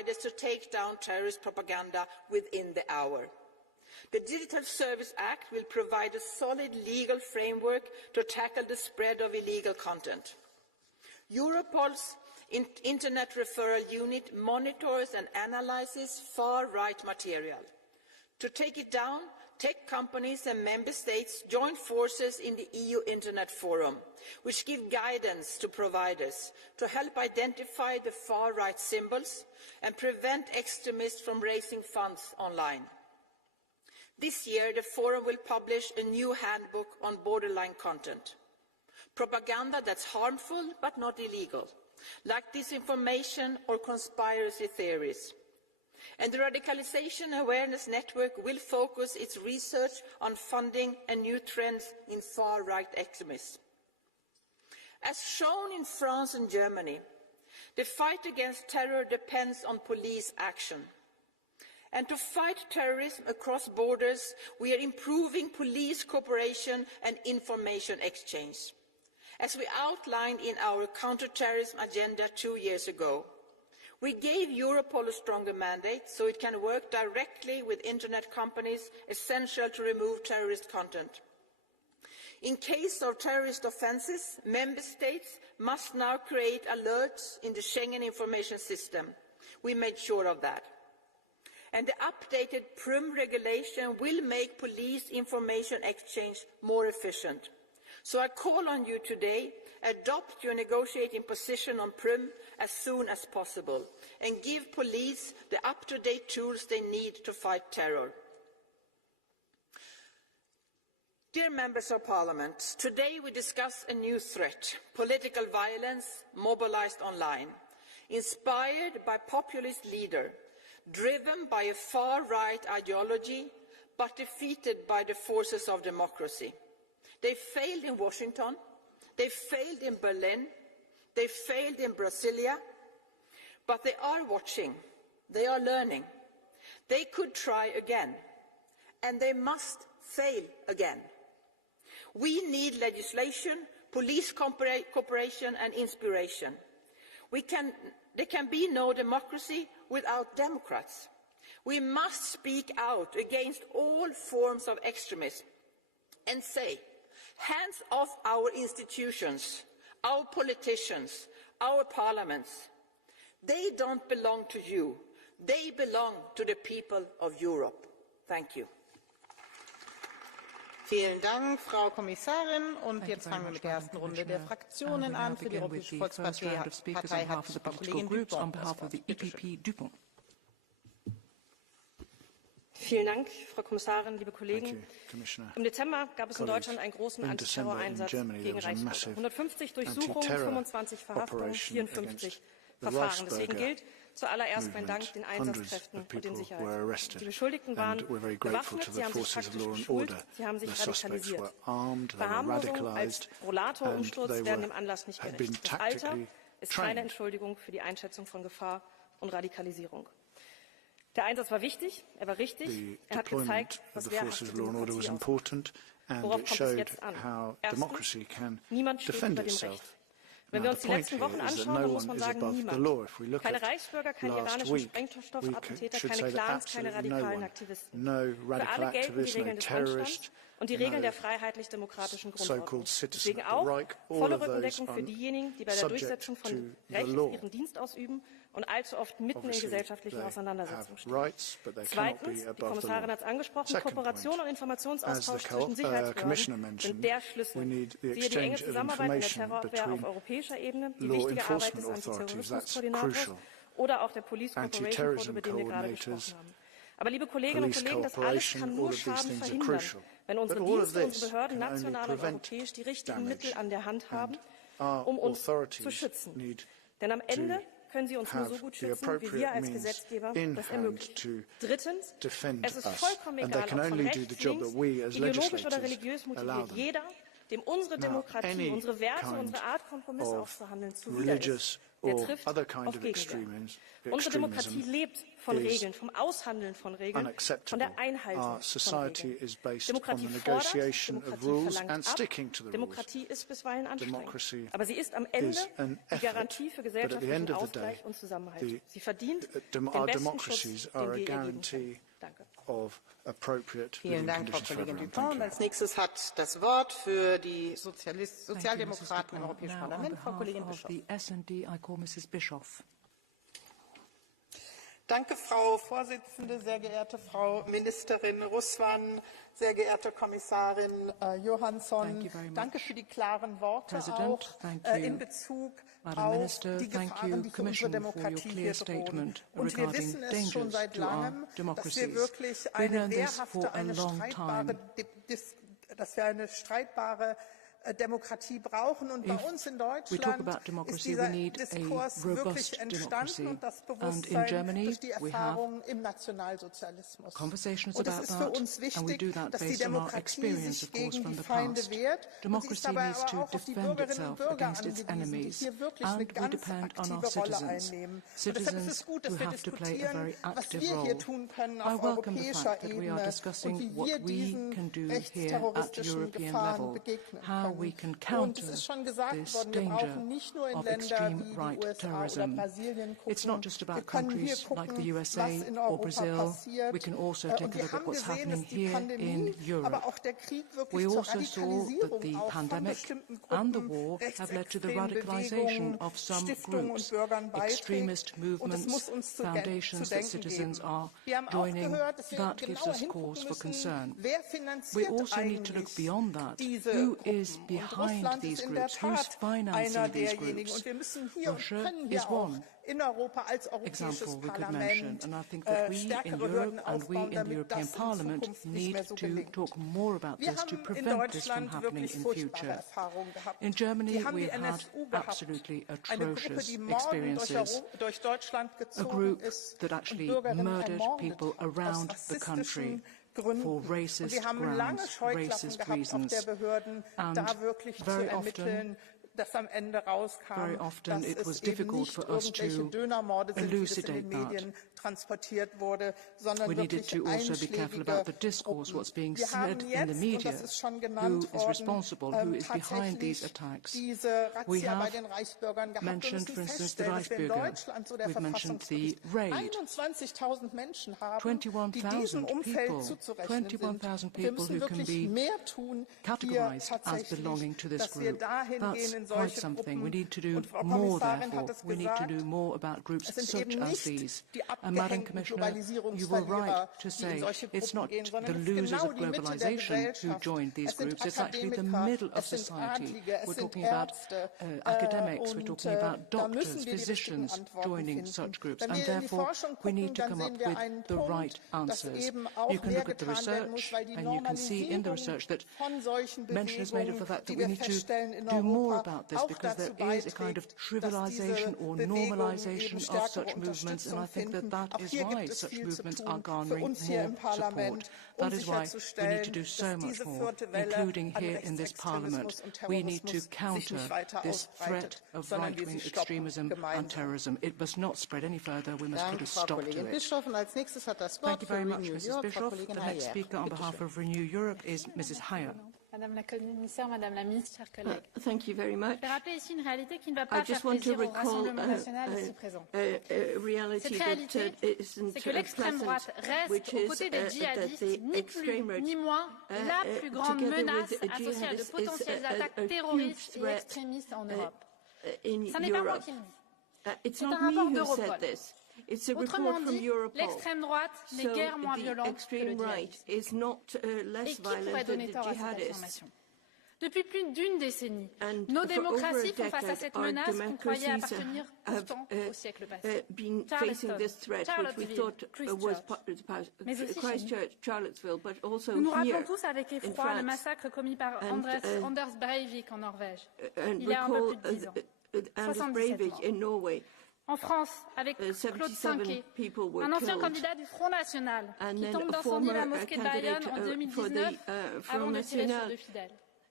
providers to take down terrorist propaganda within the hour. The Digital Service Act will provide a solid legal framework to tackle the spread of illegal content. Europol's Internet Referral Unit monitors and analyzes far-right material. To take it down, tech companies and member states join forces in the EU Internet Forum, which give guidance to providers to help identify the far-right symbols and prevent extremists from raising funds online. This year, the Forum will publish a new handbook on borderline content. Propaganda that's harmful but not illegal, like disinformation or conspiracy theories. And the Radicalization Awareness Network will focus its research on funding and new trends in far-right extremism. As shown in France and Germany, the fight against terror depends on police action. And to fight terrorism across borders, we are improving police cooperation and information exchange. As we outlined in our counter-terrorism agenda 2 years ago, we gave Europol a stronger mandate so it can work directly with internet companies essential to remove terrorist content. In case of terrorist offences, member states must now create alerts in the Schengen information system. We made sure of that. And the updated PRIM regulation will make police information exchange more efficient. So I call on you today, adopt your negotiating position on PRIM as soon as possible and give police the up-to-date tools they need to fight terror. Dear Members of Parliament, today we discuss a new threat, political violence mobilized online, inspired by populist leaders, driven by a far-right ideology, but defeated by the forces of democracy. They failed in Washington, they failed in Berlin, they failed in Brasilia, but they are watching, they are learning. They could try again, and they must fail again. We need legislation, police cooperation and inspiration. There can be no democracy without Democrats. We must speak out against all forms of extremism and say, hands off our institutions, our politicians, our parliaments. They don't belong to you. They belong to the people of Europe. Thank you. Vielen Dank, Frau Kommissarin. Und jetzt fangen wir mit der ersten Runde der Fraktionen an. Für die Europäische Volkspartei hat Frau Kollegin Dupont das Wort. Vielen Dank, Frau Kommissarin, liebe Kollegen. Im Dezember gab es in Deutschland einen großen Antiterror-Einsatz gegen Reichsbürger. 150 Durchsuchungen, 25 Verhaftungen, 54 Verfahren. Deswegen gilt zuallererst mein Dank den Einsatzkräften und den Sicherheitskräften. Die Beschuldigten waren bewaffnet, sie haben sich taktisch geschult, sie haben sich radikalisiert. Verharmlosung als Rollatorumsturz werden dem Anlass nicht gerecht. Das Alter ist keine Entschuldigung für die Einschätzung von Gefahr und Radikalisierung. Der Einsatz war wichtig, er war richtig, er hat gezeigt, was wehrhafte Demokratie ausmacht. Worauf kommt es jetzt an? Erstens, niemand steht über dem Recht. Wenn wir uns die letzten Wochen anschauen, dann muss man sagen, niemand. Keine Reichsbürger, keine iranischen Sprengstoffattentäter, keine Clans, keine radikalen Aktivisten. Für alle gelten die Regeln des Anstands und die Regeln der freiheitlich-demokratischen Grundordnung. Deswegen auch volle Rückendeckung für diejenigen, die bei der Durchsetzung von Recht ihren Dienst ausüben und allzu oft mitten in gesellschaftlichen Auseinandersetzungen stehen. Zweitens, die Kommissarin hat es angesprochen, Kooperation und Informationsaustausch zwischen Sicherheitsbehörden sind der Schlüssel. Siehe die enge Zusammenarbeit in der Terrorabwehr auf europäischer Ebene, die wichtige Arbeit des Antiterrorismuskoordinators oder auch der Police Cooperation Code, über den wir gerade gesprochen haben. Aber liebe Kolleginnen und Kollegen, das alles kann nur Schaden verhindern, wenn unsere Dienste, unsere Behörden national und europäisch die richtigen Mittel an der Hand haben, um uns zu schützen. Denn am Ende können sie uns nur so gut schützen, wie wir als Gesetzgeber das ermöglichen. Drittens, es ist vollkommen egal, ob von rechts, links, ideologisch oder religiös motiviert. Jeder, dem unsere Demokratie, unsere Werte, unsere Art, Kompromisse auszuhandeln, zuwider ist, der trifft auf Gegenwehr. Unsere Demokratie lebt von Regeln, vom Aushandeln von Regeln, von der Einhaltung von Regeln. Demokratie fordert, Demokratie verlangt ab, Demokratie ist bisweilen anstrengend. Aber sie ist am Ende die Garantie für gesellschaftlichen Ausgleich und Zusammenhalt. Sie verdient den besten Schutz, den wir ihr geben können. Danke. Vielen Dank, Frau Kollegin Dupont. Als nächstes hat das Wort für die Sozialdemokraten im Europäischen Parlament Frau Kollegin Bischoff. Danke, Frau Vorsitzende, sehr geehrte Frau Ministerin Russwan, sehr geehrte Kommissarin Johansson. Danke für die klaren Worte auch in Bezug auf die Gefahren, die für unsere Demokratie hier drohen. Und wir wissen es schon seit langem, dass wir wirklich eine streitbare Demokratie brauchen. Und bei uns in Deutschland ist dieser Diskurs wirklich entstanden und das Bewusstsein durch die Erfahrungen im Nationalsozialismus. Und es ist für uns wichtig, dass die Demokratie sich gegen die Feinde wehrt. Und sie ist dabei aber auch auf die Bürgerinnen und Bürger angewiesen, die hier wirklich eine ganz aktive Rolle einnehmen. Und deshalb ist es gut, dass wir diskutieren, was wir hier tun können auf europäischer Ebene und wie wir diesen rechtsterroristischen Gefahren begegnen können. Und es ist schon gesagt worden, wir brauchen nicht nur in Länder wie die USA oder Brasilien gucken. Wir können hier gucken, was in Europa passiert. Und wir haben gesehen, dass die Pandemie, aber auch der Krieg wirklich zur Radikalisierung auch von bestimmten Gruppen, rechtsextremen Bewegungen, Stiftungen und Bürgern beiträgt. Und es muss uns zu denken geben. Wir haben auch gehört, dass wir genau hingucken müssen, wer finanziert eigentlich diese Gruppen. Und Russland ist in der Tat einer derjenigen. Und wir müssen hier und können hier auch in Europa als Europäisches Parlament stärkere Hürden aufbauen, damit das in Zukunft nicht mehr so gelingt. Wir haben in Deutschland wirklich furchtbare Erfahrungen gehabt. Wir haben die NSU gehabt, eine Gruppe, die mordend durch Deutschland gezogen ist und Bürgerinnen ermordet aus rassistischen Gründen. Und wir haben lange Scheuklappen gehabt auf der Behörden, da wirklich zu ermitteln, dass am Ende rauskam, dass es eben nicht irgendwelche Dönermorde sind, wie das in den Medien transportiert wurde, sondern wirklich einschlägige Gruppen. Wir haben jetzt, und das ist schon genannt worden, tatsächlich diese Razzia bei den Reichsbürgern gehabt und müssen feststellen, dass wir in Deutschland so der Verfassungsgericht 21.000 Menschen haben, die diesem Umfeld zuzurechnen sind. Wir müssen wirklich mehr tun hier tatsächlich, dass wir dahin gehen in solche Gruppen. Und Frau Kommissarin hat es gesagt, es sind eben nicht die abgehängten Globalisierungsverlierer, die in solche Gruppen gehen, sondern es ist genau die Mitte der Gesellschaft. Es sind Akademiker, es sind Adlige, es sind Ärzte. Und da müssen wir die richtigen Antworten finden. Wenn wir in die Forschung gucken, dann sehen wir einen Punkt, dass eben auch mehr getan werden muss, weil die Normalisierung von solchen Bewegungen, die wir feststellen in Europa, auch dazu beiträgt, dass diese Bewegungen eben stärkere Unterstützung finden. Auch hier gibt es viel zu tun für uns hier im Parlament, um sicherzustellen, dass diese vierte Welle an Rechtsextremismus und Terrorismus sich nicht weiter ausbreitet, sondern wir sie stoppen gemeinsam. Danke, Frau Kollegin Bischoff. Und als nächstes hat das Wort für Renew Europe Frau Kollegin Hayer. Madame la Commissaire, Madame la Ministre, chers collègues. Thank you very much. Je vais rappeler ici une réalité qui ne va pas faire plaisir au Rassemblement national ici présent. Cette réalité, c'est que l'extrême droite reste aux côtés des djihadistes, ni plus ni moins, la plus grande menace associée à de potentielles attaques terroristes et extrémistes en Europe. Ce n'est pas moi qui le dis. C'est un rapport d'Europol. Autrement dit, l'extrême droite n'est guère moins violente que le djihadisme. Et qui pourrait donner tort à cette affirmation? Depuis plus d'une décennie, nos démocraties font face à cette menace qu'on croyait appartenir pourtant au siècle passé. Charleston, nous nous rappelons tous avec effroi le massacre commis par Anders Breivik en Norvège, il y a un peu plus de 10 ans, 77 morts. En France, avec Claude Cinquet, un ancien candidat du Front National, qui tente d'incendier la mosquée de Bayonne en 2019 avant de tirer sur 2 fidèles.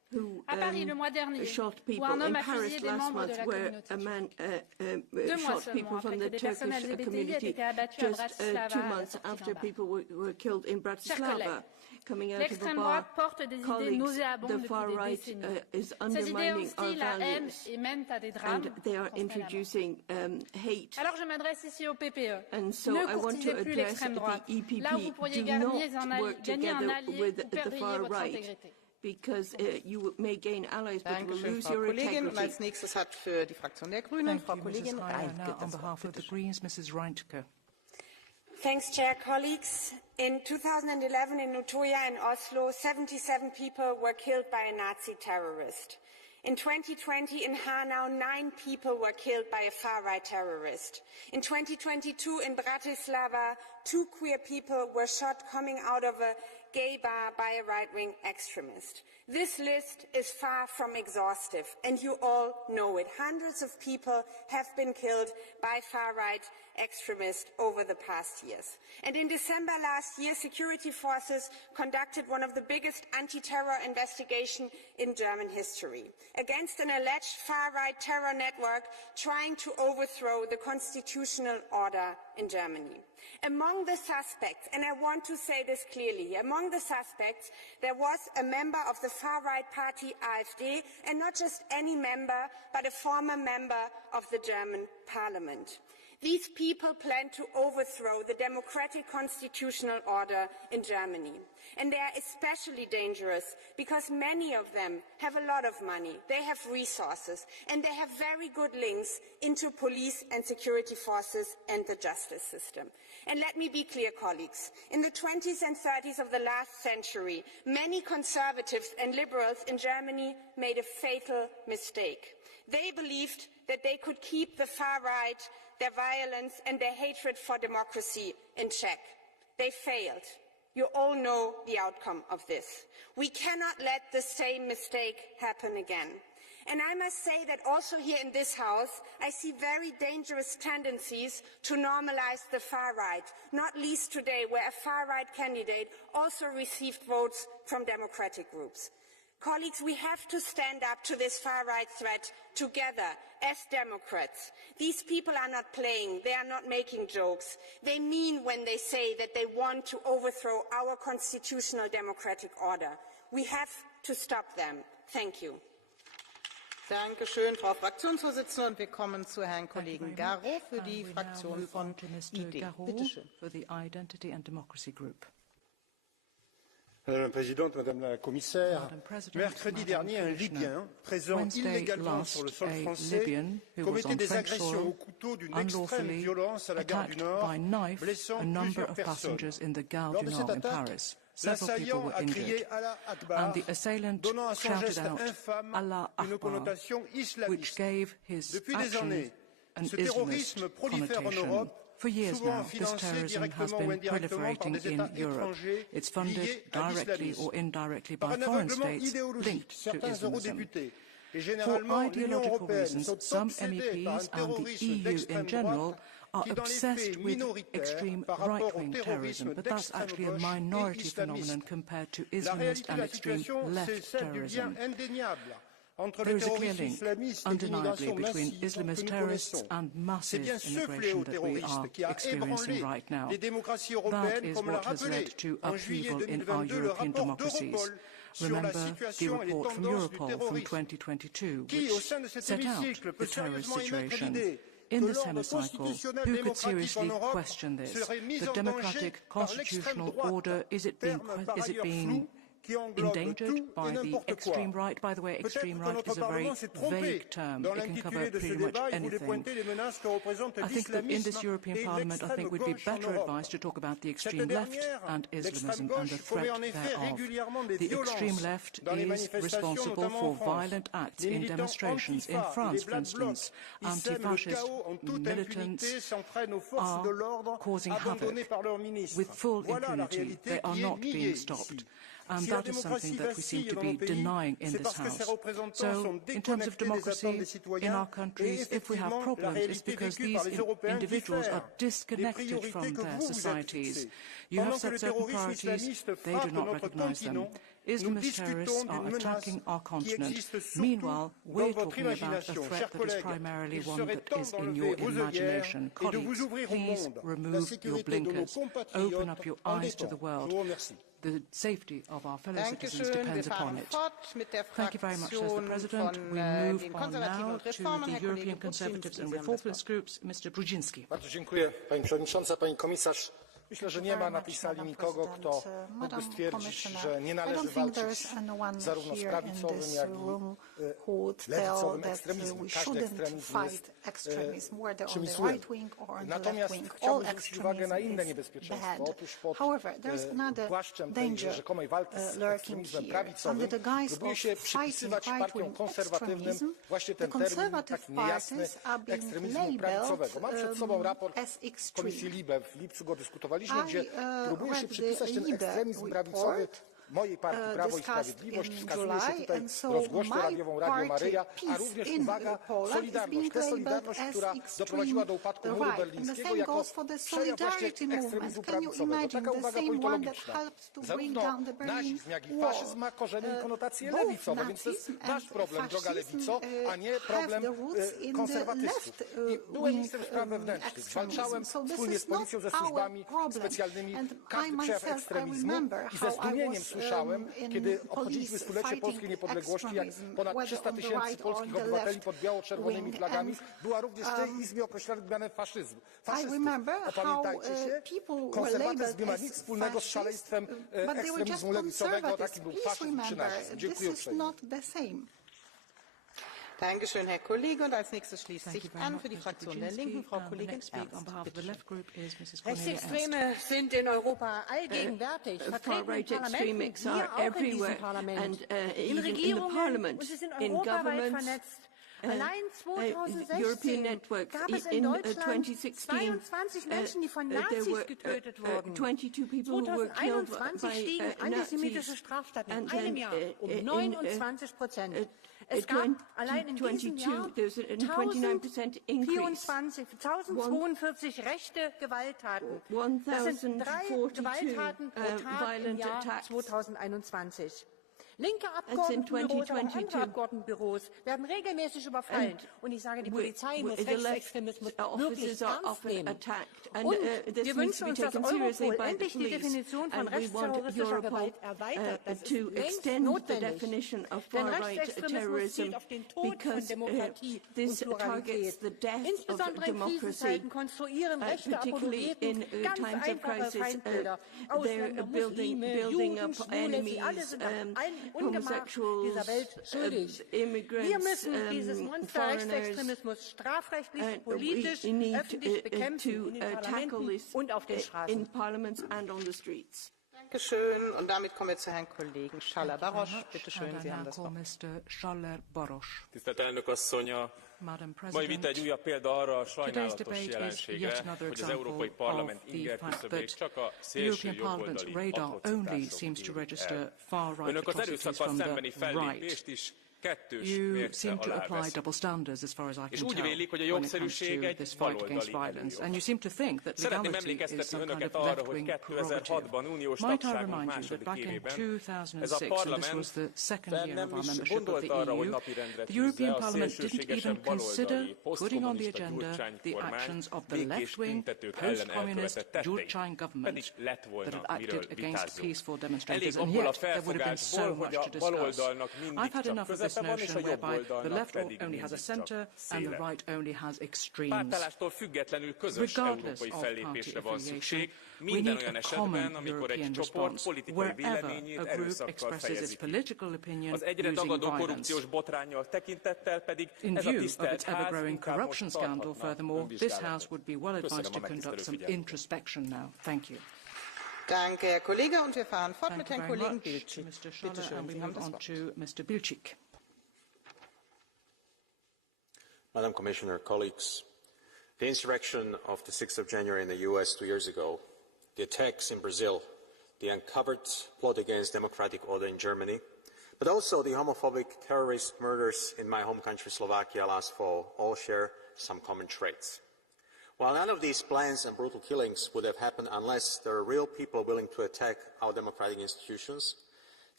who Paris, le mois dernier, shot people. In Paris last month, where a man shot people from the Turkish community just 2 months after people were killed in Bratislava. Coming out of a bar, colleagues, the far right is undermining our values, and they are introducing hate. And so I want to address the EPP. Do not work together with the far right, because you may gain allies, but you will lose your integrity. Als nächstes hat für die Fraktion der Grünen Frau Kollegin Reintke. On behalf of the Greens, Mrs. Reintke. Thanks, Chair. Colleagues, in 2011 in Utøya in Oslo, 77 people were killed by a Nazi terrorist. In 2020 in Hanau, 9 people were killed by a far-right terrorist. In 2022 in Bratislava, 2 queer people were shot coming out of a gay bar by a right-wing extremist. This list is far from exhaustive, and you all know it. Hundreds of people have been killed by far-right extremists over the past years. And in December last year, security forces conducted one of the biggest anti-terror investigations in German history against an alleged far-right terror network trying to overthrow the constitutional order in Germany. Among the suspects, and I want to say this clearly, among the suspects there was a member of the far-right party AfD, and not just any member, but a former member of the German parliament. These people plan to overthrow the democratic constitutional order in Germany. And they are especially dangerous because many of them have a lot of money, they have resources, and they have very good links into police and security forces and the justice system. And let me be clear, colleagues, in the 20s and 30s of the last century, many conservatives and liberals in Germany made a fatal mistake. They believed that they could keep the far right, their violence and their hatred for democracy in check. They failed. You all know the outcome of this. We cannot let the same mistake happen again. And I must say that also here in this House, I see very dangerous tendencies to normalize the far right, not least today, where a far right candidate also received votes from democratic groups. Colleagues, we have to stand up to this far-right threat together as Democrats. These people are not playing, they are not making jokes. They mean when they say that they want to overthrow our constitutional democratic order. We have to stop them. Thank you. Danke schön, Frau Fraktionsvorsitzende. Und wir kommen zu Herrn Kollegen Garot für die Fraktion von ID. Bitte schön. For the Identity and Democracy Group. Madame la Présidente, Madame la Commissaire, mercredi dernier, un Libyen présent illégalement sur le sol français commettait des agressions au couteau d'une extrême violence à la gare du Nord, blessant plusieurs personnes. Lors de cette attaque, l'assaillant a crié Allah Akbar, donnant à son geste infâme une connotation islamiste. Depuis des années, ce terrorisme prolifère en Europe. For years now, this terrorism has been proliferating in Europe. It's funded directly or indirectly by foreign states linked to Islamism. For ideological reasons, some MEPs and the EU in general are obsessed with extreme right-wing terrorism, but that's actually a minority phenomenon compared to Islamist and extreme left terrorism. There is a clear link, undeniably, between Islamist terrorists and massive immigration that we are experiencing right now. That is what has led to upheaval in our European democracies. Remember the report from Europol from 2022, which set out the terrorist situation. In this hemicycle, who could seriously question this? The democratic constitutional order, is it being endangered by the extreme right? By the way, extreme right is a very vague term. It can cover pretty much anything. I think that in this European Parliament, I think we'd be better advised to talk about the extreme left and Islamism and the threat thereof. The extreme left is responsible for violent acts in demonstrations. In France, for instance, anti-fascist militants are causing havoc with full impunity. They are not being stopped. And that is something that we seem to be denying in this House. So, in terms of democracy in our countries, if we have problems, it's because these individuals are disconnected from their societies. You have set certain priorities, they do not recognize them. Islamist terrorists are attacking our continent. Meanwhile, we're talking about a threat that is primarily one that is in your imagination. Colleagues, please remove your blinkers. Open up your eyes to the world. The safety of our fellow citizens depends upon it. Thank you very much, says the President. We move on now to the European Conservatives and Reformist Groups. Mr. Brudzinski. Bardzo dziękuję, Pani Przewodnicząca, Pani Komisarz. Myślę, że nie ma na tej sali nikogo, kto mógłby stwierdzić, że nie należy walczyć zarówno z prawicowym, jak i lewicowym ekstremizmem. Każdy ekstremizm jest czymś złym. Natomiast chciałbym zwrócić uwagę na inne niebezpieczeństwo. Otóż pod płaszczem tej rzekomej walki z ekstremizmem prawicowym próbuje się przypisywać partiom konserwatywnym właśnie ten termin taki niejasny ekstremizmu prawicowego. Mam przed sobą raport Komisji LIBE, w lipcu go dyskutowaliśmy, gdzie próbuje się przypisać ten ekstremizm prawicowy mojej partii Prawo i Sprawiedliwość. Wskazuje się tutaj rozgłośnię radiową Radio Maryja, a również, uwaga, Solidarność. Tę Solidarność, która doprowadziła do upadku muru berlińskiego jako przejaw właśnie ekstremizmu prawicowego. Taka uwaga politologiczna. Zarówno nazizm, jak i faszyzm ma korzenie i konotacje lewicowe, więc to jest wasz problem, droga lewico, a nie problem konserwatystów. I byłem ministrem spraw wewnętrznych. Zwalczałem wspólnie z policją, ze służbami specjalnymi każdy przejaw ekstremizmu i ze zdumieniem słyszałem, kiedy obchodziliśmy stulecie polskiej niepodległości, jak ponad 300 000 polskich obywateli pod biało-czerwonymi flagami była również w tej Izbie określana mianem faszyzmów. Opamiętajcie się, konserwatyzm nie ma nic wspólnego z szaleństwem ekstremizmu lewicowego, takim był faszyzm czy nazizm. Dziękuję uprzejmie. Dankeschön, Herr Kollege. Und als nächstes schließt sich an für die Fraktion der Linken Frau Kollegin Ernst. Rechtsextreme sind in Europa allgegenwärtig, vertreten in Parlamenten, hier auch in diesem Parlament, in Regierungen, und sie sind europaweit vernetzt. Allein 2016 gab es in Deutschland 22 Menschen, die von Nazis getötet wurden. 2021 stiegen antisemitische Straftaten in einem Jahr um 29%. Es gab allein in diesem Jahr 1042 rechte Gewalttaten. Das sind 3 Gewalttaten pro Tag im Jahr 2021. Linke Abgeordnetenbüros, auch andere Abgeordnetenbüros werden regelmäßig überfallen. Und ich sage, die Polizei muss Rechtsextremismus wirklich ernst nehmen. Und wir wünschen uns, dass Europol endlich die Definition von rechtsterroristischer Gewalt erweitert. Das ist längst notwendig. Denn Rechtsextremismus zielt auf den Tod von Demokratie und Pluralität. Insbesondere in Krisenzeiten konstruieren rechte Apologeten ganz einfache Feindbilder aus Muslime, Juden, Schwule, sie alle sind allen Ungemach dieser Welt schuldig. Wir müssen dieses Monster Rechtsextremismus strafrechtlich, politisch, öffentlich bekämpfen in den Parlamenten und auf den Straßen. Dankeschön. Und damit kommen wir zu Herrn Kollegen Schaller-Barosch. Bitte schön, Sie haben das Wort. Tisztelt elnök asszony, a mai vita egy újabb példa arra a sajnálatos jelenségre, hogy az Európai Parlament ingerküszöbét csak a szélső jobboldali aprócikások. Önök az erőszakkal szembeni fellépést is kettős mérce alá veszik. És úgy vélik, hogy a jogszerűség egy baloldali előjog. Szeretném emlékeztetni önöket arra, hogy 2006-ban uniós tagságunk második évében ez a parlament fel nem is gondolt arra, hogy napirendre tűzze a szélsőségesen baloldali posztkommunista Gyurcsány kormány békés tüntetők ellen elkövetett tetteit, pedig lett volna miről vitázzunk. Elég abból a felfogásból, hogy a baloldalnak mindig csak közepe van, és a jobb oldalnak pedig mindig csak széle. Pártállástól függetlenül közös európai fellépésre van szükség, minden olyan esetben, amikor egy csoport politikai véleményét erőszakkal fejezi ki. Az egyre dagadó korrupciós botránnyal tekintettel pedig ez a tisztelt ház inkább most tarthatna önvizsgálatot. Köszönöm a megtisztelő figyelmet. Danke, Herr Kollege. Und wir fahren fort mit Herrn Kollegen Bilcik. Bitte schön, Sie haben das Wort. Madam Commissioner, colleagues, the insurrection of the 6th of January in the US 2 years ago, the attacks in Brazil, the uncovered plot against democratic order in Germany, but also the homophobic terrorist murders in my home country Slovakia last fall all share some common traits. While none of these plans and brutal killings would have happened unless there are real people willing to attack our democratic institutions,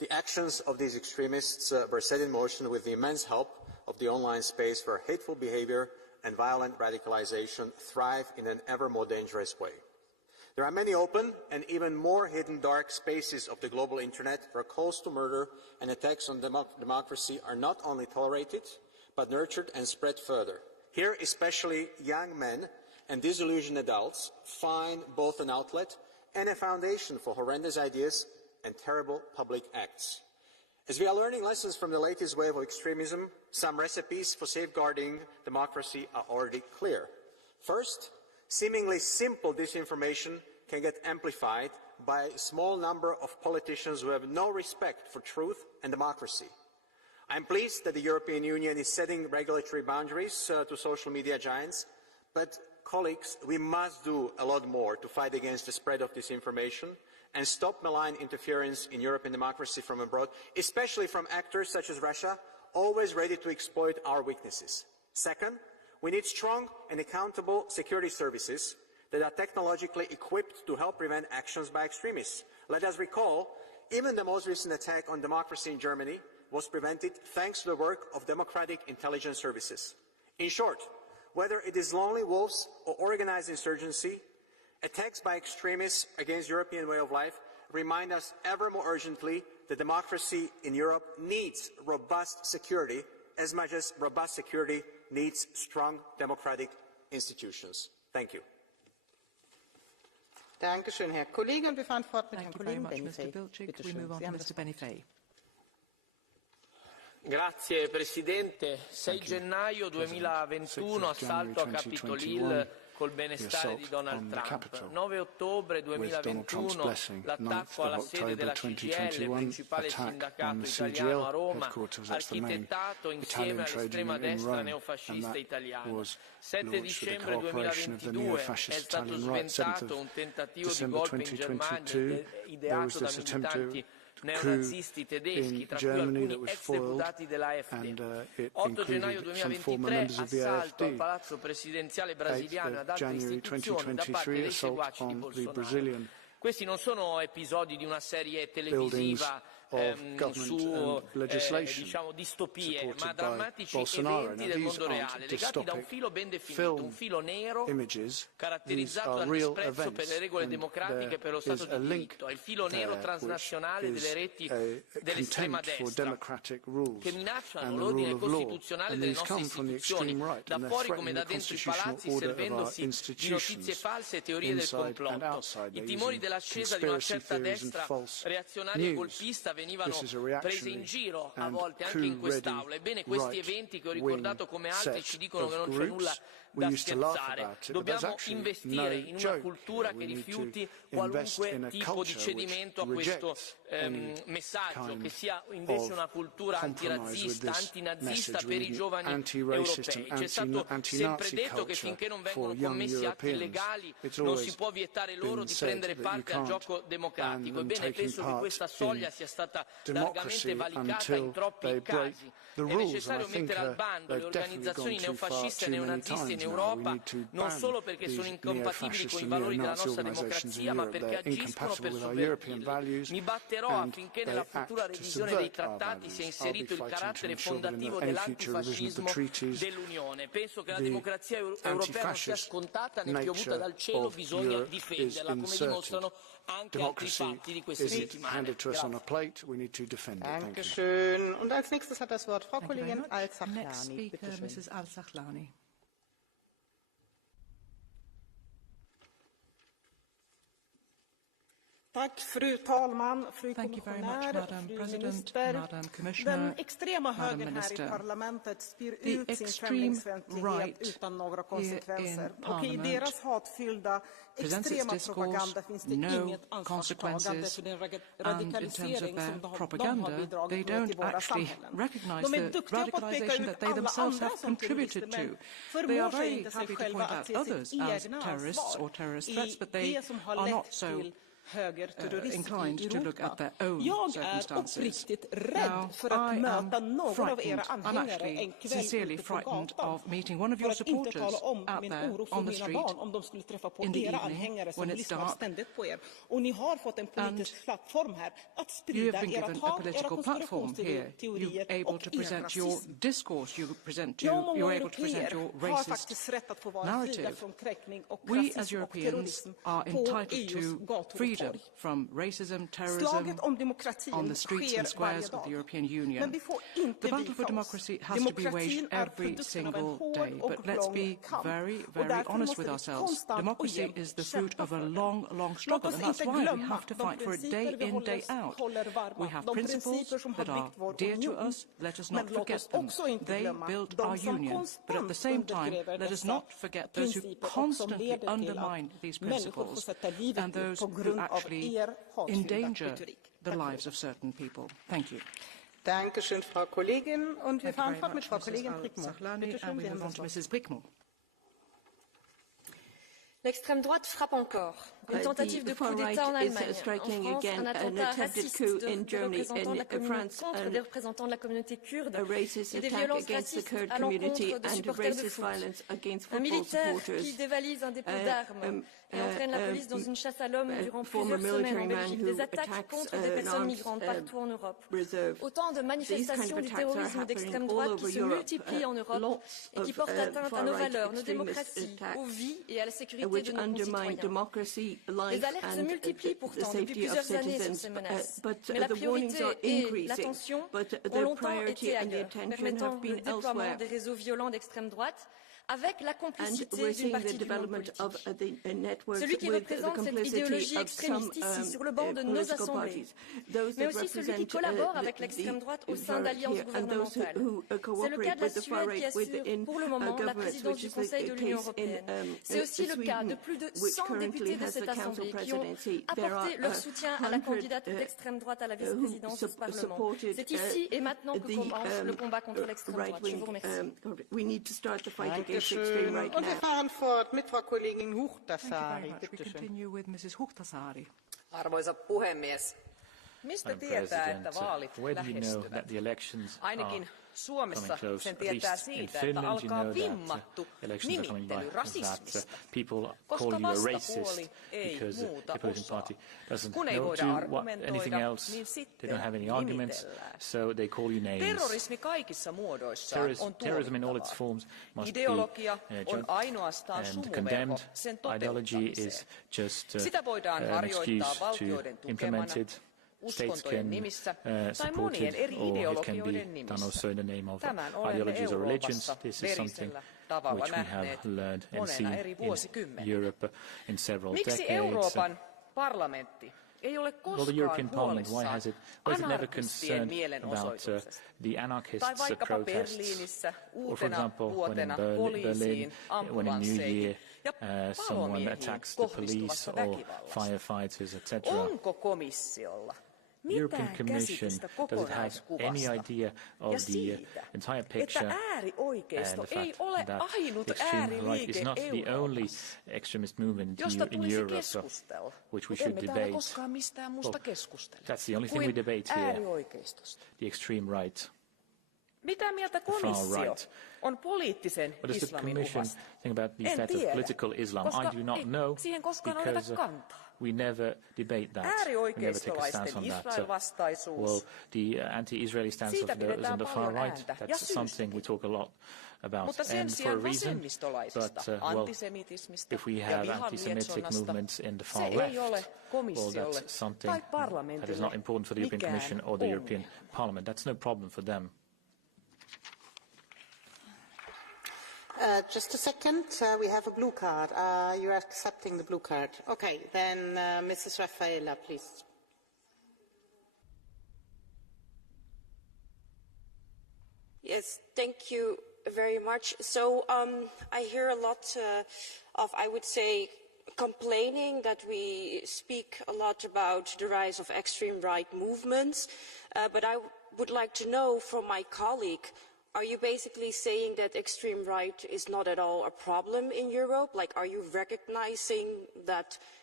The actions of these extremists were set in motion with the immense help of the online space where hateful behavior and violent radicalization thrive in an ever more dangerous way. There are many open and even more hidden dark spaces of the global internet where calls to murder and attacks on democracy are not only tolerated, but nurtured and spread further. Here, especially young men and disillusioned adults find both an outlet and a foundation for horrendous ideas and terrible public acts. As we are learning lessons from the latest wave of extremism, some recipes for safeguarding democracy are already clear. First, seemingly simple disinformation can get amplified by a small number of politicians who have no respect for truth and democracy. I'm pleased that the European Union is setting regulatory boundaries to social media giants, but colleagues, we must do a lot more to fight against the spread of disinformation and stop malign interference in European democracy from abroad, especially from actors such as Russia, always ready to exploit our weaknesses. Second, we need strong and accountable security services that are technologically equipped to help prevent actions by extremists. Let us recall, even the most recent attack on democracy in Germany was prevented thanks to the work of democratic intelligence services. In short, whether it is lonely wolves or organized insurgency, attacks by extremists against the European way of life remind us ever more urgently that democracy in Europe needs robust security as much as robust security needs strong democratic institutions. Thank you. Dankeschön, Herr Kollege. Und wir fahren fort mit Herrn Kollegen Benifei. Bitte schön, Sie haben das Wort. Grazie Presidente. 6 gennaio 2021, assalto a Capitol Hill col benestare di Donald Trump. 9 ottobre 2021, l'attacco alla sede della CGIL, principale sindacato italiano a Roma, architettato insieme all'estrema destra neofascista italiana. 7 dicembre 2022 è stato sventato un tentativo di golpe in Germania ideato da militanti neonazisti tedeschi, tra cui alcuni ex deputati dell'AfD. 8 gennaio 2023, assalto al palazzo presidenziale brasiliano e ad altre istituzioni da parte dei seguaci di Bolsonaro. Questi non sono episodi di una serie televisiva su diciamo distopie, ma drammatici eventi del mondo reale, legati da un filo ben definito, un filo nero caratterizzato dal disprezzo per le regole democratiche e per lo Stato di diritto, è il filo nero transnazionale delle reti dell'estrema destra che minacciano l'ordine costituzionale delle nostre istituzioni, da fuori come da dentro i palazzi, servendosi di notizie false e teorie del complotto. I timori dell'ascesa di una certa destra reazionaria e golpista venivano presi in giro a volte anche in quest'Aula. Ebbene, questi eventi che ho ricordato come altri ci dicono che non c'è nulla da scherzare. Dobbiamo investire in una cultura che rifiuti qualunque tipo di cedimento a questo messaggio, che sia invece una cultura antirazzista, antinazista per i giovani europei. C'è stato sempre detto che finché non vengono commessi atti illegali non si può vietare loro di prendere parte al gioco democratico. Ebbene, penso che questa soglia sia stata largamente valicata in troppi casi. È necessario mettere al bando le organizzazioni neofasciste e neonaziste in Europa, non solo perché sono incompatibili con i valori della nostra democrazia, ma perché agiscono per sovvertirli. Mi batterò affinché nella futura revisione dei trattati sia inserito il carattere fondativo dell'antifascismo dell'Unione. Penso che la democrazia europea non sia scontata né piovuta dal cielo, bisogna difenderla, come dimostrano anche altri fatti di queste settimane. Dankeschön. Und als nächstes hat das Wort Frau Kollegin Al-Sahlani. Mrs. Al-Sahlani. Tack, fru talman, fru kommissionär, fru minister. Den extrema högern här i parlamentet spyr ut sin främlingsfientlighet utan några konsekvenser. Och i deras hatfyllda extrema propaganda finns det inget ansvarstagande för den radikalisering som de har bidragit med till våra samhällen. De är duktiga på att peka ut alla andra som terrorister, men förmår sig inte sig själva att se sitt egna ansvar i det som har lett till inclined to look at their own circumstances. Now, I am frightened. I'm actually sincerely frightened of meeting one of your supporters out there on the street in the evening when it's dark. And you have been given a political platform here. You're able to present your discourse. You're able to present your racist narrative. We as Europeans are entitled to freedom from racism, terrorism on the streets and squares of the European Union. The battle for democracy has to be waged every single day, but let's be very, very honest with ourselves. Democracy is the fruit of a long, long struggle, and that's why we have to fight for it day in, day out. We have principles that are dear to us. Let us not forget them. They built our union, but at the same time, let us not forget those who constantly undermine these principles and those who actually endanger the lives of certain people. Thank you. Dankeschön, Frau Kollegin. Und wir fahren fort mit Frau Kollegin Brickmo. L'extrême droite frappe encore. Une tentative de coup d'État en Allemagne, en France, un attentat raciste contre des représentants de la communauté kurde et des violences racistes à l'encontre de supporters de foot. Un militaire qui dévalise un dépôt d'armes et entraîne la police dans une chasse à l'homme durant plusieurs semaines en Belgique. Des attaques contre des personnes migrantes partout en Europe. Autant de manifestations du terrorisme d'extrême droite qui se multiplient en Europe et qui portent atteinte à nos valeurs, nos démocraties, aux vies et à la sécurité de nos concitoyens. Les alertes se multiplient pourtant depuis plusieurs années sur ces menaces, mais la priorité et l'attention ont longtemps été ailleurs, permettant le déploiement des réseaux violents d'extrême droite avec la complicité d'une partie du monde politique. Celui qui représente cette idéologie extrémiste ici, sur le banc de nos assemblées, mais aussi celui qui collabore avec l'extrême droite au sein d'alliances gouvernementales. C'est le cas de la Suède qui assure pour le moment la présidence du Conseil de l'Union européenne. C'est aussi le cas de plus de 100 députés de cette Assemblée qui ont apporté leur soutien à la candidate d'extrême droite à la vice-présidence du Parlement. C'est ici et maintenant que commence le combat contre l'extrême droite. Je vous remercie. Und wir fahren fort mit Frau Kollegin Huhtasaari. Arvoisa puhemies, mistä tietää, että vaalit lähestyvät? Ainakin Suomessa sen tietää siitä, että alkaa vimmattu nimittely rasismista, koska vastapuoli ei muuta osaa. Kun ei voida argumentoida, niin sitten nimitellään. Terrorismi kaikissa muodoissaan on tuomittavaa. Ideologia on ainoastaan sumuverho sen toteuttamiseen. Sitä voidaan harjoittaa valtioiden tukemana, uskontojen nimissä tai monien eri ideologioiden nimissä. Tämän olemme Euroopassa verisellä tavalla nähneet monena eri vuosikymmenenä. Miksi Euroopan parlamentti ei ole koskaan huolissaan anarkistien mielenosoituksesta? Tai vaikkapa Berliinissä uutena vuotena poliisiin, ambulansseihin ja palomiehiin kohdistuvasta väkivallasta. Onko komissiolla mitään käsitystä kokonaiskuvasta ja siitä, että äärioikeisto ei ole ainut ääriliike Euroopassa, josta tulisi keskustella, mutta emme täällä koskaan mistään muusta keskustella kuin äärioikeistosta. Mitä mieltä komissio on poliittisen islamin uhasta? En tiedä, koska siihen koskaan oteta kantaa. We never debate that. We never take a stance on that. Well, the anti-Israeli stance of those on the far right, that's something we talk a lot about, and for a reason. But, well, if we have anti-Semitic movements in the far left, well, that's something that is not important for the European Commission or the European Parliament. That's no problem for them. Just a second. We have a blue card. You're accepting the blue card. Okay, then Mrs. Raffaella, please. Yes, thank you very much. So I hear a lot of, I would say, complaining that we speak a lot about the rise of extreme right movements, but I would like to know from my colleague, are you basically saying that extreme right is not at all a problem in Europe? Like, are you recognizing that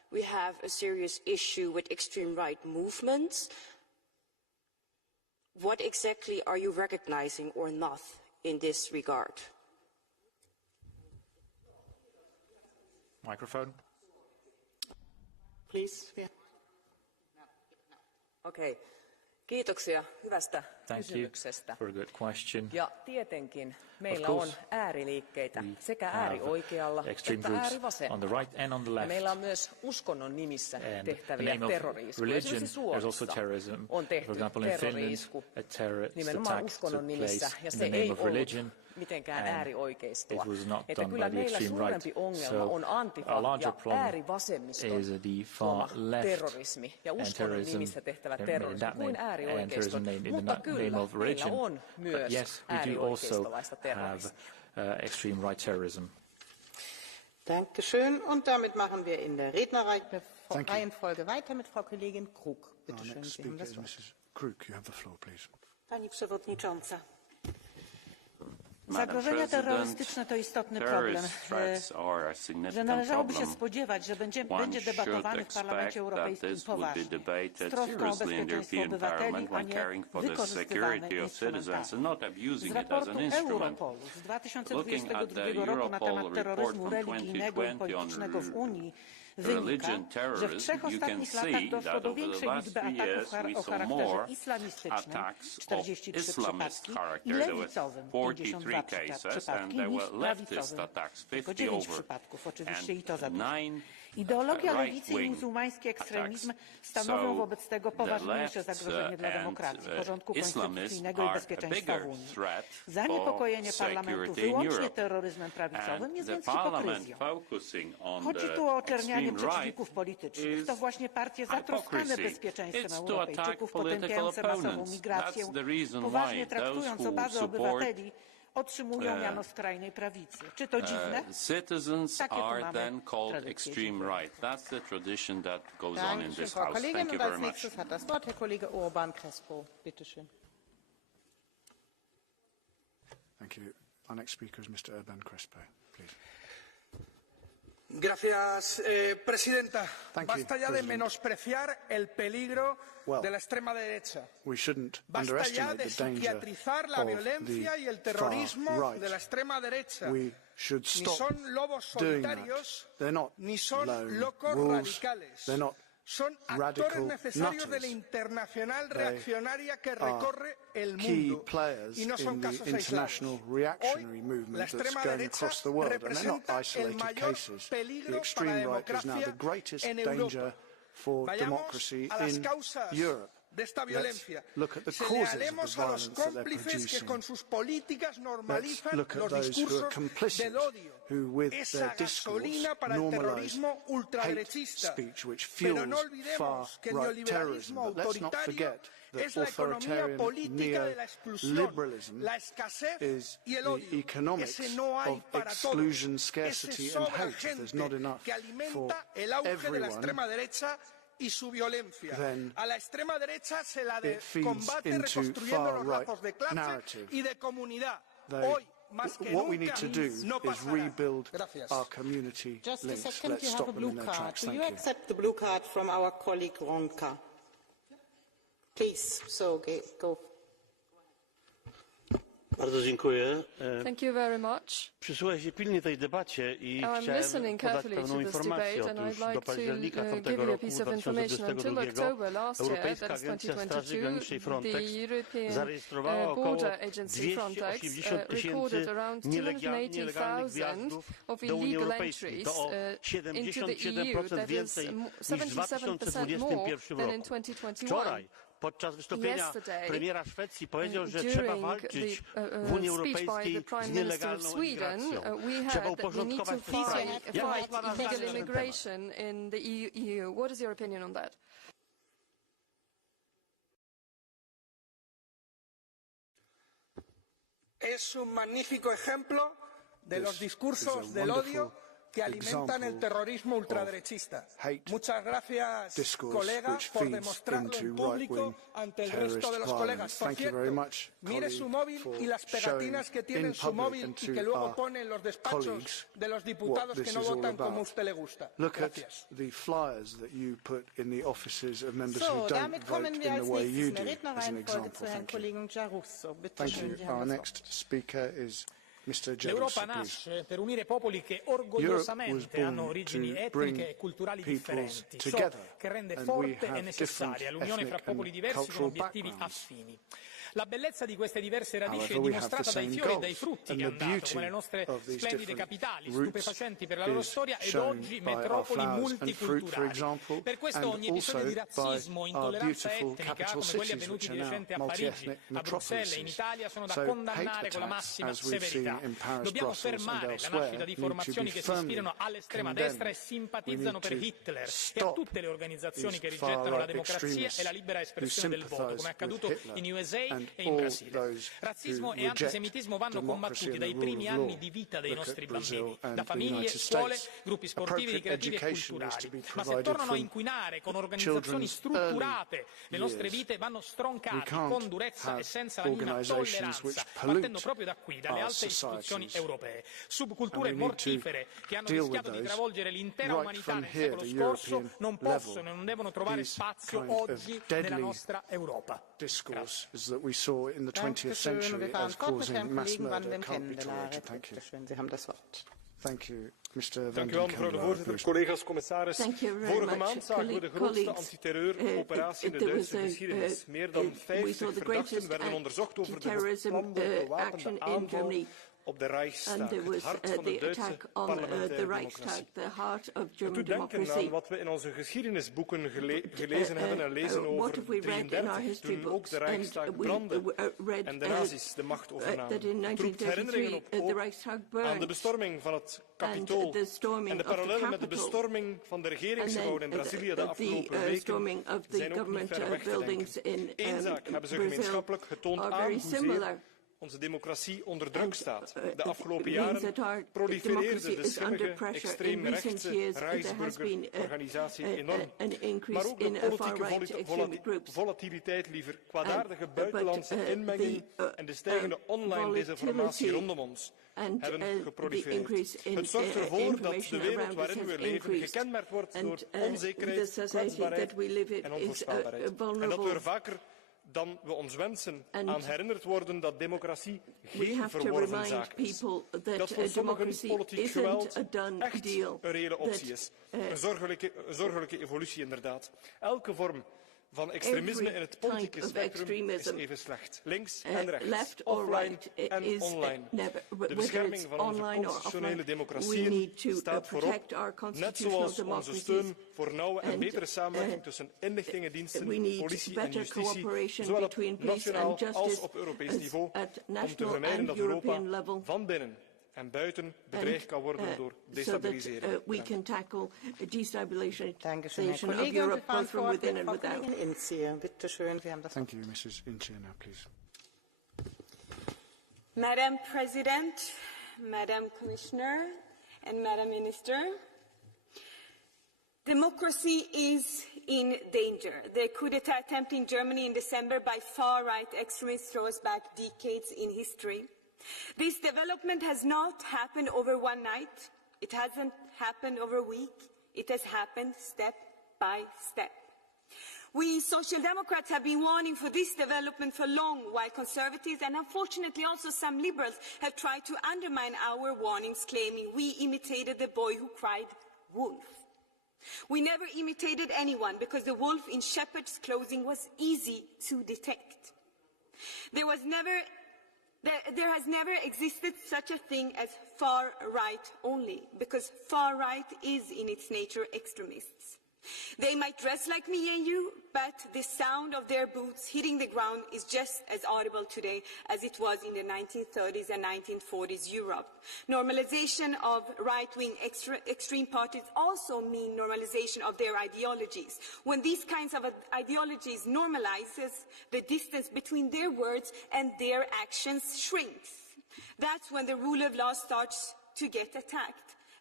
we have a serious issue with extreme right movements. What exactly are you recognizing or not in this regard? Microphone. Please. Yeah. Okay. Kiitoksia hyvästä Thank kysymyksestä. You for a good question. Ja tietenkin meillä on ääriliikkeitä sekä äärioikealla että äärivasemmalla. Right and on the left. Meillä on myös uskonnon nimissä tehtäviä terrori-iskuja. Esimerkiksi Suomessa on tehty terrori-isku nimenomaan uskonnon nimissä, ja se ei ollut mitenkään äärioikeistoa. Että kyllä meillä suurempi ongelma on antifa ja äärivasemmiston terrorismi ja uskonnon nimissä tehtävä terrorismi kuin äärioikeiston. Mutta kyllä meillä on myös äärioikeistolaista terrorismia. Extreme right terrorism. Dankeschön. Und damit machen wir in der Rednerreihenfolge weiter mit Frau Kollegin Krug. Bitte schön, Sie haben das Wort. Mrs. Krug, you have the floor, please. Pani Przewodnicząca. Zagrożenia terrorystyczne to istotny problem, że należałoby się spodziewać, że będzie debatowany w Parlamencie Europejskim poważnie, z troską o bezpieczeństwo obywateli, a nie wykorzystywany instrumentalnie. Z raportu Europolu z 2022 roku na temat terroryzmu religijnego i politycznego w Unii wynika, że w 3 ostatnich latach doszło do większej liczby ataków o charakterze islamistycznym, 43 przypadki, i lewicowym, 52 przypadki, niż prawicowym, tylko 9 przypadków, oczywiście i to za dużo. Ideologia lewicy i muzułmański ekstremizm stanowią wobec tego poważniejsze zagrożenie dla demokracji, porządku konstytucyjnego i bezpieczeństwa w Unii. Zaniepokojenie Parlamentu wyłącznie terroryzmem prawicowym jest więc hipokryzją. Chodzi tu o oczernianie przeciwników politycznych. To właśnie partie zatroskane bezpieczeństwem Europejczyków, potępiające masową migrację, poważnie traktując obawy obywateli, otrzymują miano skrajnej prawicy. Czy to dziwne? Citizens are then called extreme right. That's the tradition that goes on in this House. Thank you very much. Hat das Wort Herr Kollege Urban Crespo. Bitte schön. Thank you. Our next speaker is Mr. Urban Crespo, please. Gracias, Presidenta. Basta ya de menospreciar el peligro de la extrema derecha. Basta ya de psiquiatrizar la violencia y el terrorismo de la extrema derecha. Ni son lobos solitarios, ni son locos radicales. Son actores necesarios de la internacional reaccionaria que recorre el mundo y no son casos aislados. Hoy, la extrema derecha representa el mayor peligro para la democracia en Europa. Vayamos a las causas de esta violencia. Señalemos a los cómplices que con sus políticas normalizan los discursos del odio. Esa gasolina para el terrorismo ultraderechista. Pero no olvidemos que el neoliberalismo autoritario es la economía política de la exclusión, la escasez y el odio. Ese no hay para todos. Ese sobra gente que alimenta el auge de la extrema derecha y su violencia. A la extrema derecha se la combate reconstruyendo los lazos de clase y de comunidad. Hoy, más que nunca, no pasará. Gracias. Just a second, you have a blue card. Do you accept the blue card from our colleague Ronka? Please, so go. Bardzo dziękuję. Thank you very much. Przysłuchałem się pilnie tej debacie i chciałem podać pewną informację. Otóż do października tamtego roku 2022 Europejska Agencja Straży Granicznej Frontex zarejestrowała około 280 tysięcy nielegalnych wjazdów do Unii Europejskiej. To o 77% więcej niż w 2021 roku. Wczoraj podczas wystąpienia premiera Szwecji powiedział, że trzeba walczyć w Unii Europejskiej z nielegalną imigracją. Trzeba uporządkować te sprawy. Jaka jest pana zdanie na ten temat? Es un magnífico ejemplo de los discursos del odio que alimentan el terrorismo ultraderechista. Muchas gracias, colega, por demostrarlo en público ante el resto de los colegas. Por cierto, mire su móvil y las pegatinas que tiene en su móvil y que luego pone en los despachos de los diputados que no votan como a usted le gusta. Gracias. Damit kommen wir als nächstes in der Rednerreihenfolge zu Herrn Kollegen Giarrusso. Bitte schön, Sie haben das Wort. L'Europa nasce per unire popoli che orgogliosamente hanno origini etniche e culturali differenti, ciò che rende forte e necessaria l'unione fra popoli diversi con obiettivi affini. La bellezza di queste diverse radici è dimostrata dai fiori e dai frutti che hanno dato, come le nostre splendide capitali, stupefacenti per la loro storia ed oggi metropoli multiculturali. Per questo ogni episodio di razzismo, intolleranza etnica, come quelli avvenuti di recente a Parigi, a Bruxelles e in Italia, sono da condannare con la massima severità. Dobbiamo fermare la nascita di formazioni che si ispirano all'estrema destra e simpatizzano per Hitler e a tutte le organizzazioni che rigettano la democrazia e la libera espressione del voto, come è accaduto in USA e in Brasile. Razzismo e antisemitismo vanno combattuti dai primi anni di vita dei nostri bambini, da famiglie, scuole, gruppi sportivi, ricreativi e culturali. Ma se tornano a inquinare con organizzazioni strutturate le nostre vite, vanno stroncati con durezza e senza la minima tolleranza, partendo proprio da qui, dalle alte istituzioni europee. Subculture mortifere che hanno rischiato di travolgere l'intera umanità nel secolo scorso non possono e non devono trovare spazio oggi nella nostra Europa. We saw in the 20th century as causing mass murder can't be tolerated. Thank you. Thank you. Mr. Van den mevrouw de voorzitter, collega's, commissaris. Vorige maand zagen we de grootste antiterreuroperatie in de Duitse geschiedenis. Meer dan 50 verdachten werden onderzocht over de geplande bewapende aanval op de Reichstag, het hart van de Duitse parlementaire democratie. Doet denken aan wat we in onze geschiedenisboeken gelezen hebben en lezen over 1933, toen ook de Reichstag brandde en de nazi's de macht overnamen. Het roept herinneringen op aan de bestorming van het Capitool en de parallellen met de bestorming van de regeringsgebouwen in Brazilië de afgelopen weken zijn ook niet ver weg te denken. Eén zaak hebben ze gemeenschappelijk getoond aan hoezeer onze democratie onder druk staat. De afgelopen jaren prolifereerde de schimmige extreemrechtse Reichsburger-organisatie enorm. Maar ook de politieke volatiliteit, liever kwaadaardige buitenlandse inmenging en de stijgende online desinformatie rondom ons hebben geprolifereerd. Het zorgt ervoor dat de wereld waarin we leven gekenmerkt wordt door onzekerheid, kwetsbaarheid en onvoorspelbaarheid. En dat we er vaker dan we ons wensen aan herinnerd worden dat democratie geen verworven zaak is. Dat voor sommigen politiek geweld echt een reële optie is. Een zorgelijke evolutie inderdaad. Elke vorm van extremisme in het politieke spectrum is even slecht. Links en rechts, offline en online. De bescherming van onze constitutionele democratieën staat voorop, net zoals onze steun voor nauwe en betere samenwerking tussen inlichtingendiensten, politie en justitie, zowel op nationaal als op Europees niveau, om te vermijden dat Europa van binnen en buiten bedreigd kan worden door destabilisering. So that we can tackle destabilization of Europe both from within and without. Thank you, Mrs. Ince, now please. Madam President, Madam Commissioner, and Madam Minister, democracy is in danger. The coup d'etat attempt in Germany in December by far-right extremists throws back decades in history. This development has not happened over one night. It hasn't happened over a week. It has happened step by step. We Social Democrats have been warning for this development for long, while Conservatives and unfortunately also some Liberals have tried to undermine our warnings, claiming we imitated the boy who cried wolf. We never imitated anyone because the wolf in shepherd's clothing was easy to detect. There has never existed such a thing as far-right only, because far-right is in its nature extremists. They might dress like me and you, but the sound of their boots hitting the ground is just as audible today as it was in the 1930s and 1940s Europe. Normalization of right-wing extreme parties also mean normalization of their ideologies. When these kinds of ideologies normalizes, the distance between their words and their actions shrinks. That's when the rule of law starts to get attacked.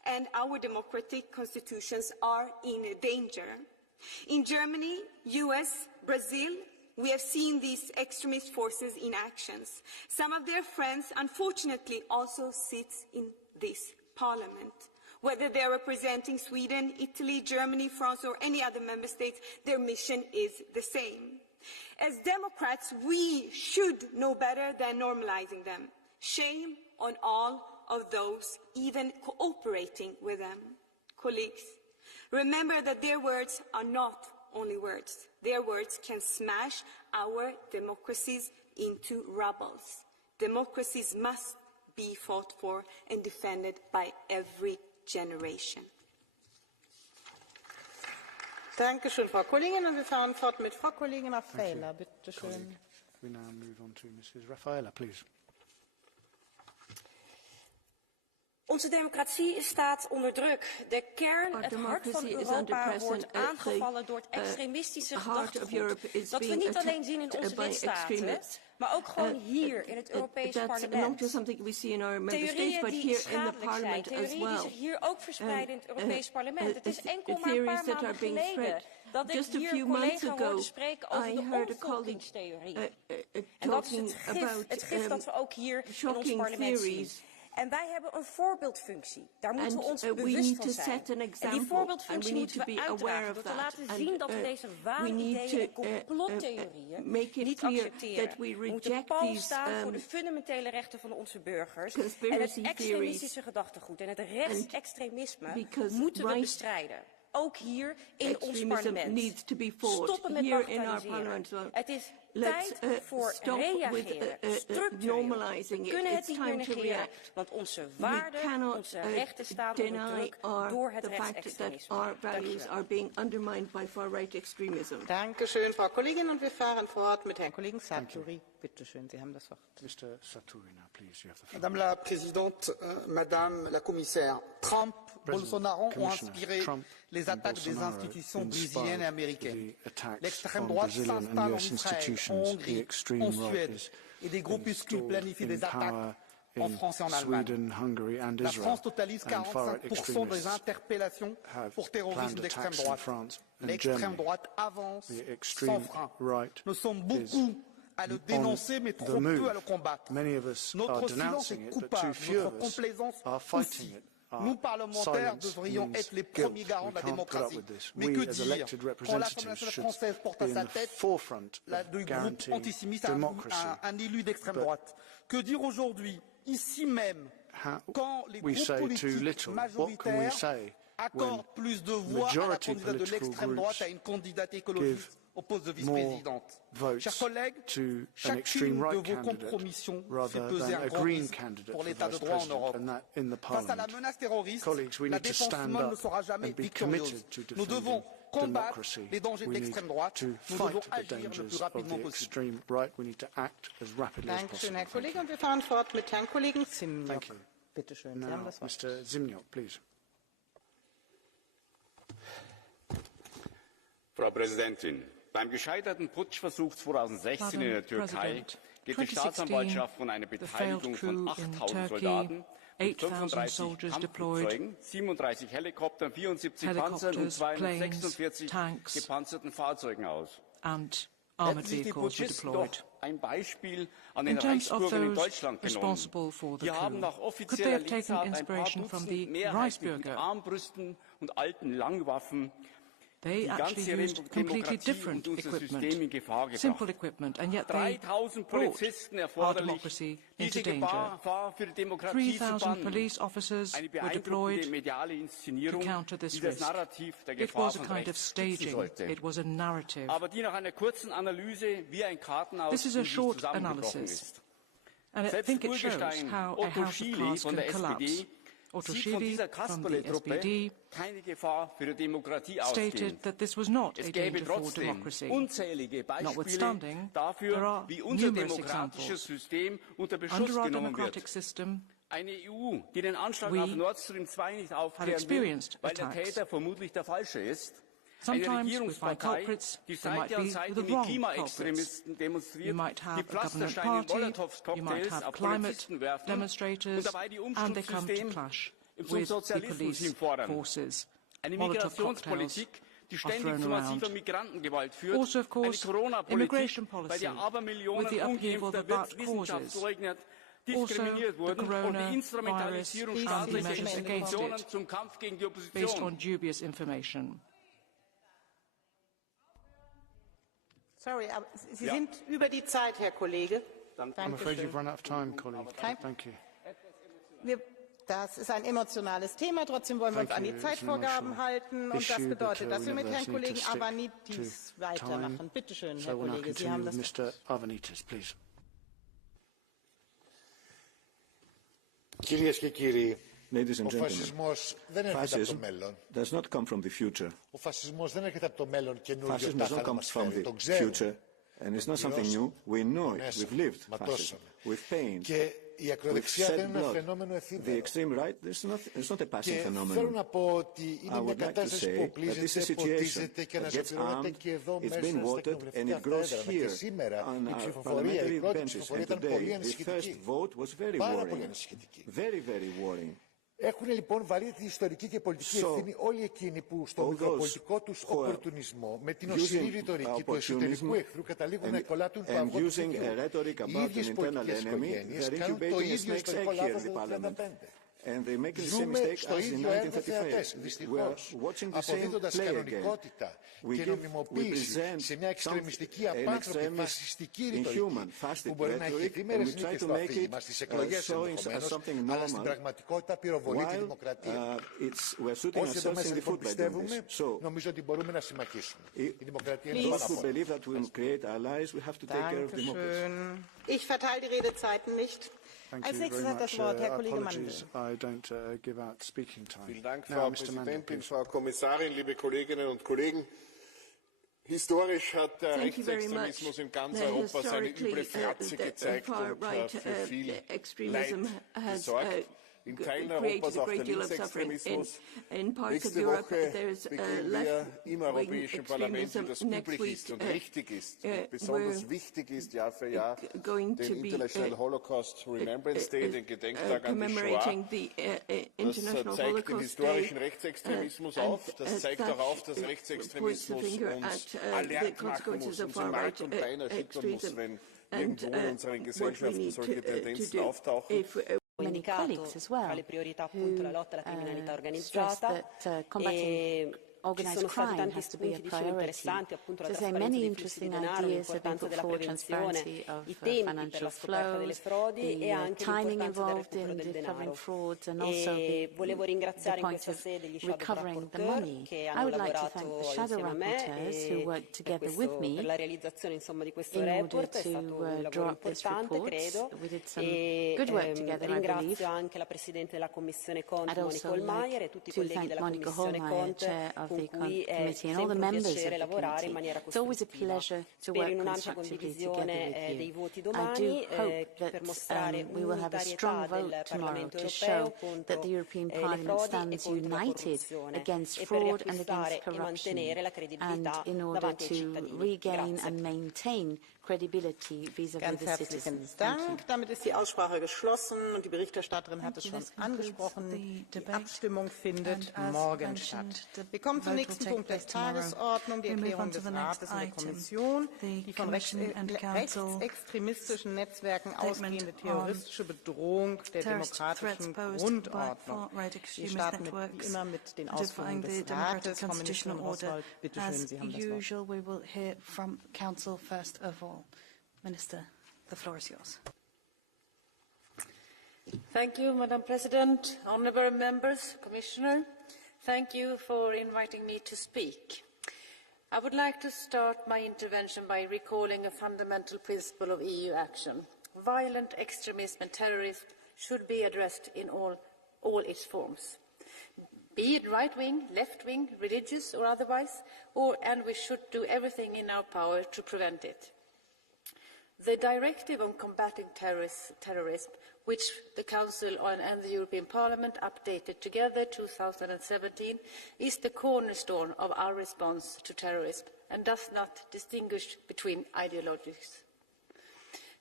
and our democratic constitutions are in danger. In Germany, US, Brazil, we have seen these extremist forces in actions. Some of their friends, unfortunately, also sit in this parliament. Whether they are representing Sweden, Italy, Germany, France, or any other member states, their mission is the same. As Democrats, we should know better than normalizing them. Shame on all of those even cooperating with them. Colleagues, remember that their words are not only words. Their words can smash our democracies into rubble. Democracies must be fought for and defended by every generation. Danke schön, Frau Kollegin. Und wir fahren fort mit Frau Kollegin Raffaella. Bitte schön. We now move on to Mrs. Raffaella, please. Onze democratie staat onder druk. De kern, het hart van Europa, wordt aangevallen door het extremistische gedachtegoed. Dat we niet alleen zien in onze lidstaten, maar ook gewoon hier in het Europees Parlement. Theorieën die schadelijk zijn, theorieën die zich hier ook verspreiden in het Europees Parlement. Het is enkel maar een paar maanden geleden dat ik hier een collega hoorde spreken over de omvolkingstheorie. En dat is het gif dat we ook hier in ons parlement zien. En wij hebben een voorbeeldfunctie. Daar moeten we ons bewust van zijn. En die voorbeeldfunctie moeten we uitdragen door te laten zien dat we deze waanideeën en complottheorieën niet accepteren. We moeten pal staan voor de fundamentele rechten van onze burgers. En het extremistische gedachtegoed en het rechtsextremisme moeten we bestrijden. Ook hier in ons parlement. Stoppen met bagatelliseren. Het is tijd voor reageren, structureel. We kunnen het niet meer negeren, want onze waarden, onze rechten staan onder druk door het rechtsextremisme. Danke schön, Frau Kollegin. Und wir fahren fort mit Herrn Kollegen Sartori. Bitte schön, Sie haben das Wort. Mr. Sartori, now, please, you have the floor. Madame la Présidente, Madame la Commissaire, Trump, Bolsonaro ont inspiré les attaques des institutions brésiliennes et américaines. L'extrême droite s'installe en Israël, en Hongrie, en Suède, et des groupuscules planifient des attaques en France et en Allemagne. La France totalise 45% des interpellations pour terrorisme d'extrême droite. L'extrême droite avance sans frein. Nous sommes beaucoup à le dénoncer, mais trop peu à le combattre. Notre silence est coupable, notre complaisance aussi. Nous, parlementaires, devrions être les premiers garants de la démocratie. Mais que dire quand l'Assemblée nationale française porte à sa tête du groupe antisémite un élu d'extrême droite? Que dire aujourd'hui, ici même, quand les groupes politiques majoritaires accordent plus de voix à la candidate de l'extrême droite à une candidate écologiste au poste de vice-présidente? Chers collègues, chacune de vos compromissions fait peser un grand risque pour l'état de droit en Europe. Face à la menace terroriste, la défense humaine ne sera jamais victorieuse. Nous devons combattre les dangers de l'extrême droite. Nous devons agir le plus rapidement possible. Dankeschön, Herr Kollege. Und wir fahren fort mit Herrn Kollegen Zimniok. Bitte schön, Sie haben das Wort. Mr. Zimniok, please. Frau Präsidentin! Beim gescheiterten Putschversuch 2016 in der Türkei geht die Staatsanwaltschaft von einer Beteiligung von 8.000 Soldaten und 35 Kampfflugzeugen, 37 Helikoptern, 74 Panzern und 246 gepanzerten Fahrzeugen aus. Hätten sich die Putschisten doch ein Beispiel an den Reichsbürgern in Deutschland genommen. Die haben nach offizieller Lesart ein paar Dutzend mehrheitlich mit Armbrüsten und alten Langwaffen They actually used completely different equipment, simple equipment, and yet they brought our democracy into danger. 3,000 police officers were deployed to counter this risk. It was a kind of staging. It was a narrative. This is a short analysis, and I think it shows how a house of cards can collapse. Otto Schily from the SPD stated that this was not a danger for democracy. Notwithstanding, there are numerous examples. Under our democratic system, we have experienced attacks. Sometimes we find culprits, they might be the wrong culprits. You might have a government party, you might have climate demonstrators, and they come to clash. with the police forces. Molotov cocktails are thrown around. Also, of course, immigration policy, with the upheaval that that causes. Also, the coronavirus and the measures against it, based on dubious information. Sorry, Sie sind über die Zeit, Herr Kollege. I'm afraid you've run out of time, colleague. Thank you. Das ist ein emotionales Thema, trotzdem wollen wir uns an die Zeitvorgaben halten. Und das bedeutet, dass wir mit Herrn Kollegen Avanitis weitermachen. Bitte schön, Herr Kollege, Sie haben das Wort. Mr. Avanitis, please. Ladies and gentlemen, fascism does not come from the future. Fascism does not come from the future, and it's not something new. We know it. We've lived fascism. We've pain. We've shed blood. The extreme right, it's not a passing phenomenon. I would like to say that this is a situation that gets armed, it's been watered, and it grows here on our parliamentary benches. And today, the first vote was very worrying. Very, very worrying. Έχουν λοιπόν βαρύτητη ιστορική και πολιτική ευθύνη όλοι εκείνοι που στο μικροπολιτικό τους οπορτουνισμό με την οσυρή ρητορική του εσωτερικού εχθρού καταλήγουν να εκολάτουν το αυγό του δικαίου. Οι ίδιες πολιτικές οικογένειες κάνουν το ίδιο ιστορικό λάθος το 1935. Ζούμε στο ίδιο έργο θεατές, δυστυχώς, αποδίδοντας κανονικότητα και νομιμοποίηση σε μια εξτρεμιστική, απάνθρωπη, φασιστική ρητορική που μπορεί να έχει εφήμερες νίκες στο αφήγημα, στις εκλογές ενδεχομένως, αλλά στην πραγματικότητα πυροβολεί τη δημοκρατία. Όσοι εδώ μέσα λοιπόν πιστεύουμε, νομίζω ότι μπορούμε να συμμαχίσουμε. Η δημοκρατία είναι πάνω από όλα. Ich verteile die Redezeiten nicht. Als nächstes hat das Wort Herr Kollege Mandel. Vielen Dank, Frau Präsidentin, Frau Kommissarin, liebe Kolleginnen und Kollegen. Historisch hat der Rechtsextremismus in ganz Europa seine üble Fratze gezeigt und für viel Leid gesorgt. In Teilen Europas auch der Linksextremismus. Nächste Woche beginnen wir im Europäischen Parlament, wie das üblich ist und richtig ist und besonders wichtig ist, Jahr für Jahr, den International Holocaust Remembrance Day, den Gedenktag an die Shoah. Das zeigt den historischen Rechtsextremismus auf. Das zeigt auch auf, dass Rechtsextremismus uns alert machen muss, uns in Mark und Bein erschüttern muss, wenn irgendwo in unseren Gesellschaften solche Tendenzen auftauchen. Many colleagues as well stress that combating organised crime has to be a priority. So there are many interesting ideas have been put forward: transparency of financial flows, the timing involved in recovering frauds, and also the point of recovering the money. I would like to thank the shadow rapporteurs who worked together with me in order to draw up this report. We did some good work together, I believe. I'd also like to thank Monica Hohlmeier, Chair of the committee, and all the members of the committee. It's always a pleasure to work constructively together with you. I do hope that we will have a strong vote tomorrow to show that the European Parliament stands united against fraud and against corruption, and in order to regain and maintain credibility vis-à-vis the citizens. Damit ist die Aussprache geschlossen und die Berichterstatterin hat es schon angesprochen. Die Abstimmung findet morgen statt. Wir kommen zum nächsten Punkt der Tagesordnung, die Erklärung des Rates und der Kommission, die von rechtsextremistischen Netzwerken ausgehende terroristische Bedrohung der demokratischen Grundordnung. Wir starten wie immer mit den Ausführungen des Rates. Frau Ministerin Oswald, bitte schön, Sie haben das Wort. Minister, the floor is yours. Thank you, Madam President, honourable members, Commissioner. Thank you for inviting me to speak. I would like to start my intervention by recalling a fundamental principle of EU action. Violent extremism and terrorism should be addressed in all its forms, be it right-wing, left-wing, religious or otherwise, and we should do everything in our power to prevent it. The Directive on Combating Terrorism, which the Council and the European Parliament updated together in 2017, is the cornerstone of our response to terrorism and does not distinguish between ideologies.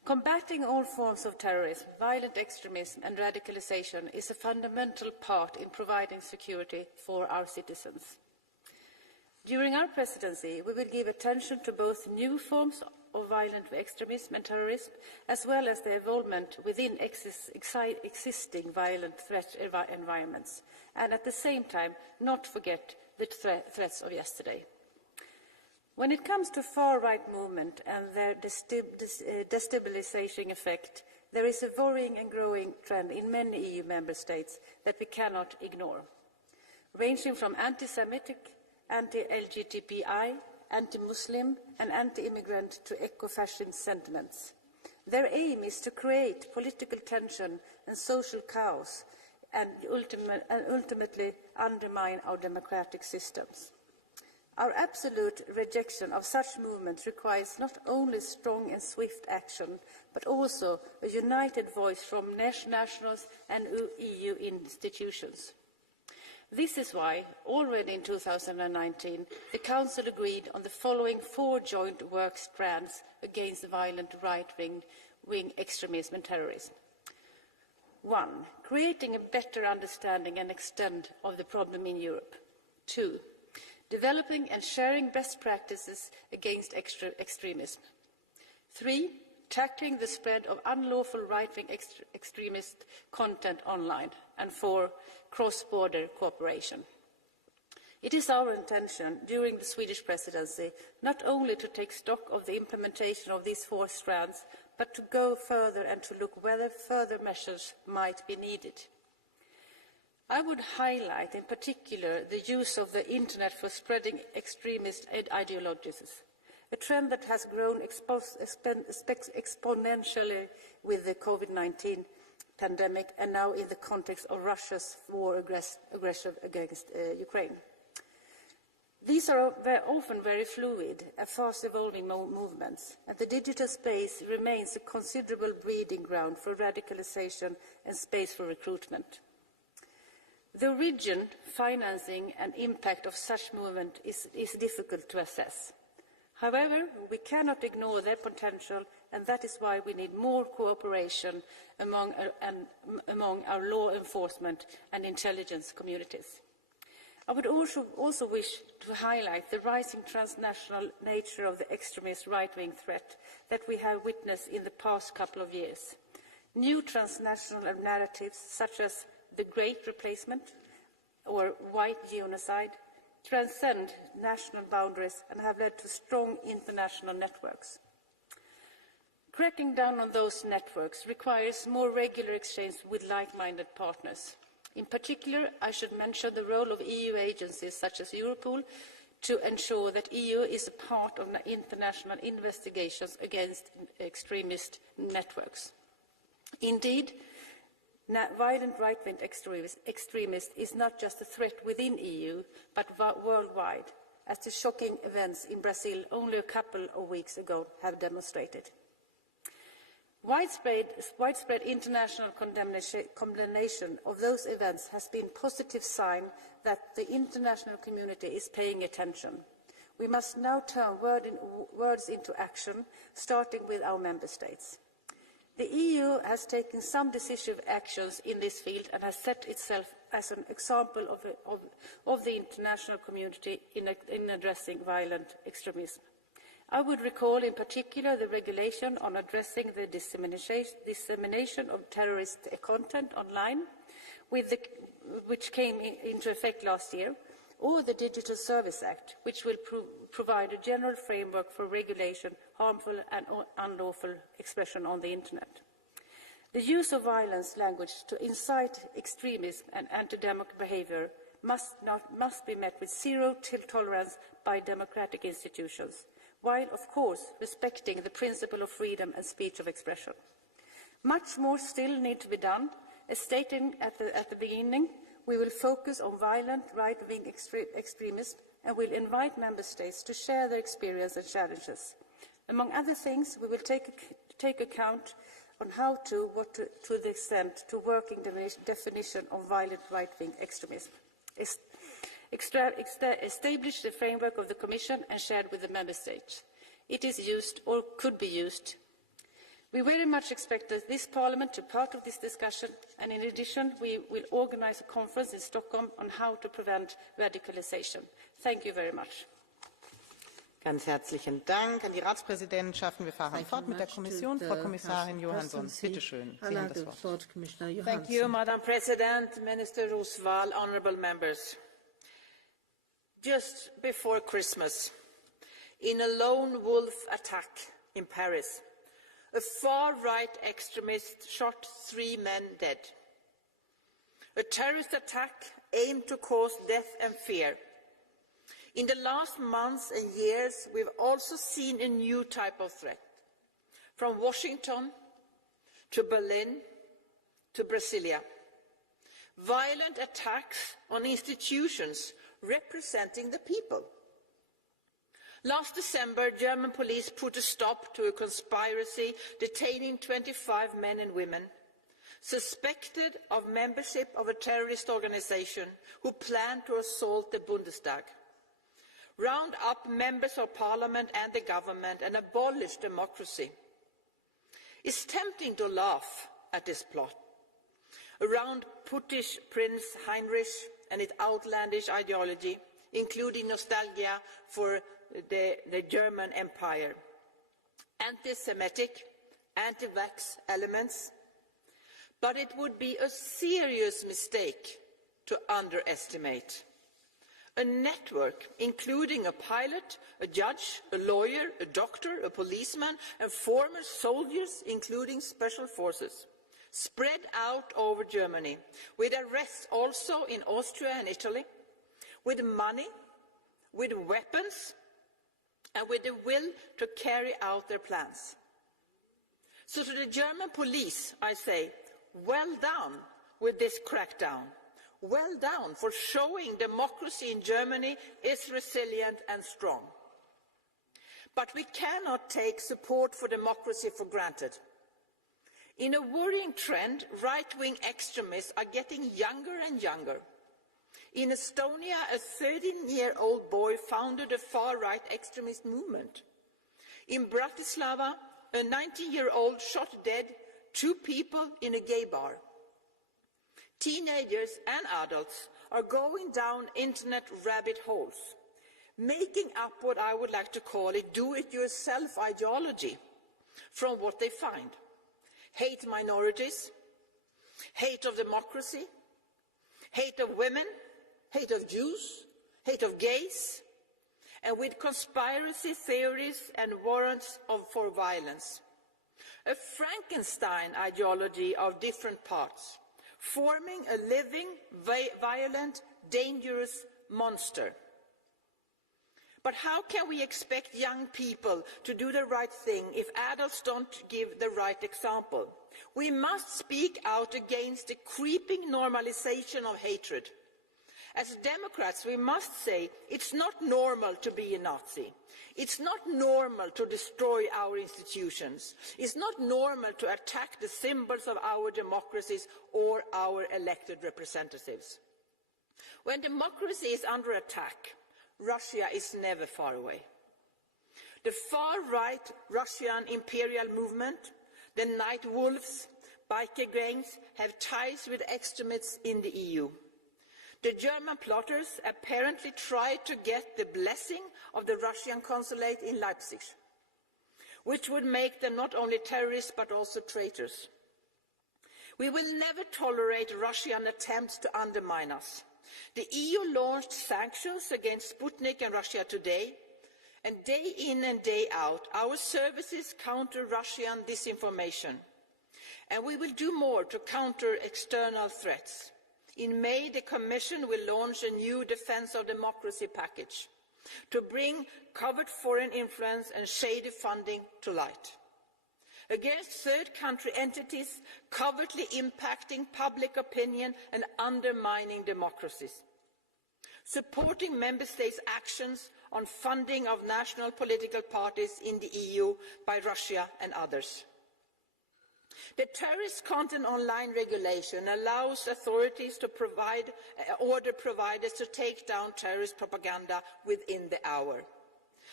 Combating all forms of terrorism, violent extremism and radicalization is a fundamental part in providing security for our citizens. During our presidency, we will give attention to both new forms of violent extremism and terrorism, as well as the involvement within existing violent threat environments, and at the same time not forget the threats of yesterday. When it comes to far-right movement and their destabilizing effect, there is a worrying and growing trend in many EU member states that we cannot ignore, ranging from anti-Semitic, anti-LGBTI, anti-Muslim and anti-immigrant to eco-fascist sentiments. Their aim is to create political tension and social chaos and ultimately undermine our democratic systems. Our absolute rejection of such movements requires not only strong and swift action, but also a united voice from nationals and EU institutions. This is why, already in 2019, the Council agreed on the following 4 joint work strands against violent right-wing extremism and terrorism. 1. Creating a better understanding and extent of the problem in Europe. 2. Developing and sharing best practices against extremism. 3. Tackling the spread of unlawful right-wing extremist content online. And 4. Cross-border cooperation. It is our intention during the Swedish presidency not only to take stock of the implementation of these 4 strands, but to go further and to look whether further measures might be needed. I would highlight in particular the use of the internet for spreading extremist ideologies, a trend that has grown exponentially with the COVID-19 pandemic and now in the context of Russia's war aggression against Ukraine. These are often very fluid and fast-evolving movements, and the digital space remains a considerable breeding ground for radicalization and space for recruitment. The origin, financing and impact of such movement is difficult to assess. However, we cannot ignore their potential, and that is why we need more cooperation among our law enforcement and intelligence communities. I would also wish to highlight the rising transnational nature of the extremist right-wing threat that we have witnessed in the past couple of years. New transnational narratives such as the Great Replacement or white genocide transcend national boundaries and have led to strong international networks. Cracking down on those networks requires more regular exchange with like-minded partners. In particular, I should mention the role of EU agencies such as Europol to ensure that EU is a part of international investigations against extremist networks. Indeed, violent right-wing extremist is not just a threat within EU, but worldwide, as the shocking events in Brazil only a couple of weeks ago have demonstrated. Widespread international condemnation of those events has been a positive sign that the international community is paying attention. We must now turn words into action, starting with our member states. The EU has taken some decisive actions in this field and has set itself as an example of the international community in addressing violent extremism. I would recall in particular the regulation on addressing the dissemination of terrorist content online, which came into effect last year, or the Digital Service Act, which will provide a general framework for regulation harmful and unlawful expression on the internet. The use of violence language to incite extremism and anti-democratic behaviour must be met with zero tolerance by democratic institutions, while, of course, respecting the principle of freedom and speech of expression. Much more still needs to be done. As stated at the beginning, we will focus on violent right-wing extremism and will invite member states to share their experience and challenges. Among other things, we will take account on how to the extent to working definition of violent right-wing extremism. Establish the framework of the Commission and shared with the member states. It is used or could be used. We very much expect this Parliament to be part of this discussion, and in addition, we will organise a conference in Stockholm on how to prevent radicalisation. Thank you very much. Ganz herzlichen Dank an die Ratspräsidentschaft. Wir fahren fort mit der Kommission. Frau Kommissarin Johansson, bitte schön. Sie haben das Wort. Thank you, Madam President, Minister Roosevelt, honourable members. Just before Christmas, in a lone wolf attack in Paris, a far-right extremist shot 3 men dead. A terrorist attack aimed to cause death and fear. In the last months and years, we've also seen a new type of threat, from Washington to Berlin to Brasilia. Violent attacks on institutions representing the people. Last December, German police put a stop to a conspiracy detaining 25 men and women suspected of membership of a terrorist organization who planned to assault the Bundestag, round up members of parliament and the government, and abolish democracy. It's tempting to laugh at this plot around Puttish Prince Heinrich and its outlandish ideology, including nostalgia for the German Empire, anti-Semitic, anti-vax elements, but it would be a serious mistake to underestimate a network including a pilot, a judge, a lawyer, a doctor, a policeman, and former soldiers, including special forces, spread out over Germany, with arrests also in Austria and Italy, with money, with weapons, and with the will to carry out their plans. So to the German police, I say, well done with this crackdown. Well done for showing democracy in Germany is resilient and strong. But we cannot take support for democracy for granted. In a worrying trend, right-wing extremists are getting younger and younger. In Estonia, a 13-year-old boy founded a far-right extremist movement. In Bratislava, a 19-year-old shot dead 2 people in a gay bar. Teenagers and adults are going down internet rabbit holes, making up what I would like to call it do-it-yourself ideology from what they find. Hate minorities, hate of democracy, hate of women, hate of Jews, hate of gays, and with conspiracy theories and warrants for violence. A Frankenstein ideology of different parts, forming a living, violent, dangerous monster. But how can we expect young people to do the right thing if adults don't give the right example? We must speak out against the creeping normalization of hatred. As Democrats, we must say it's not normal to be a Nazi. It's not normal to destroy our institutions. It's not normal to attack the symbols of our democracies or our elected representatives. When democracy is under attack, Russia is never far away. The far-right Russian imperial movement, the Night Wolves, biker gangs have ties with extremists in the EU. The German plotters apparently tried to get the blessing of the Russian consulate in Leipzig, which would make them not only terrorists but also traitors. We will never tolerate Russian attempts to undermine us. The EU launched sanctions against Sputnik and Russia Today, and day in and day out, our services counter Russian disinformation. And we will do more to counter external threats. In May, the Commission will launch a new Defence of Democracy package to bring covert foreign influence and shady funding to light. Against third country entities covertly impacting public opinion and undermining democracies. Supporting Member States' actions on funding of national political parties in the EU by Russia and others. The terrorist content online regulation allows authorities to order providers to take down terrorist propaganda within the hour.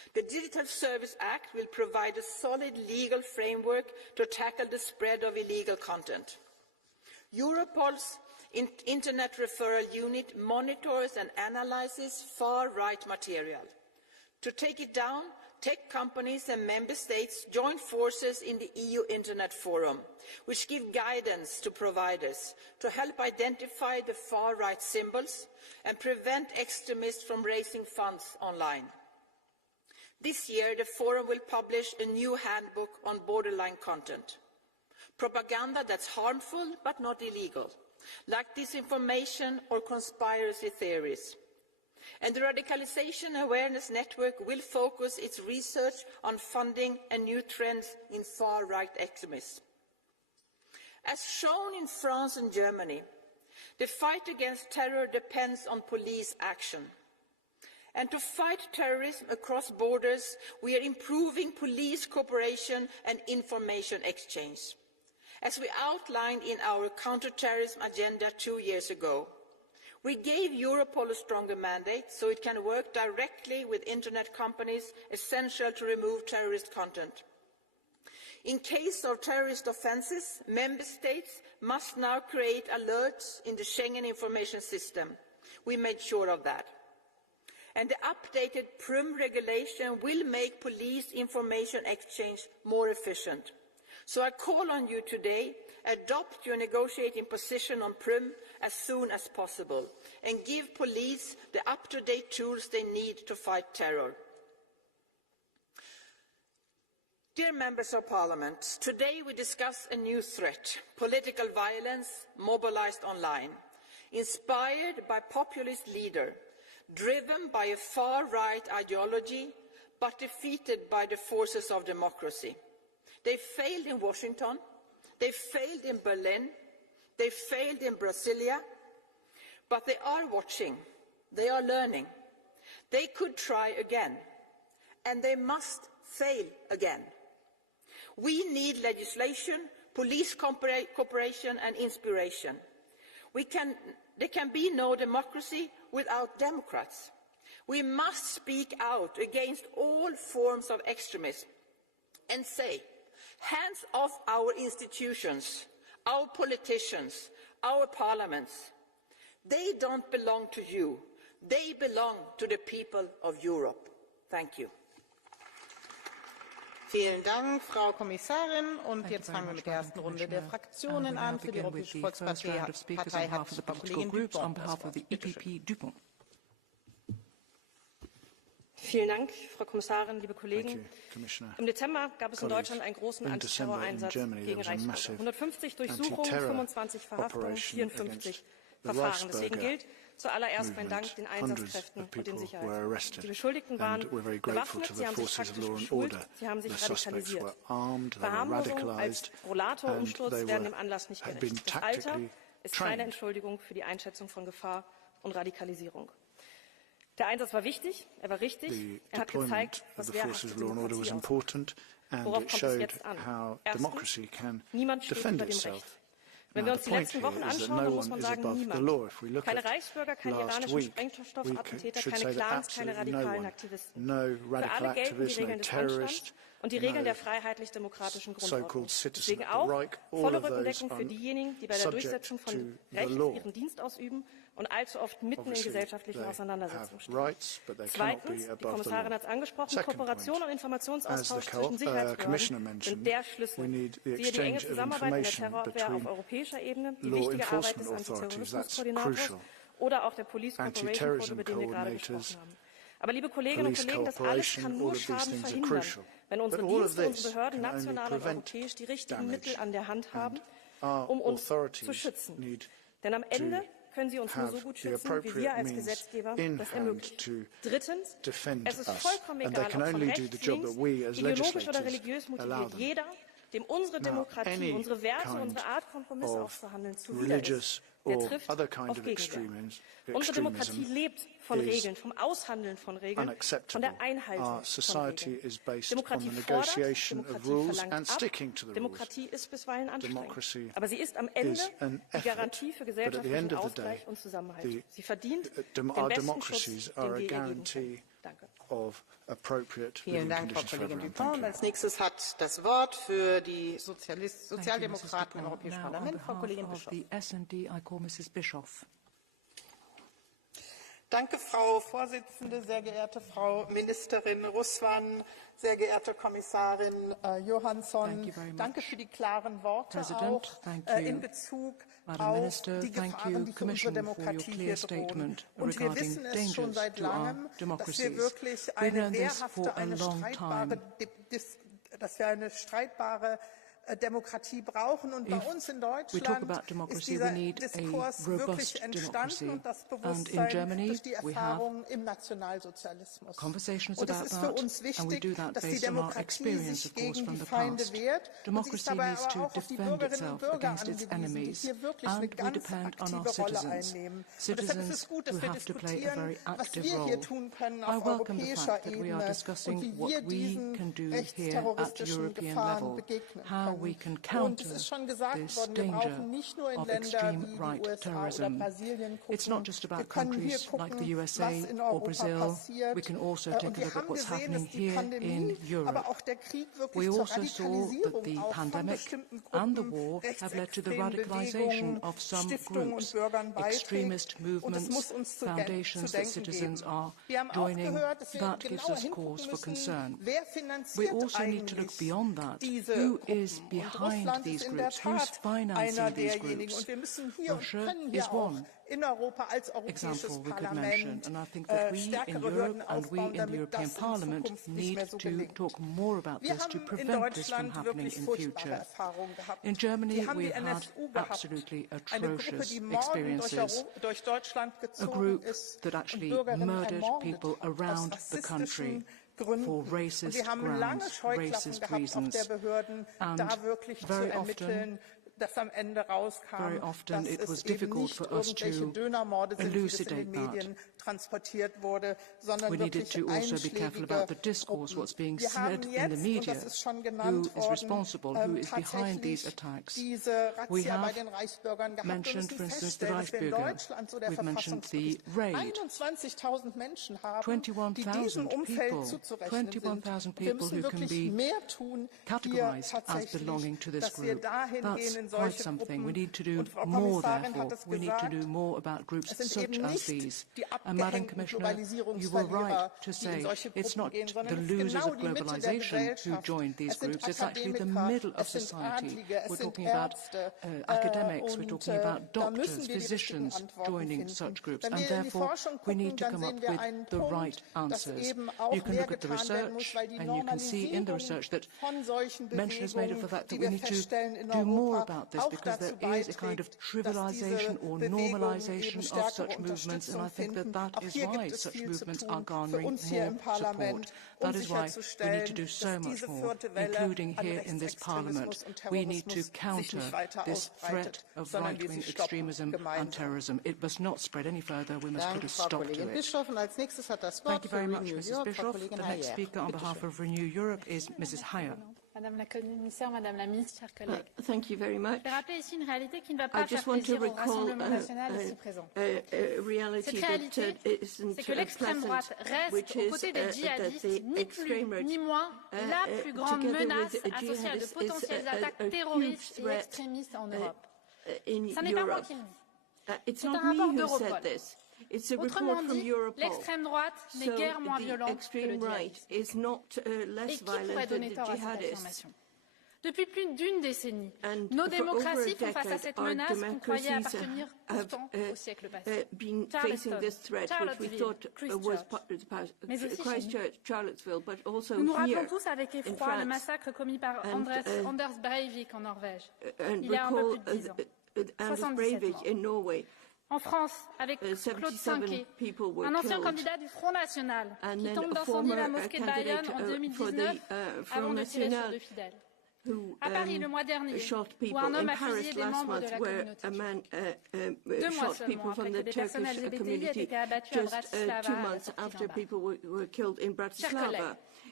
The Digital Service Act will provide a solid legal framework to tackle the spread of illegal content. Europol's Internet Referral Unit monitors and analyzes far-right material. To take it down, tech companies and member states join forces in the EU Internet Forum, which give guidance to providers to help identify the far-right symbols and prevent extremists from raising funds online. This year, the Forum will publish a new handbook on borderline content. Propaganda that's harmful but not illegal, like disinformation or conspiracy theories. And the Radicalization Awareness Network will focus its research on funding and new trends in far-right extremism. As shown in France and Germany, the fight against terror depends on police action. And to fight terrorism across borders, we are improving police cooperation and information exchange. As we outlined in our counter-terrorism agenda 2 years ago, we gave Europol a stronger mandate so it can work directly with internet companies essential to remove terrorist content. In case of terrorist offences, member states must now create alerts in the Schengen information system. We made sure of that. And the updated PRIM regulation will make police information exchange more efficient. So I call on you today, adopt your negotiating position on PRIM as soon as possible and give police the up-to-date tools they need to fight terror. Dear Members of Parliament, today we discuss a new threat, political violence mobilized online, inspired by populist leaders, driven by a far-right ideology, but defeated by the forces of democracy. They failed in Washington, they failed in Berlin, they failed in Brasilia, but they are watching, they are learning. They could try again, and they must fail again. We need legislation, police cooperation and inspiration. There can be no democracy without Democrats. We must speak out against all forms of extremism and say, hands off our institutions, our politicians, our parliaments. They don't belong to you. They belong to the people of Europe. Thank you. Vielen Dank, Frau Kommissarin. Und jetzt fangen wir mit der ersten Runde der Fraktionen an. Für die Europäische Volkspartei hat Frau Kollegin Dupont. Vielen Dank, Frau Kommissarin, liebe Kollegen. Im Dezember gab es in Deutschland einen großen Antiterror-Einsatz gegen Reichsbürger. 150 Durchsuchungen, 25 Verhaftungen, 54 Verfahren. Deswegen gilt zuallererst mein Dank den Einsatzkräften und den Sicherheitskräften. Die Beschuldigten waren bewaffnet, sie haben sich taktisch geschult, sie haben sich radikalisiert. Verharmlosung als Rollatorumsturz werden dem Anlass nicht gerecht. Das Alter ist keine Entschuldigung für die Einschätzung von Gefahr und Radikalisierung. Der Einsatz war wichtig, er war richtig, er hat gezeigt, was wehrhafte Demokratie ausmacht. Worauf kommt es jetzt an? Erstens, niemand steht über dem Recht. Wenn wir uns die letzten Wochen anschauen, dann muss man sagen, niemand. Keine Reichsbürger, keine iranischen Sprengstoffattentäter, keine Clans, keine radikalen Aktivisten. Für alle gelten die Regeln des Anstands und die Regeln der freiheitlich-demokratischen Grundordnung. Deswegen auch volle Rückendeckung für diejenigen, die bei der Durchsetzung von Recht ihren Dienst ausüben und allzu oft mitten in gesellschaftlichen Auseinandersetzungen stehen. Zweitens, die Kommissarin hat es angesprochen, Kooperation und Informationsaustausch zwischen Sicherheitsbehörden sind der Schlüssel. Siehe die enge Zusammenarbeit in der Terrorabwehr auf europäischer Ebene, die wichtige Arbeit des Antiterrorismuskoordinators oder auch der Police Cooperation Code, über den wir gerade gesprochen haben. Aber liebe Kolleginnen und Kollegen, das alles kann nur Schaden verhindern, wenn unsere Dienste, unsere Behörden national und europäisch die richtigen Mittel an der Hand haben, um uns zu schützen. Denn am Ende können sie uns nur so gut schützen, wie wir als Gesetzgeber das ermöglichen. Drittens, es ist vollkommen egal, ob von rechts, links, ideologisch oder religiös motiviert. Jeder, dem unsere Demokratie, unsere Werte, unsere Art, Kompromiss auszuhandeln, zuwider ist, der trifft auf Gegenwehr. Unsere Demokratie lebt von Regeln, vom Aushandeln von Regeln, von der Einhaltung von Regeln. Demokratie fordert, Demokratie verlangt ab, Demokratie ist bisweilen anstrengend. Aber sie ist am Ende die Garantie für gesellschaftlichen Ausgleich und Zusammenhalt. Sie verdient den besten Schutz, den wir ihr geben können. Danke. of appropriate Vielen living Dank, Frau conditions for Kollegin everyone. Dupont. Als nächstes hat das Wort für die Sozialdemokraten im Europäischen Parlament Frau Kollegin Bischoff. Danke, Frau Vorsitzende, sehr geehrte Frau Ministerin Russwan, sehr geehrte Kommissarin Johansson. Danke für die klaren Worte auch in Bezug auf die Gefahren, die für unsere Demokratie hier drohen. Und wir wissen es schon seit langem, dass wir wirklich eine streitbare Demokratie brauchen. Und bei uns in Deutschland ist dieser Diskurs wirklich entstanden und das Bewusstsein durch die Erfahrungen im Nationalsozialismus. Und es ist für uns wichtig, dass die Demokratie sich gegen die Feinde wehrt und sie ist dabei aber auch auf die Bürgerinnen und Bürger angewiesen, die hier wirklich eine ganz aktive Rolle einnehmen. Und deshalb ist es gut, dass wir diskutieren, was wir hier tun können auf europäischer Ebene und wie wir diesen rechtsterroristischen Gefahren begegnen können. Und es ist schon gesagt worden, wir brauchen nicht nur in Länder wie die USA oder Brasilien gucken, wir können hier gucken, was in Europa passiert. Und wir haben gesehen, dass die Pandemie, aber auch der Krieg wirklich zur Radikalisierung auch von bestimmten Gruppen, rechtsextremen Bewegungen, Stiftungen und Bürgern beiträgt. Und es muss uns zu denken geben. Wir haben auch gehört, dass wir genauer hingucken müssen, wer finanziert eigentlich diese Gruppen. Und Russland ist in der Tat einer derjenigen. Und wir müssen hier und können hier auch in Europa als Europäisches Parlament stärkere Hürden aufbauen, damit das in Zukunft nicht mehr so gelingt. Wir haben in Deutschland wirklich furchtbare Erfahrungen gehabt. Wir haben die NSU gehabt, eine Gruppe, die mordend durch Deutschland gezogen ist und Bürgerinnen ermordet aus rassistischen Gründen. Und wir haben lange Scheuklappen gehabt auf der Behörden, da wirklich zu ermitteln, dass am Ende rauskam, dass es eben nicht irgendwelche Dönermorde sind, wie das in den Medien transportiert wurde, sondern wirklich einschlägige Gruppen. Wir haben jetzt, und das ist schon genannt worden, tatsächlich diese Razzia bei den Reichsbürgern gehabt und müssen feststellen, dass wir in Deutschland, so der Verfassungsgericht, 21.000 Menschen haben, die diesem Umfeld zuzurechnen sind. Wir müssen wirklich mehr tun hier tatsächlich, dass wir dahin gehen in solche Gruppen. Und Frau Kommissarin hat es gesagt, es sind eben nicht die abgehängten Globalisierungsverlierer, die in solche Gruppen gehen, sondern es ist genau die Mitte der Gesellschaft. Es sind Akademiker, es sind Adlige, es sind Ärzte und da müssen wir die richtigen Antworten finden. Wenn wir in die Forschung gucken, dann sehen wir einen Punkt, dass eben auch mehr getan werden muss, weil die Normalisierung von solchen Bewegungen, die wir feststellen in Europa, auch dazu beiträgt, dass diese Bewegungen eben stärkere Unterstützung finden. Auch hier gibt es viel zu tun für uns hier im Parlament, um sicherzustellen, dass diese vierte Welle an Rechtsextremismus und Terrorismus sich nicht weiter ausbreitet, sondern wir sie stoppen gemeinsam. Danke, Frau Kollegin Bischoff. Und als nächstes hat das Wort für Renew Europe Frau Kollegin Hayer. Madame la Commissaire, Madame la Ministre, chers collègues. Thank you very much. Je vais rappeler ici une réalité qui ne va pas faire plaisir au Rassemblement national ici présent. Cette réalité, c'est que l'extrême droite reste aux côtés des djihadistes, ni plus ni moins, la plus grande menace associée à de potentielles attaques terroristes et extrémistes en Europe. Ce n'est pas moi qui le dis. C'est un rapport d'Europol. Autrement dit, l'extrême droite n'est guère moins violente que le djihadisme. Et qui pourrait donner tort à cette affirmation? Depuis plus d'une décennie, nos démocraties font face à cette menace qu'on croyait appartenir pourtant au siècle passé. Charleston, nous nous rappelons tous avec effroi le massacre commis par Anders Breivik en Norvège, il y a un peu plus de 10 ans, 77 morts. En France, avec Claude Cinquet, un ancien candidat du Front National, qui tente d'incendier la mosquée de Bayonne en 2019 avant de tirer sur deux fidèles. À Paris, le mois dernier, où un homme a fusillé des membres de la communauté. 2 mois seulement après que des personnes LGBTI aient été abattues à Bratislava. Chers collègues,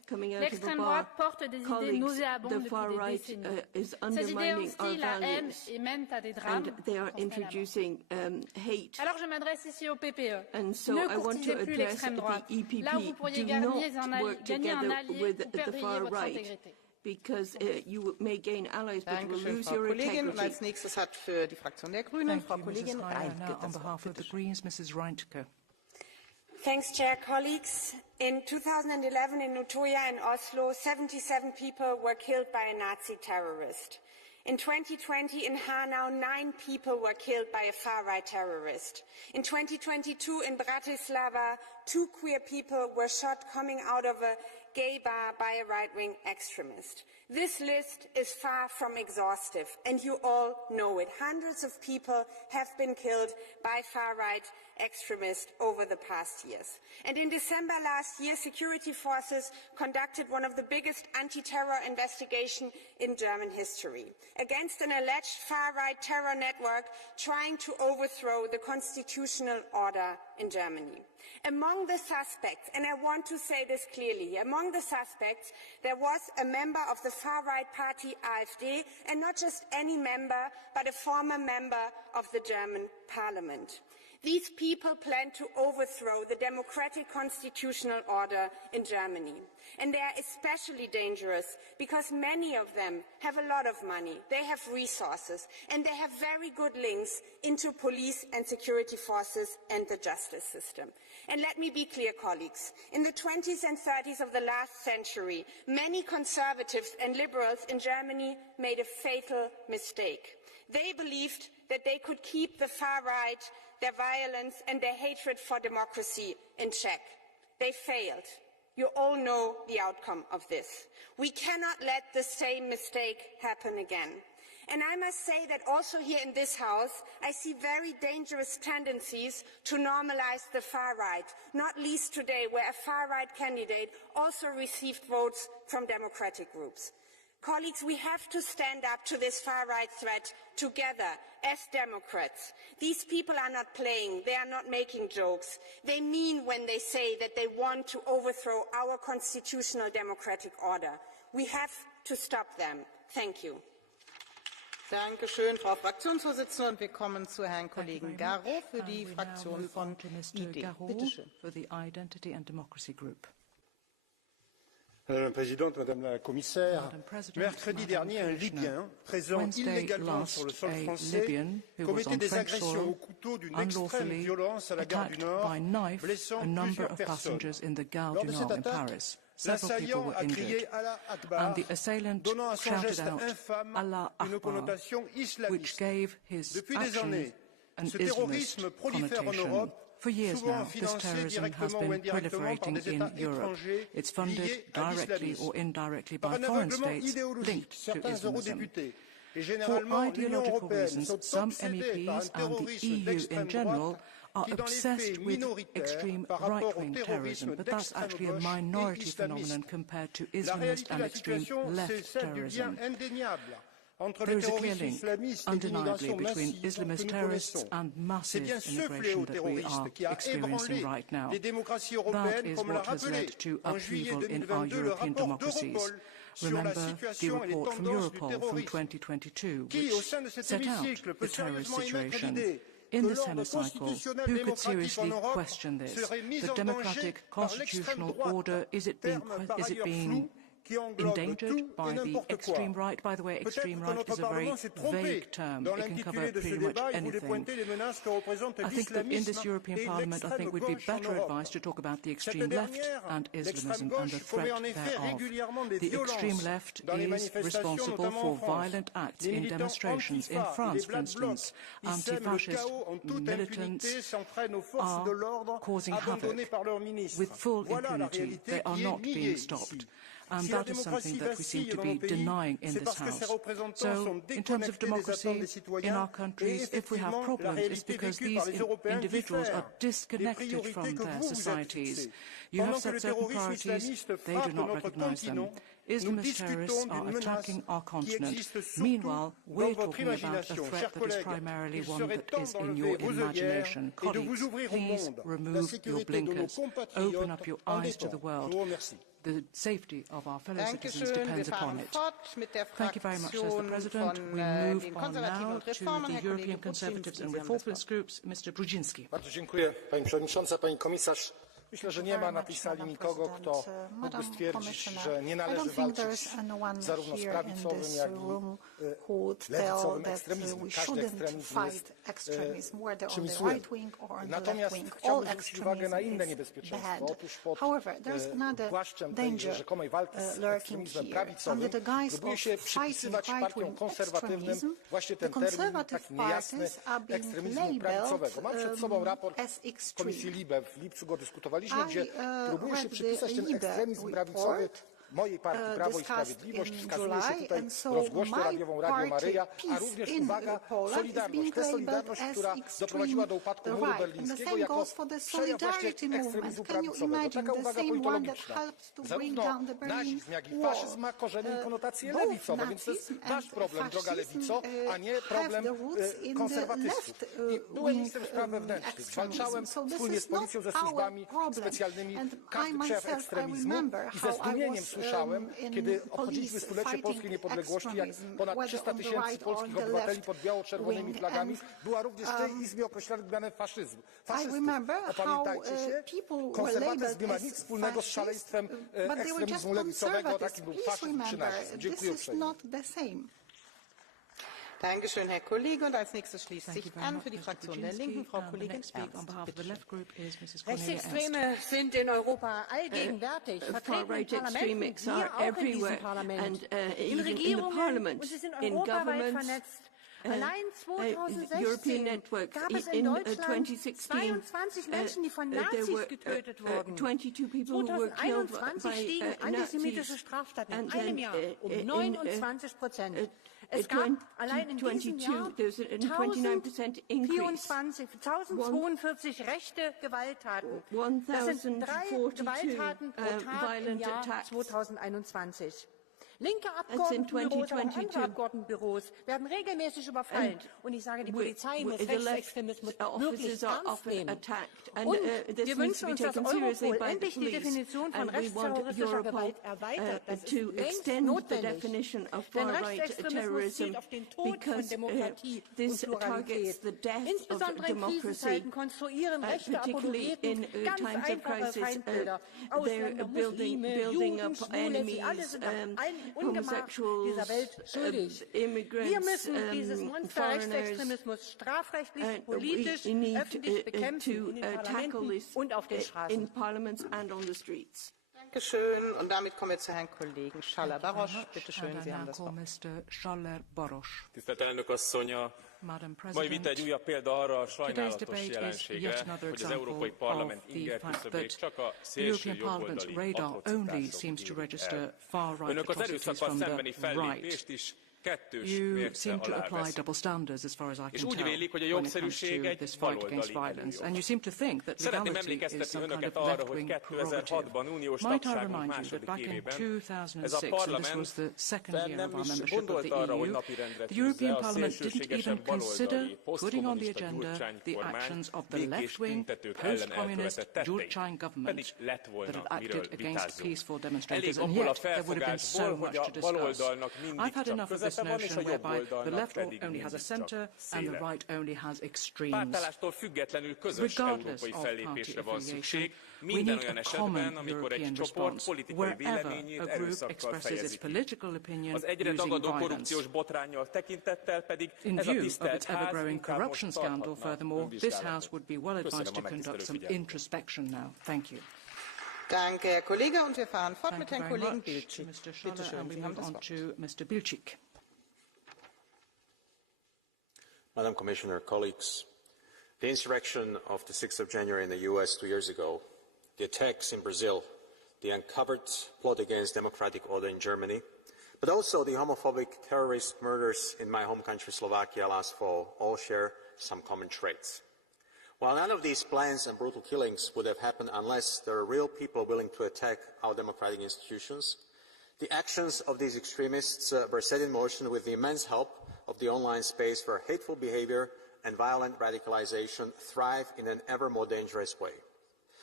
L'extrême droite porte des idées nauséabondes depuis des décennies. Ces idées hostillent la haine et mènent à des drames. Alors je m'adresse ici au PPE. Ne courtisez plus l'extrême droite. Là où vous pourriez gagner un allié, vous perdriez votre intégrité. Because you may gain allies, but you will lose your integrity. Als nächstes hat für die Fraktion der Grünen Frau Kollegin Reintke on behalf of the Greens, Mrs. Reintke. Thanks, Chair. Colleagues, in 2011 in Utøya in Oslo, 77 people were killed by a Nazi terrorist. In 2020 in Hanau, 9 people were killed by a far-right terrorist. In 2022 in Bratislava, 2 queer people were shot coming out of a gay bar by a right-wing extremist. This list is far from exhaustive, and you all know it. Hundreds of people have been killed by far-right extremists over the past years. And in December last year, security forces conducted one of the biggest anti-terror investigations in German history against an alleged far-right terror network trying to overthrow the constitutional order in Germany. Among the suspects, and I want to say this clearly, among the suspects there was a member of the far-right party AfD, and not just any member, but a former member of the German parliament. These people plan to overthrow the democratic constitutional order in Germany. And they are especially dangerous because many of them have a lot of money, they have resources, and they have very good links into police and security forces and the justice system. And let me be clear, colleagues, in the 20s and 30s of the last century, many conservatives and liberals in Germany made a fatal mistake. They believed that they could keep the far right, their violence and their hatred for democracy in check. They failed. You all know the outcome of this. We cannot let the same mistake happen again. And I must say that also here in this House, I see very dangerous tendencies to normalize the far right, not least today, where a far right candidate also received votes from democratic groups. Colleagues, we have to stand up to this far-right threat together as Democrats. These people are not playing, they are not making jokes. They mean when they say that they want to overthrow our constitutional democratic order. We have to stop them. Thank you. Danke schön, Frau Fraktionsvorsitzende. Und wir kommen zu Herrn Kollegen Garot für die Fraktion von ID. Bitte schön. For the Identity and Democracy Group. Madame la Présidente, Madame la Commissaire, mercredi dernier, un Libyen présent illégalement sur le sol français commettait des agressions au couteau d'une extrême violence à la gare du Nord, blessant plusieurs personnes. Lors de cette attaque, l'assaillant a crié Allah Akbar, donnant à son geste infâme une connotation islamiste. Depuis des années, ce terrorisme prolifère en Europe. For years now, this terrorism has been proliferating in Europe. It's funded directly or indirectly by foreign states linked to Islamism. For ideological reasons, some MEPs and the EU in general are obsessed with extreme right-wing terrorism, but that's actually a minority phenomenon compared to Islamist and extreme left terrorism. There is a clear link, undeniably, between Islamist terrorists and massive immigration that we are experiencing right now. That is what has led to upheaval in our European democracies. Remember the report from Europol from 2022, which set out the terrorist situation. In this hemicycle, who could seriously question this? The democratic constitutional order, is it being endangered by the extreme right? By the way, extreme right is a very vague term. It can cover pretty much anything. I think that in this European Parliament, I think we'd be better advised to talk about the extreme left and Islamism and the threat thereof. The extreme left is responsible for violent acts in demonstrations. In France, for instance, anti-fascist militants are causing havoc with full impunity. They are not being stopped. And that is something that we seem to be denying in this House. So, in terms of democracy in our countries, if we have problems, it's because these individuals are disconnected from their societies. You have set certain priorities, they do not recognize them. Islamist terrorists are attacking our continent. Meanwhile, we're talking about a threat that is primarily one that is in your imagination. Colleagues, please remove your blinkers. Open up your eyes to the world. the safety of our fellow citizens depends upon it. Thank you very much, says the President. We move on now to the European Conservatives and Reformist groups. Mr. Brudzinski. Bardzo dziękuję, Pani Przewodnicząca, Pani Komisarz. Myślę, że nie ma na tej sali nikogo, kto mógłby stwierdzić, że nie należy walczyć zarówno z prawicowym, jak i lewicowym ekstremizmem. Każdy ekstremizm jest czymś złym. Natomiast chciałbym zwrócić uwagę na inne niebezpieczeństwo. Otóż pod płaszczem tej rzekomej walki z ekstremizmem prawicowym próbuje się przypisywać partiom konserwatywnym właśnie ten termin taki niejasny ekstremizmu prawicowego. Mam przed sobą raport Komisji LIBE, w lipcu go dyskutowaliśmy, gdzie próbuje się przypisać ten ekstremizm prawicowy mojej partii Prawo i Sprawiedliwość. Wskazuje się tutaj rozgłośnię radiową Radio Maryja, a również, uwaga, Solidarność. Tę Solidarność, która doprowadziła do upadku muru berlińskiego jako przejaw właśnie ekstremizmu prawicowego. Taka uwaga politologiczna. Zarówno nazizm, jak i faszyzm ma korzenie i konotacje lewicowe, więc to jest wasz problem, droga lewico, a nie problem konserwatystów. I byłem ministrem spraw wewnętrznych. Zwalczałem wspólnie z policją, ze służbami specjalnymi każdy przejaw ekstremizmu i ze zdumieniem słyszałem, kiedy obchodziliśmy stulecie polskiej niepodległości, jak ponad 300 000 polskich obywateli pod biało-czerwonymi flagami była również w tej Izbie określana mianem faszyzmów. Opamiętajcie się, konserwatyzm nie ma nic wspólnego z szaleństwem ekstremizmu lewicowego, takim był faszyzm czy nazizm. Dziękuję uprzejmie. Dankeschön, Herr Kollege. Und als nächstes schließt sich an für die Fraktion der Linken Frau Kollegin Ernst. Rechtsextreme sind in Europa allgegenwärtig. Far-right extremists are everywhere and even in the parliament, in governments. Allein 2016 gab es in Deutschland 22 Menschen, die von Nazis getötet wurden. 2021 stiegen antisemitische Straftaten in einem Jahr um 29%. Es gab allein in diesem Jahr 1042 rechte Gewalttaten. Das sind 3 Gewalttaten pro Tag im Jahr 2021. Linke Abgeordnetenbüros, aber auch andere Abgeordnetenbüros werden regelmäßig überfallen. Und ich sage, die Polizei muss Rechtsextremismus wirklich ernst nehmen. Und wir wünschen uns, dass Europol endlich die Definition von rechtsterroristischer Gewalt erweitert. Das ist längst notwendig. Denn Rechtsextremismus zielt auf den Tod von Demokratie und Pluralität. Insbesondere in Krisenzeiten konstruieren rechte Apologeten ganz einfache Feindbilder aus Muslime, Juden, Schwule, sie alle sind ein Ungemach dieser Welt schuldig. Wir müssen dieses Monster Rechtsextremismus strafrechtlich, politisch, öffentlich bekämpfen in den Parlamenten und auf den Straßen. Dankeschön. Und damit kommen wir zu Herrn Kollegen Schaller-Barosch. Bitte schön, Sie haben das Wort. Tisztelt elnök asszony, a mai vita egy újabb példa arra a sajnálatos jelenségre, hogy az Európai Parlament ingerküszöbét csak a szélső jobboldali aprócikázók. Önök az erőszakkal szembeni fellépést is kettős mérce alá veszik. És úgy vélik, hogy a jogszerűség egy baloldali előjog. Szeretném emlékeztetni önöket arra, hogy 2006-ban uniós tagságunk második évében ez a parlament fel nem is gondolt arra, hogy napirendre tűzze a szélsőségesen baloldali posztkommunista Gyurcsány kormány békés tüntetők ellen elkövetett tetteit, pedig lett volna miről vitázzunk. Elég abból a felfogásból, hogy a baloldalnak mindig csak közepe van, és a jobboldalnak pedig mindig csak széle. Pártállástól függetlenül közös európai fellépésre van szükség, minden olyan esetben, amikor egy csoport politikai véleményét erőszakkal fejezi ki. Az egyre dagadó korrupciós botránnyal tekintettel pedig ez a tisztelt ház inkább most tarthatna önvizsgálatot. Köszönöm a megtisztelő figyelmet. Danke, Herr Kollege. Und wir fahren fort mit Herrn Kollegen Bilcik. Bitte schön, Sie haben das Wort. Madam Commissioner, colleagues, the insurrection of the 6th of January in the US 2 years ago, the attacks in Brazil, the uncovered plot against democratic order in Germany, but also the homophobic terrorist murders in my home country Slovakia last fall all share some common traits. While none of these plans and brutal killings would have happened unless there are real people willing to attack our democratic institutions, the actions of these extremists were set in motion with the immense help of the online space where hateful behavior and violent radicalization thrive in an ever more dangerous way.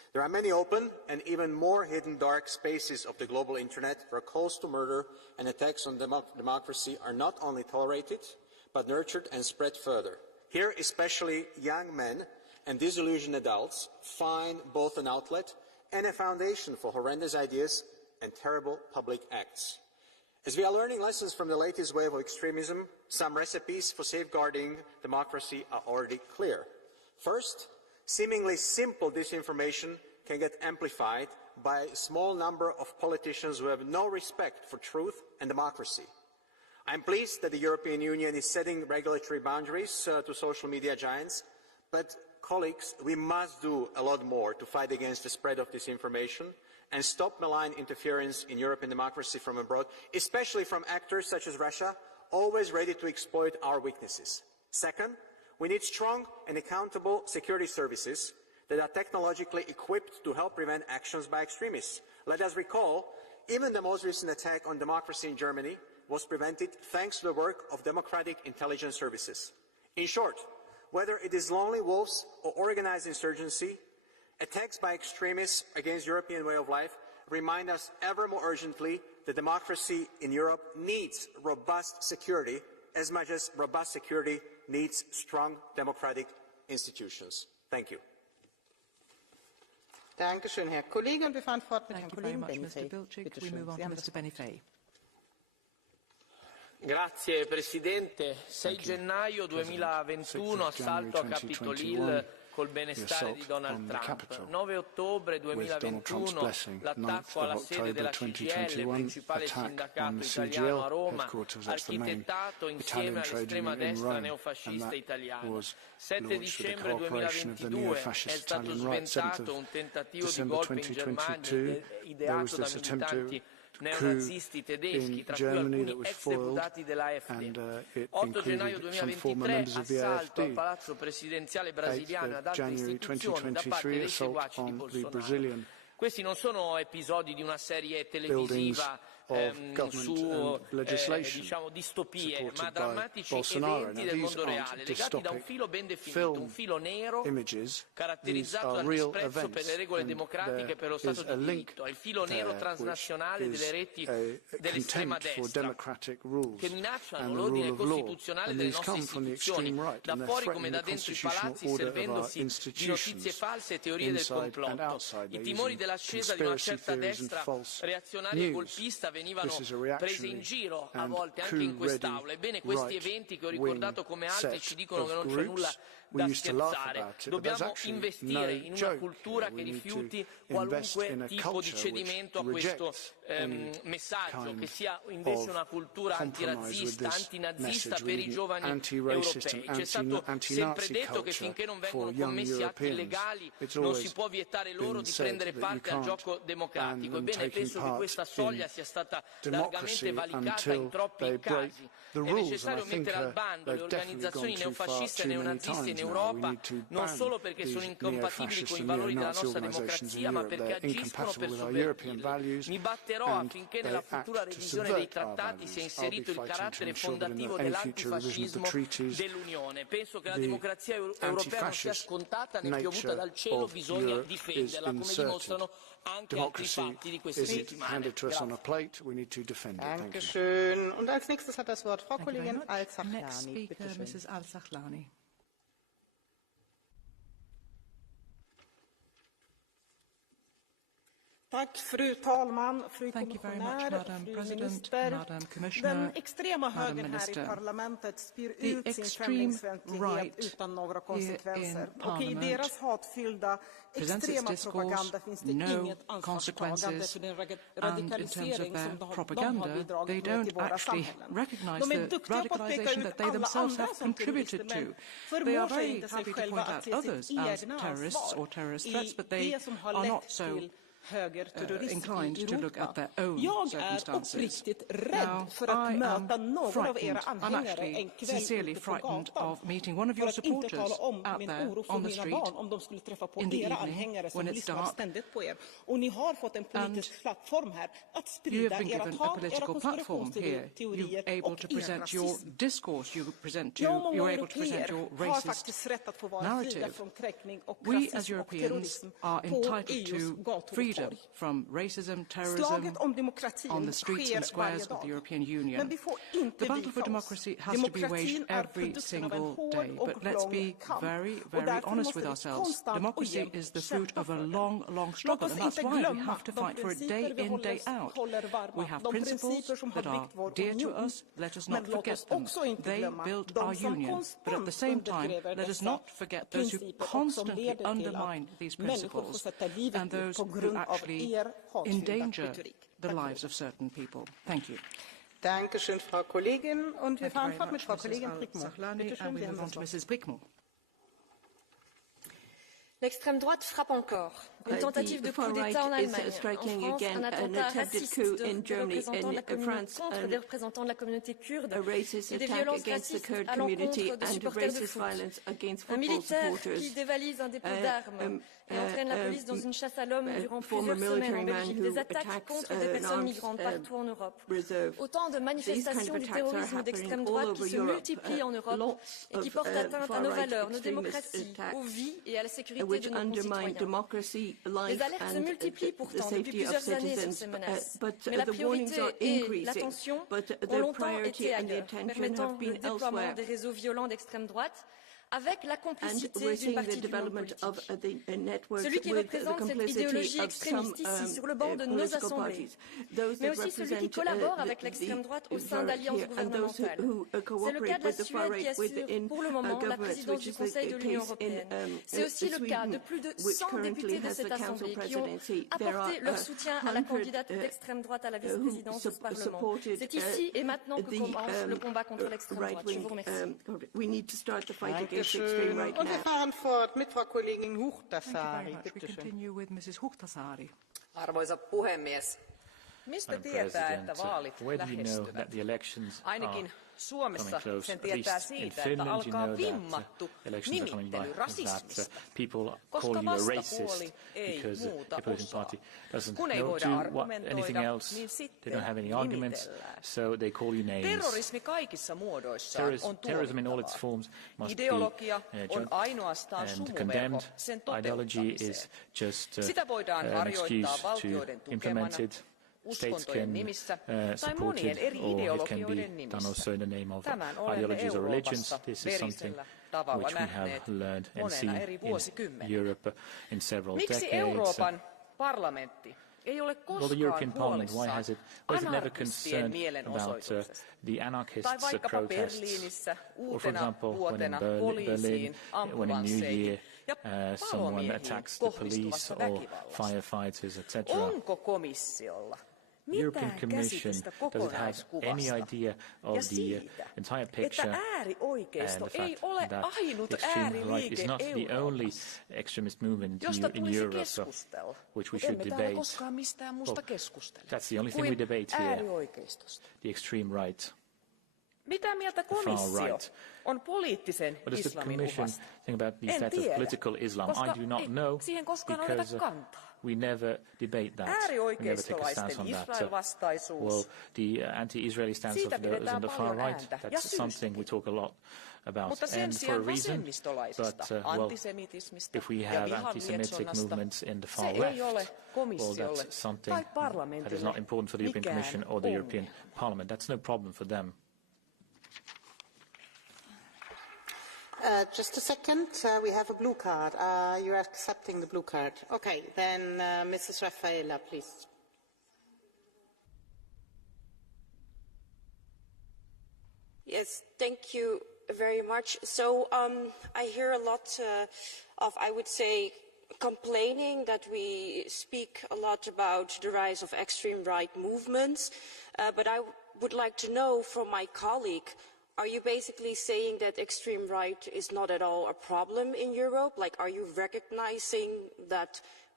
There are many open and even more hidden dark spaces of the global internet where calls to murder and attacks on democracy are not only tolerated, but nurtured and spread further. Here, especially young men and disillusioned adults find both an outlet and a foundation for horrendous ideas and terrible public acts. As we are learning lessons from the latest wave of extremism, some recipes for safeguarding democracy are already clear. First, seemingly simple disinformation can get amplified by a small number of politicians who have no respect for truth and democracy. I'm pleased that the European Union is setting regulatory boundaries to social media giants, but colleagues, we must do a lot more to fight against the spread of disinformation and stop malign interference in European democracy from abroad, especially from actors such as Russia, always ready to exploit our weaknesses. Second, we need strong and accountable security services that are technologically equipped to help prevent actions by extremists. Let us recall, even the most recent attack on democracy in Germany was prevented thanks to the work of democratic intelligence services. In short, whether it is lonely wolves or organized insurgency, attacks by extremists against European way of life remind us ever more urgently that democracy in Europe needs robust security as much as robust security needs strong democratic institutions. Thank you. Dankeschön, Herr Kollege. Und wir fahren fort mit Herrn Kollegen Benifei. Grazie Presidente. 6 gennaio 2021, assalto a Capitol Hill col benestare di Donald Trump. 9 ottobre 2021, l'attacco alla sede della CGIL, principale sindacato italiano a Roma, architettato insieme all'estrema destra neofascista italiana. 7 dicembre 2022 è stato sventato un tentativo di golpe in Germania ideato da militanti neonazisti tedeschi, tra cui alcuni ex deputati dell'AfD. 8 gennaio 2023, assalto al palazzo presidenziale brasiliano e ad altre istituzioni da parte dei seguaci di Bolsonaro. Questi non sono episodi di una serie televisiva su diciamo distopie, ma drammatici eventi del mondo reale, legati da un filo ben definito, un filo nero caratterizzato dall'isprezzo per le regole democratiche e per lo Stato di diritto, è il filo nero transnazionale delle reti dell'estrema destra che minacciano l'ordine costituzionale delle nostre istituzioni, da fuori come da dentro i palazzi, servendosi di notizie false e teorie del complotto. I timori dell'ascesa di una certa destra reazionaria e golpista venivano presi in giro a volte anche in quest'Aula. Ebbene, questi eventi che ho ricordato come altri ci dicono che non c'è nulla da scherzare. Dobbiamo investire in una cultura che rifiuti qualunque tipo di cedimento a questo messaggio, che sia invece una cultura antirazzista, antinazista per i giovani europei. C'è stato sempre detto che finché non vengono commessi atti illegali non si può vietare loro di prendere parte al gioco democratico. Ebbene, penso che questa soglia sia stata largamente valicata in troppi casi. È necessario mettere al bando le organizzazioni neofasciste e neonaziste in Europa, non solo perché sono incompatibili con i valori della nostra democrazia, ma perché agiscono per sovvertirli. Mi batterò affinché nella futura revisione dei trattati sia inserito il carattere fondativo dell'antifascismo dell'Unione. Penso che la democrazia europea non sia scontata né piovuta dal cielo, bisogna difenderla, come dimostrano anche altri fatti di queste settimane. Dankeschön. Und als nächstes hat das Wort Frau Kollegin Al-Zahlani. Mrs. Al-Zahlani. Tack, fru talman, fru kommissionär, fru minister. Den extrema högern här i parlamentet spyr ut sin främlingsfientlighet utan några konsekvenser. Och i deras hatfyllda extrema propaganda finns det inget ansvarstagande för den radikalisering som de har bidragit med till våra samhällen. De är duktiga på att peka ut alla andra som terrorister, men förmår sig inte sig själva att se sitt egna ansvar i det som har lett till inclined to look at their own circumstances. Now, I am frightened. I'm actually sincerely frightened of meeting one of your supporters out there on the street in the evening when it's dark. And you have been given a political platform here. You're able to present your discourse. You're able to present your racist narrative. We as Europeans are entitled to freedom from racism, terrorism on the streets and squares of the European Union. The battle for democracy has to be waged every single day, but let's be very, very honest with ourselves. Democracy is the fruit of a long, long struggle, and that's why we have to fight for it day in, day out. We have principles that are dear to us. Let us not forget them. They built our union, but at the same time, let us not forget those who constantly undermine these principles and those who actually endanger the lives of certain people. Thank you. Dankeschön, Frau Kollegin. Und wir fahren fort mit Frau Kollegin Brickmo. L'extrême droite frappe encore. Une tentative de coup d'État en Allemagne, en France, un attentat raciste contre des représentants de la communauté kurde et des violences racistes à l'encontre de supporters de foot. Un militaire qui dévalise un dépôt d'armes et entraîne la police dans une chasse à l'homme durant plusieurs semaines en Belgique. Des attaques contre des personnes migrantes partout en Europe. Autant de manifestations du terrorisme d'extrême droite qui se multiplient en Europe et qui portent atteinte à nos valeurs, nos démocraties, aux vies et à la sécurité de nos concitoyens. Les alertes se multiplient pourtant depuis plusieurs années sur ces menaces, mais la priorité et l'attention ont longtemps été ailleurs, permettant le déploiement des réseaux violents d'extrême droite avec la complicité d'une partie du monde politique. Celui qui représente cette idéologie extrémiste ici, sur le banc de nos assemblées, mais aussi celui qui collabore avec l'extrême droite au sein d'alliances gouvernementales. C'est le cas de la Suède qui assure pour le moment la présidence du Conseil de l'Union européenne. C'est aussi le cas de plus de 100 députés de cette Assemblée qui ont apporté leur soutien à la candidate d'extrême droite à la vice-présidence de ce Parlement. C'est ici et maintenant que commence le combat contre l'extrême droite. Je vous remercie. Und wir fahren fort mit Frau Kollegin Huhtasaari. Arvoisa puhemies, mistä tietää, että vaalit lähestyvät? Ainakin Suomessa sen tietää siitä, että alkaa vimmattu nimittely rasismista, koska vastapuoli ei muuta osaa. Kun ei voida argumentoida, niin sitten nimitellään. Terrorismi kaikissa muodoissaan on tuomittavaa. Ideologia on ainoastaan sumuverho sen toteuttamiseen. Sitä voidaan harjoittaa valtioiden tukemana, uskontojen nimissä tai monien eri ideologioiden nimissä. Tämän olemme Euroopassa verisellä tavalla nähneet monena eri vuosikymmenenä. Miksi Euroopan parlamentti ei ole koskaan huolissaan anarkistien mielenosoituksesta tai vaikkapa Berliinissä uutena vuotena poliisiin, ambulansseihin ja palomiehiin kohdistuvasta väkivallasta? Onko komissiolla mitään käsitystä kokonaiskuvasta ja siitä, että äärioikeisto ei ole ainut ääriliike Euroopassa, josta tulisi keskustella. Emme täällä koskaan mistään muusta keskustele kuin äärioikeistosta. Mitä mieltä komissio on poliittisen islamin uhasta? En tiedä, koska ei siihen koskaan oteta kantaa. We never debate that. Äärioikeistolaisten Israel-vastaisuus. Well, the anti-Israeli stance of those on the far right, that's something we talk a lot about. And for a reason, but well, if we have anti-Semitic movements in the far left, well, that's something that is not important for the European Commission or the European Parliament. That's no problem for them. Just a second. We have a blue card. You're accepting the blue card. Okay, then Mrs. Raffaella, please. Yes, thank you very much. So I hear a lot of, I would say, complaining that we speak a lot about the rise of extreme right movements, but I would like to know from my colleague, are you basically saying that extreme right is not at all a problem in Europe? Like, are you recognizing that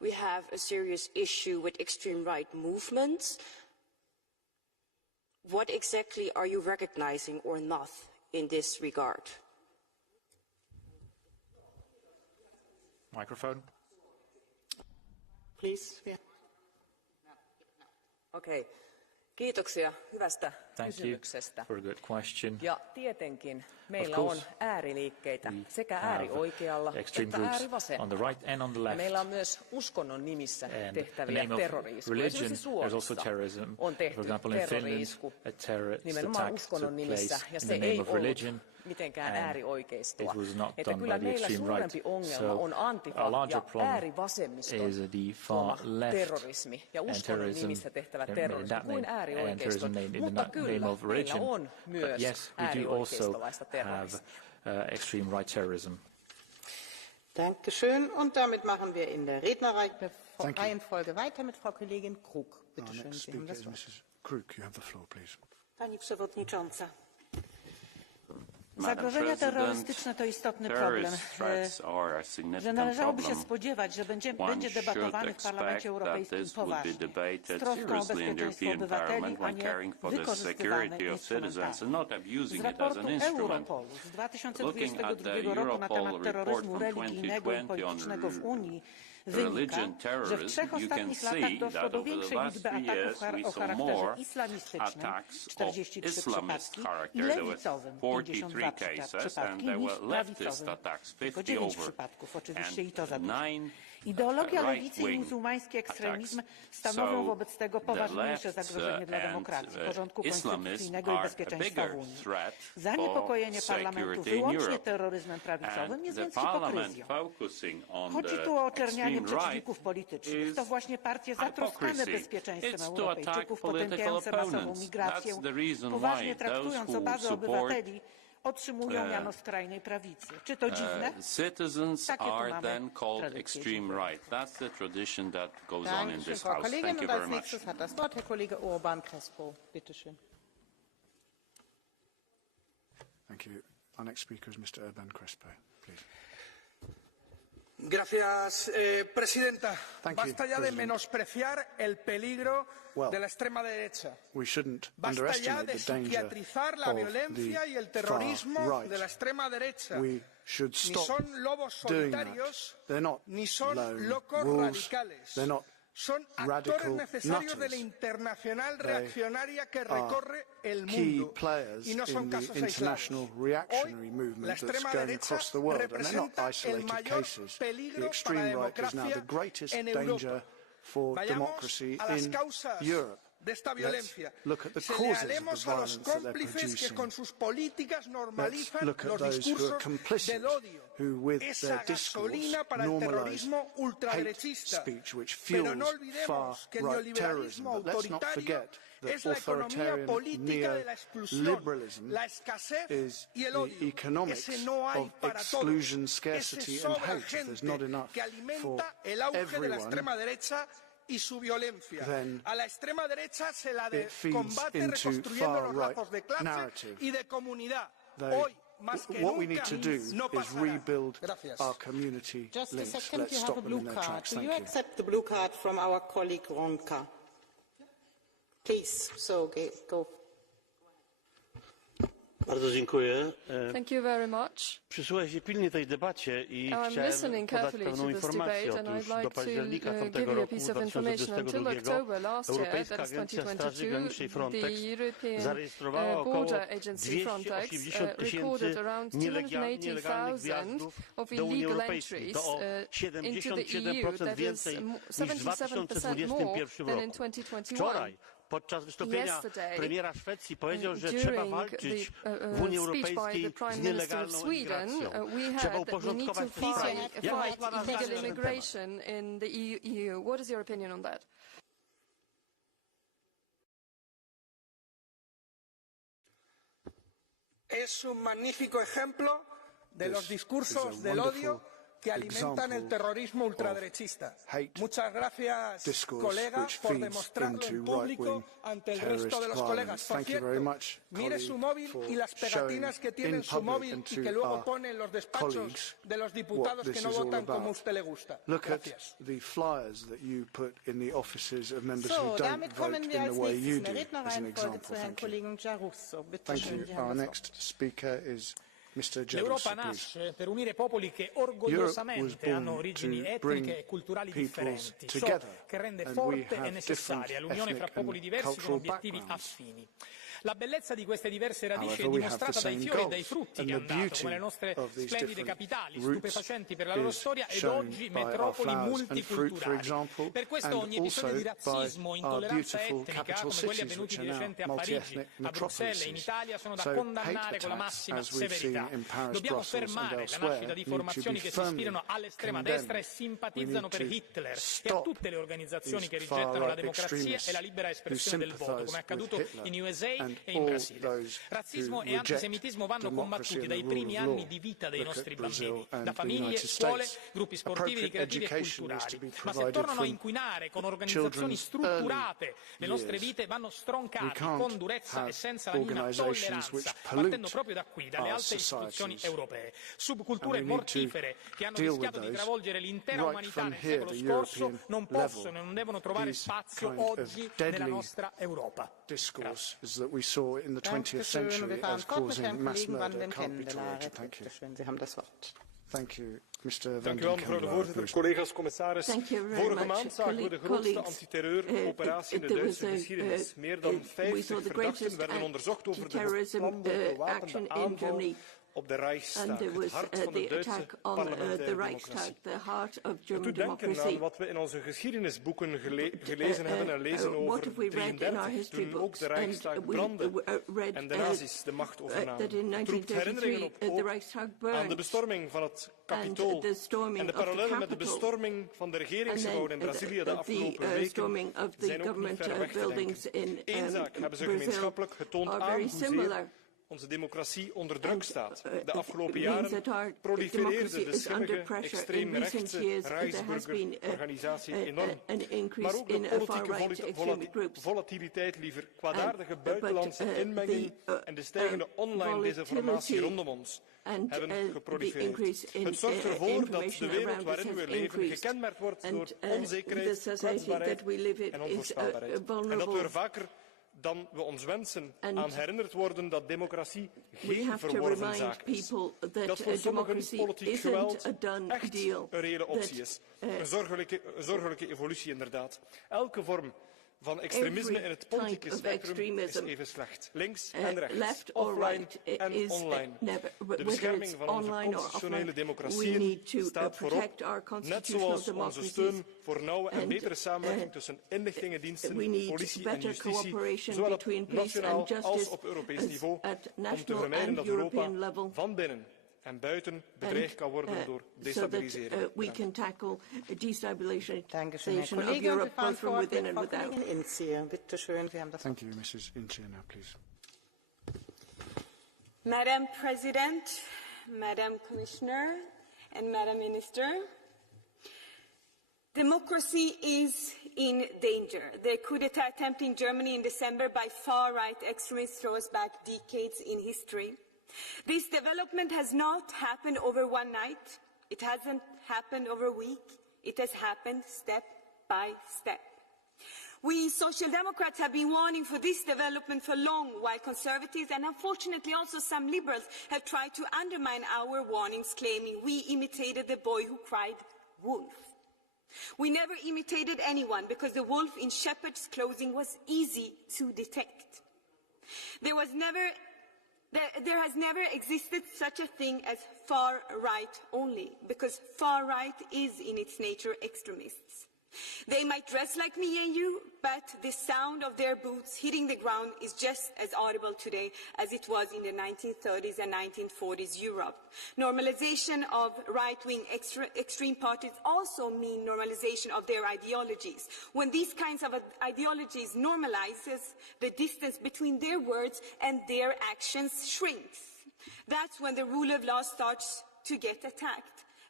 we have a serious issue with extreme right movements. What exactly are you recognizing or not in this regard? Microphone. Please. Yeah. Okay. Kiitoksia hyvästä kysymyksestä. For a good question. Ja tietenkin meillä on ääriliikkeitä sekä äärioikealla että äärivasemmalla. Right and on the left. Meillä on myös uskonnon nimissä tehtäviä terrori-iskuja. Esimerkiksi Suomessa on tehty terrori-isku nimenomaan uskonnon nimissä, ja se ei ollut mitenkään äärioikeistoa. Että kyllä meillä suurempi ongelma on antifa ja äärivasemmiston terrorismi ja uskonnon nimissä tehtävä terrorismi kuin äärioikeiston. Mutta kyllä meillä on myös äärioikeistolaista terrorismia. Extreme right terrorism. Dankeschön. Und damit machen wir in der Rednerreihenfolge weiter mit Frau Kollegin Krug. Bitte schön, Sie haben das Wort. Mrs. Krug, you have the floor, please. Pani Przewodnicząca. Zagrożenia terrorystyczne to istotny problem, że należałoby się spodziewać, że będzie debatowany w Parlamencie Europejskim poważnie, z troską o bezpieczeństwo obywateli, a nie wykorzystywany instrumentalnie. Z raportu Europolu z 2022 roku na temat terroryzmu religijnego i politycznego w Unii wynika, że w 3 ostatnich latach doszło do większej liczby ataków o charakterze islamistycznym, 43 przypadki, i lewicowym, 52 przypadki, niż prawicowym, tylko 9 przypadków, oczywiście i to za dużo. Ideologia lewicy i muzułmański ekstremizm stanowią wobec tego poważniejsze zagrożenie dla demokracji, porządku konstytucyjnego i bezpieczeństwa w Unii. Zaniepokojenie Parlamentu wyłącznie terroryzmem prawicowym jest więc hipokryzją. Chodzi tu o oczernianie przeciwników politycznych. To właśnie partie zatroskane bezpieczeństwem Europejczyków, potępiające masową migrację, poważnie traktując obawy obywateli, otrzymują miano skrajnej prawicy. Czy to dziwne? Citizens are then called extreme right. That's the tradition that goes on in this house. Thank you very much. Hat das Wort Herr Kollege Urban Crespo. Bitte schön. Thank you. Our next speaker is Mr. Urban Crespo, please. Gracias, Presidenta. Basta ya de menospreciar el peligro de la extrema derecha. Basta ya de psiquiatrizar la violencia y el terrorismo de la extrema derecha. Ni son lobos solitarios, ni son locos radicales. Son actores necesarios de la internacional reaccionaria que recorre el mundo y no son casos aislados. Hoy, la extrema derecha representa el mayor peligro para la democracia en Europa. Vayamos a las causas de esta violencia. Señalemos a los cómplices que con sus políticas normalizan los discursos del odio. Esa gasolina para el terrorismo ultraderechista. Pero no olvidemos que el neoliberalismo autoritario es la economía política de la exclusión, la escasez y el odio. Ese no hay para todos. Ese sobra gente que alimenta el auge de la extrema derecha y su violencia. A la extrema derecha se la combate reconstruyendo los lazos de clase y de comunidad. Hoy, más que nunca, no pasará. Gracias. Just a second, you have a blue card. Do you accept the blue card from our colleague Ronka? Please, so go. Bardzo dziękuję. Thank you very much. Przysłuchałem się pilnie tej debacie i chciałem podać pewną informację. Otóż do października tamtego roku 2022 Europejska Agencja Straży Granicznej Frontex zarejestrowała około 280 tysięcy nielegalnych wjazdów do Unii Europejskiej. To o 77% więcej niż w 2021 roku. Wczoraj podczas wystąpienia premiera Szwecji powiedział, że trzeba walczyć w Unii Europejskiej z nielegalną imigracją. Trzeba uporządkować te sprawy. Jak jest Pana zdanie na ten temat? What is your opinion on that? Es un magnífico ejemplo de los discursos del odio que alimentan el terrorismo ultraderechista. Muchas gracias, colega, por demostrarlo en público ante el resto de los colegas. Por cierto, mire su móvil y las pegatinas que tiene en su móvil y que luego pone en los despachos de los diputados que no votan como a usted le gusta. Gracias. Damit kommen wir als nächstes in der Rednerreihenfolge zu Herrn Kollegen Giarrusso. Bitte schön, Sie haben das Wort. L'Europa nasce per unire popoli che orgogliosamente hanno origini etniche e culturali differenti, ciò che rende forte e necessaria l'unione fra popoli diversi con obiettivi affini. La bellezza di queste diverse radici è dimostrata dai fiori e dai frutti che hanno dato, come le nostre splendide capitali, stupefacenti per la loro storia ed oggi metropoli multiculturali. Per questo ogni episodio di razzismo, intolleranza etnica, come quelli avvenuti di recente a Parigi, a Bruxelles e in Italia, sono da condannare con la massima severità. Dobbiamo fermare la nascita di formazioni che si ispirano all'estrema destra e simpatizzano per Hitler e a tutte le organizzazioni che rigettano la democrazia e la libera espressione del voto, come è accaduto in USA e in Brasile. Razzismo e antisemitismo vanno combattuti dai primi anni di vita dei nostri bambini, da famiglie, scuole, gruppi sportivi, ricreativi e culturali. Ma se tornano a inquinare con organizzazioni strutturate le nostre vite, vanno stroncati con durezza e senza la minima tolleranza, partendo proprio da qui, dalle alte istituzioni europee. Subculture mortifere che hanno rischiato di travolgere l'intera umanità nel secolo scorso non possono e non devono trovare spazio oggi nella nostra Europa. In the 20th century as causing mass murder can't be tolerated. Thank you. Thank you. Dank u wel, mevrouw de voorzitter. Collega's, commissaris. Vorige maand zagen we de grootste antiterreuroperatie in de Duitse geschiedenis. Meer dan 50 verdachten werden onderzocht over de geplande gewapende aanval op de Reichstag, het hart van de Duitse parlementaire democratie. Toen denken aan wat we in onze geschiedenisboeken gelezen hebben en lezen over 1933, toen ook de Reichstag brandde en de nazi's de macht overnamen. Het roept herinneringen op aan de bestorming van het Capitool en de parallellen met de bestorming van de regeringsgebouwen in Brazilië de afgelopen weken zijn ook niet ver weg te denken. Eén zaak hebben ze gemeenschappelijk getoond aan hoezeer onze democratie onder druk staat. De afgelopen jaren prolifereerde de schimmige extreemrechtse Reichsburger-organisatie enorm. Maar ook de politieke volatiliteit, liever kwaadaardige buitenlandse inmenging en de stijgende online desinformatie rondom ons hebben geprolifereerd. Het zorgt ervoor dat de wereld waarin we leven gekenmerkt wordt door onzekerheid, kwetsbaarheid en onvoorspelbaarheid. En dat we er vaker dan we ons wensen aan herinnerd worden dat democratie geen verworven zaak is. Dat voor sommigen politiek geweld echt een reële optie is. Een zorgelijke evolutie inderdaad. Elke vorm van extremisme in het politieke spectrum is even slecht. Links en rechts, offline en online. De bescherming van onze constitutionele democratieën staat voorop, net zoals onze steun voor nauwe en betere samenwerking tussen inlichtingendiensten, politie en justitie, zowel op nationaal als op Europees niveau, om te vermijden dat Europa van binnen en buiten bedreigd kan worden door destabilisering. We can tackle destabilization of Europe both from within and without. Thank you, Mrs. Ince, now please. Madam President, Madam Commissioner, and Madam Minister, democracy is in danger. The coup d'etat attempt in Germany in December by far-right extremists throws back decades in history. This development has not happened over one night. It hasn't happened over a week. It has happened step by step. We Social Democrats have been warning for this development for long, while conservatives and unfortunately also some liberals have tried to undermine our warnings, claiming we imitated the boy who cried wolf. We never imitated anyone because the wolf in shepherd's clothing was easy to detect. There has never existed such a thing as far-right only, because far-right is in its nature extremists. They might dress like me and you, but the sound of their boots hitting the ground is just as audible today as it was in the 1930s and 1940s Europe. Normalization of right-wing extreme parties also mean normalization of their ideologies. When these kinds of ideologies normalizes, the distance between their words and their actions shrinks. That's when the rule of law starts to get attacked.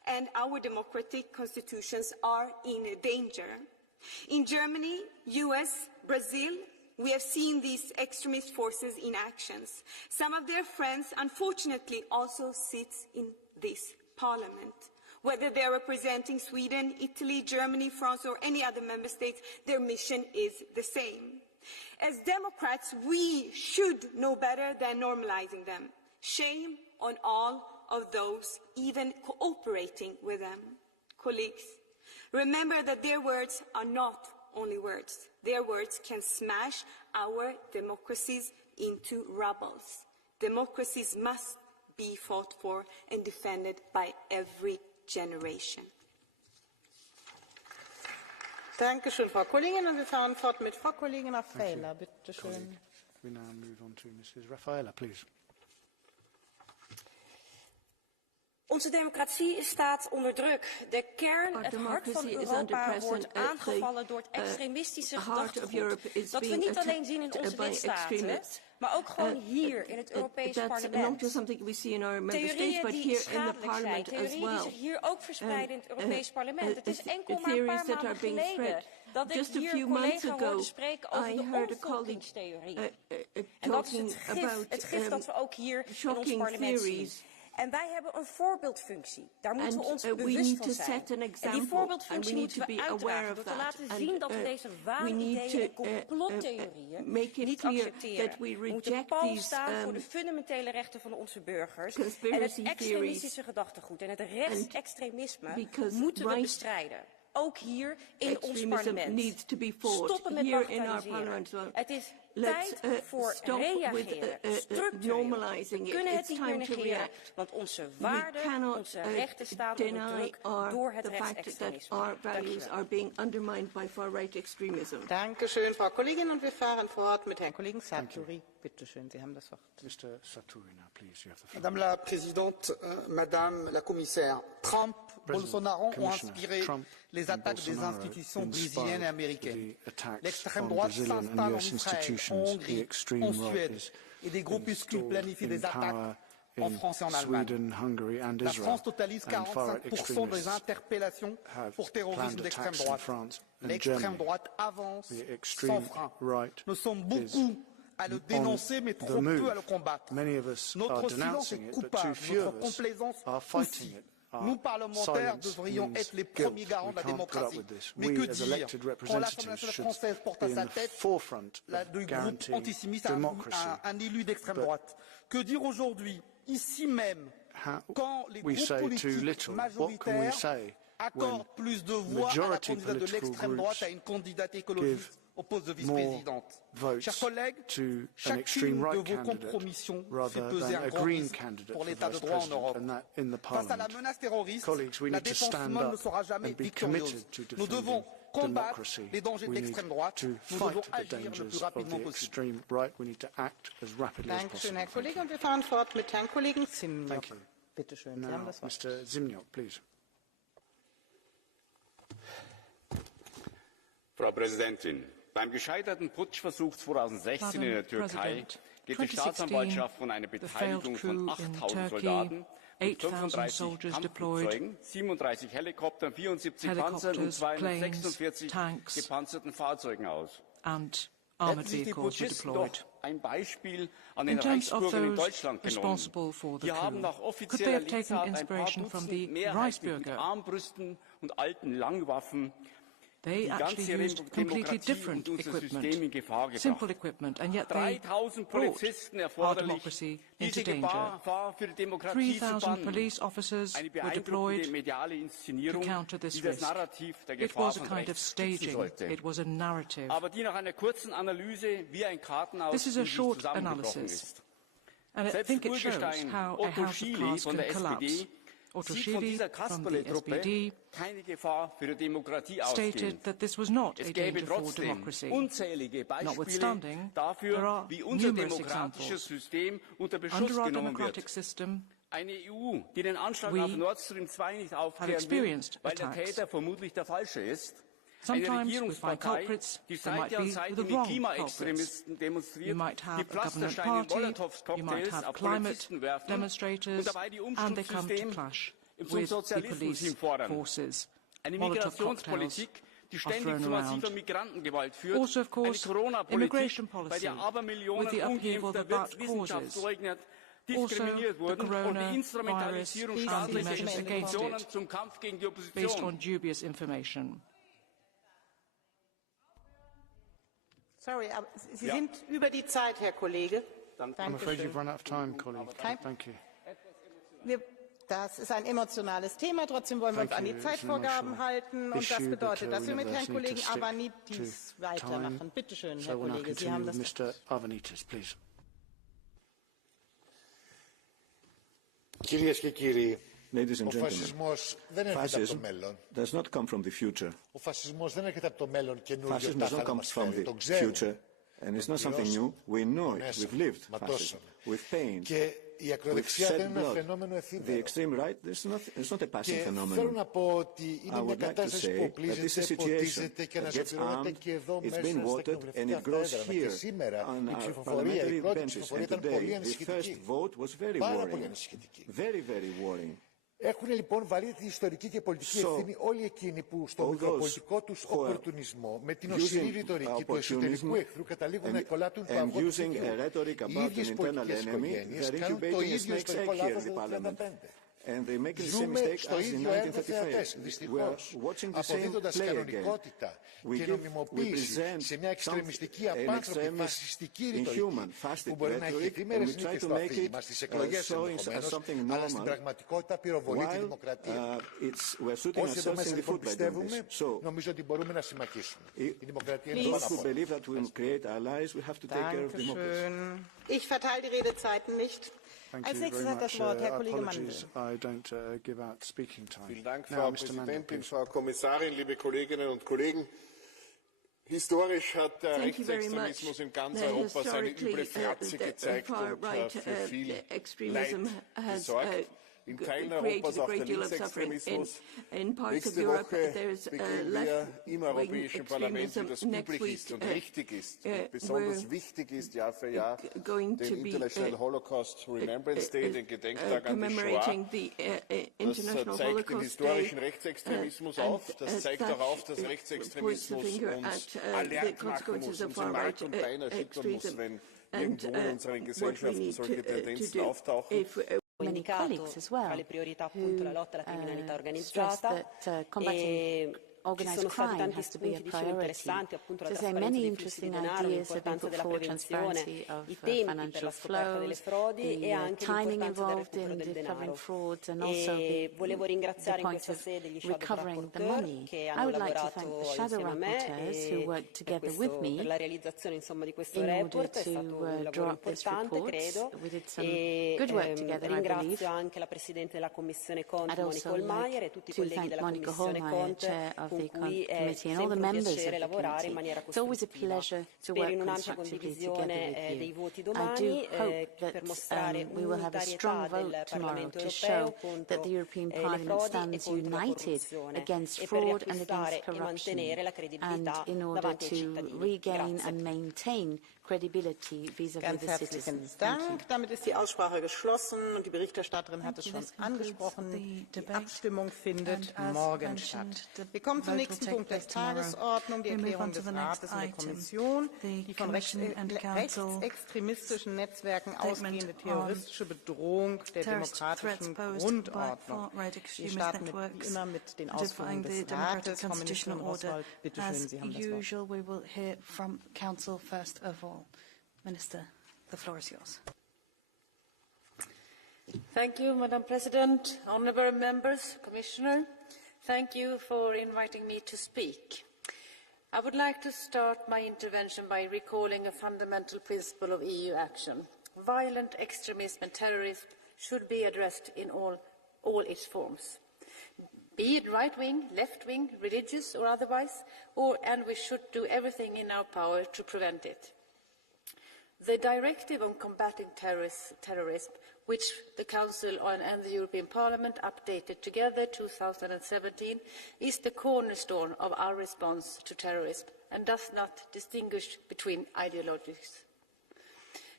and our democratic constitutions are in danger. In Germany, US, Brazil, we have seen these extremist forces in actions. Some of their friends, unfortunately, also sit in this parliament. Whether they are representing Sweden, Italy, Germany, France, or any other member states, their mission is the same. As Democrats, we should know better than normalizing them. Shame on all of those even cooperating with them. Colleagues, remember that their words are not only words. Their words can smash our democracies into rubble. Democracies must be fought for and defended by every generation. Dankeschön, Frau Kollegin. Und wir fahren fort mit Frau Kollegin Raffaella. Bitte schön. We now move on to Mrs. Raffaella, please. Onze democratie staat onder druk. De kern, het hart van Europa, wordt aangevallen door het extremistische gedachtegoed. Dat we niet alleen zien in onze lidstaten, maar ook gewoon hier in het Europees Parlement. Theorieën die schadelijk zijn, theorieën die zich hier ook verspreiden in het Europees Parlement. Het is enkel maar een paar maanden geleden dat ik hier een collega hoorde spreken over de omvolkingstheorie. En dat is het gif dat we ook hier in ons parlement zien. En wij hebben een voorbeeldfunctie. Daar moeten we ons bewust van zijn. En die voorbeeldfunctie moeten we uitdragen door te laten zien dat we deze waanideeën en complottheorieën niet accepteren. We moeten pal staan voor de fundamentele rechten van onze burgers. En het extremistische gedachtegoed en het rechtsextremisme moeten we bestrijden. Ook hier in ons parlement. Stoppen met bagatelliseren. Het is tijd voor reageren, structureel. We kunnen het niet meer negeren, want onze waarden, onze rechten staan onder druk door het rechtsextremisme. Dankeschön, Frau Kollegin, und wir fahren fort mit Herrn Kollegen Sartori. Bitte schön, Sie haben das Wort. Mr. Sartori, now please, you have the floor. Madame la Présidente, Madame la Commissaire, Trump, Bolsonaro ont inspiré les attaques des institutions brésiliennes et américaines. L'extrême droite s'installe en Israël, en Hongrie, en Suède, et des groupuscules planifient des attaques en France et en Allemagne. La France totalise 45% des interpellations pour terrorisme d'extrême droite. L'extrême droite avance sans frein. Nous sommes beaucoup à le dénoncer, mais trop peu à le combattre. Notre silence est coupable, notre complaisance aussi. Nous, parlementaires, devrions être les premiers garants de la démocratie. Mais que dire quand l'Assemblée nationale française porte à sa tête du groupe antisémite un élu d'extrême droite? Que dire aujourd'hui, ici même, quand les groupes politiques majoritaires accordent plus de voix à la candidate de l'extrême droite à une candidate écologiste au poste de vice-présidente? Chers collègues, chacune de vos compromissions fait peser un grand risque pour l'état de droit en Europe. Face à la menace terroriste, la défense humaine ne sera jamais victorieuse. Nous devons combattre les dangers de l'extrême droite. Nous devons agir le plus rapidement possible. Dankeschön, Herr Kollege. Und wir fahren fort mit Herrn Kollegen Zimniok. Bitte schön, Sie haben das Wort. Mr. Zimniok, please. Frau Präsidentin! Beim gescheiterten Putschversuch 2016 in der Türkei geht die Staatsanwaltschaft von einer Beteiligung von 8.000 Soldaten, 35 Kampfflugzeugen, 37 Helikoptern, 74 Panzern und 246 gepanzerten Fahrzeugen aus. Hätten sich die Putschisten doch ein Beispiel an den Reichsbürgern in Deutschland genommen. Die haben nach offizieller Lesart ein paar Dutzend mehrheitlich mit Armbrüsten und alten Langwaffen They actually used completely different equipment, simple equipment, and yet they brought our democracy into danger. 3,000 police officers were deployed to counter this risk. It was a kind of staging. It was a narrative. This is a short analysis, and I think it shows how a house of cards can collapse. Otto Schily from the SPD stated that this was not a danger for democracy. Notwithstanding, there are numerous examples. Under our democratic system, we have experienced attacks. Sometimes we find culprits that might be the wrong culprits. You might have a government party, you might have climate demonstrators, and they come to clash. with the police forces. Molotov cocktails are thrown around. Also, of course, immigration policy, with the upheaval that that causes. Also, the coronavirus and the measures against it, based on dubious information. Sorry, Sie sind über die Zeit, Herr Kollege. I'm afraid you've run out of time, colleague. Thank you. Das ist ein emotionales Thema, trotzdem wollen wir uns an die Zeitvorgaben halten. Und das bedeutet, dass wir mit Herrn Kollegen Avanitis weitermachen. Bitte schön, Herr Kollege, Sie haben das Wort. Mr. Avanitis, please. Ladies and gentlemen, fascism does not come from the future. Fascism does not come from the future, and it's not something new. We know it. We've lived fascism. We've pain. We've shed blood. The extreme right, it's not a passing phenomenon. I would like to say that this is a situation that gets armed, it's been watered, and it grows here on our parliamentary benches. And today, the first vote was very worrying. Very, very worrying. Έχουν λοιπόν βαρύτητη ιστορική και πολιτική ευθύνη όλοι εκείνοι που στο μικροπολιτικό τους οπορτουνισμό, με την οσυρή ρητορική του εσωτερικού εχθρού καταλήγουν να εκολάτουν το αυγό του θηριού. Οι ίδιες πολιτικές οικογένειες κάνουν το ίδιο ιστορικό λάθος το 1935. Ζούμε στο ίδιο έργο θεατές, δυστυχώς, αποδίδοντας κανονικότητα και νομιμοποίηση σε μια εξτρεμιστική, απάνθρωπη, φασιστική ρητορική που μπορεί να έχει επιμερισμεί και στο αφήγημα στις εκλογές ενδεχομένως, αλλά στην πραγματικότητα πυροβολεί τη δημοκρατία. Όσοι εδώ μέσα λοιπόν πιστεύουμε, νομίζω ότι μπορούμε να συμμαχίσουμε. Η δημοκρατία είναι πάνω απ' όλα. Ich verteile die Redezeiten nicht. Als nächstes hat das Wort Herr Kollege Mandel. Vielen Dank, Frau Präsidentin, Frau Kommissarin, liebe Kolleginnen und Kollegen. Historisch hat der Rechtsextremismus in ganz Europa seine üble Fratze gezeigt und für viel Leid gesorgt. In Teilen Europas auch der Linksextremismus. Nächste Woche beginnen wir im Europäischen Parlament, wie das üblich ist und richtig ist und besonders wichtig ist, Jahr für Jahr, den International Holocaust Remembrance Day, den Gedenktag an die Shoah. Das zeigt den historischen Rechtsextremismus auf. Das zeigt auch auf, dass Rechtsextremismus uns alert machen muss, uns in Mark und Bein erschüttern muss, wenn irgendwo in unseren Gesellschaften solche Tendenzen auftauchen. Comunicato tra le priorità appunto la lotta alla criminalità organizzata ci sono stati tanti spunti dicevo interessanti appunto la trasparenza dei flussi di denaro, l'importanza della prevenzione, i tempi per la scoperta delle frodi e anche l'importanza del recupero del denaro. E volevo ringraziare in questa sede gli shadow rapporteur che hanno lavorato insieme a me per la realizzazione insomma di questo report, è stato un lavoro importante credo e ringrazio anche la Presidente della Commissione Cont, Monica Hohlmeier, e tutti i colleghi della Commissione Cont con cui è sempre un piacere lavorare in maniera costruttiva. Spero in un'ampia condivisione dei voti domani per mostrare un'unitarietà del Parlamento europeo contro le frodi e contro la corruzione e per riacquistare e mantenere la credibilità davanti ai cittadini. Ganz herzlichen Dank. Damit ist die Aussprache geschlossen und die Berichterstatterin hat es schon angesprochen. Die Abstimmung findet morgen statt. Wir kommen zum nächsten Punkt der Tagesordnung, die Erklärung des Rates und der Kommission, die von rechtsextremistischen Netzwerken ausgehende terroristische Bedrohung der demokratischen Grundordnung. Wir starten wie immer mit den Ausführungen des Rates. Frau Ministerin Oswald, bitte schön, Sie haben das Wort. Minister, the floor is yours. Thank you, Madam President, honourable members, Commissioner. Thank you for inviting me to speak. I would like to start my intervention by recalling a fundamental principle of EU action. Violent extremism and terrorism should be addressed in all its forms, be it right-wing, left-wing, religious or otherwise, and we should do everything in our power to prevent it. The Directive on Combating Terrorism, which the Council and the European Parliament updated together in 2017, is the cornerstone of our response to terrorism and does not distinguish between ideologies.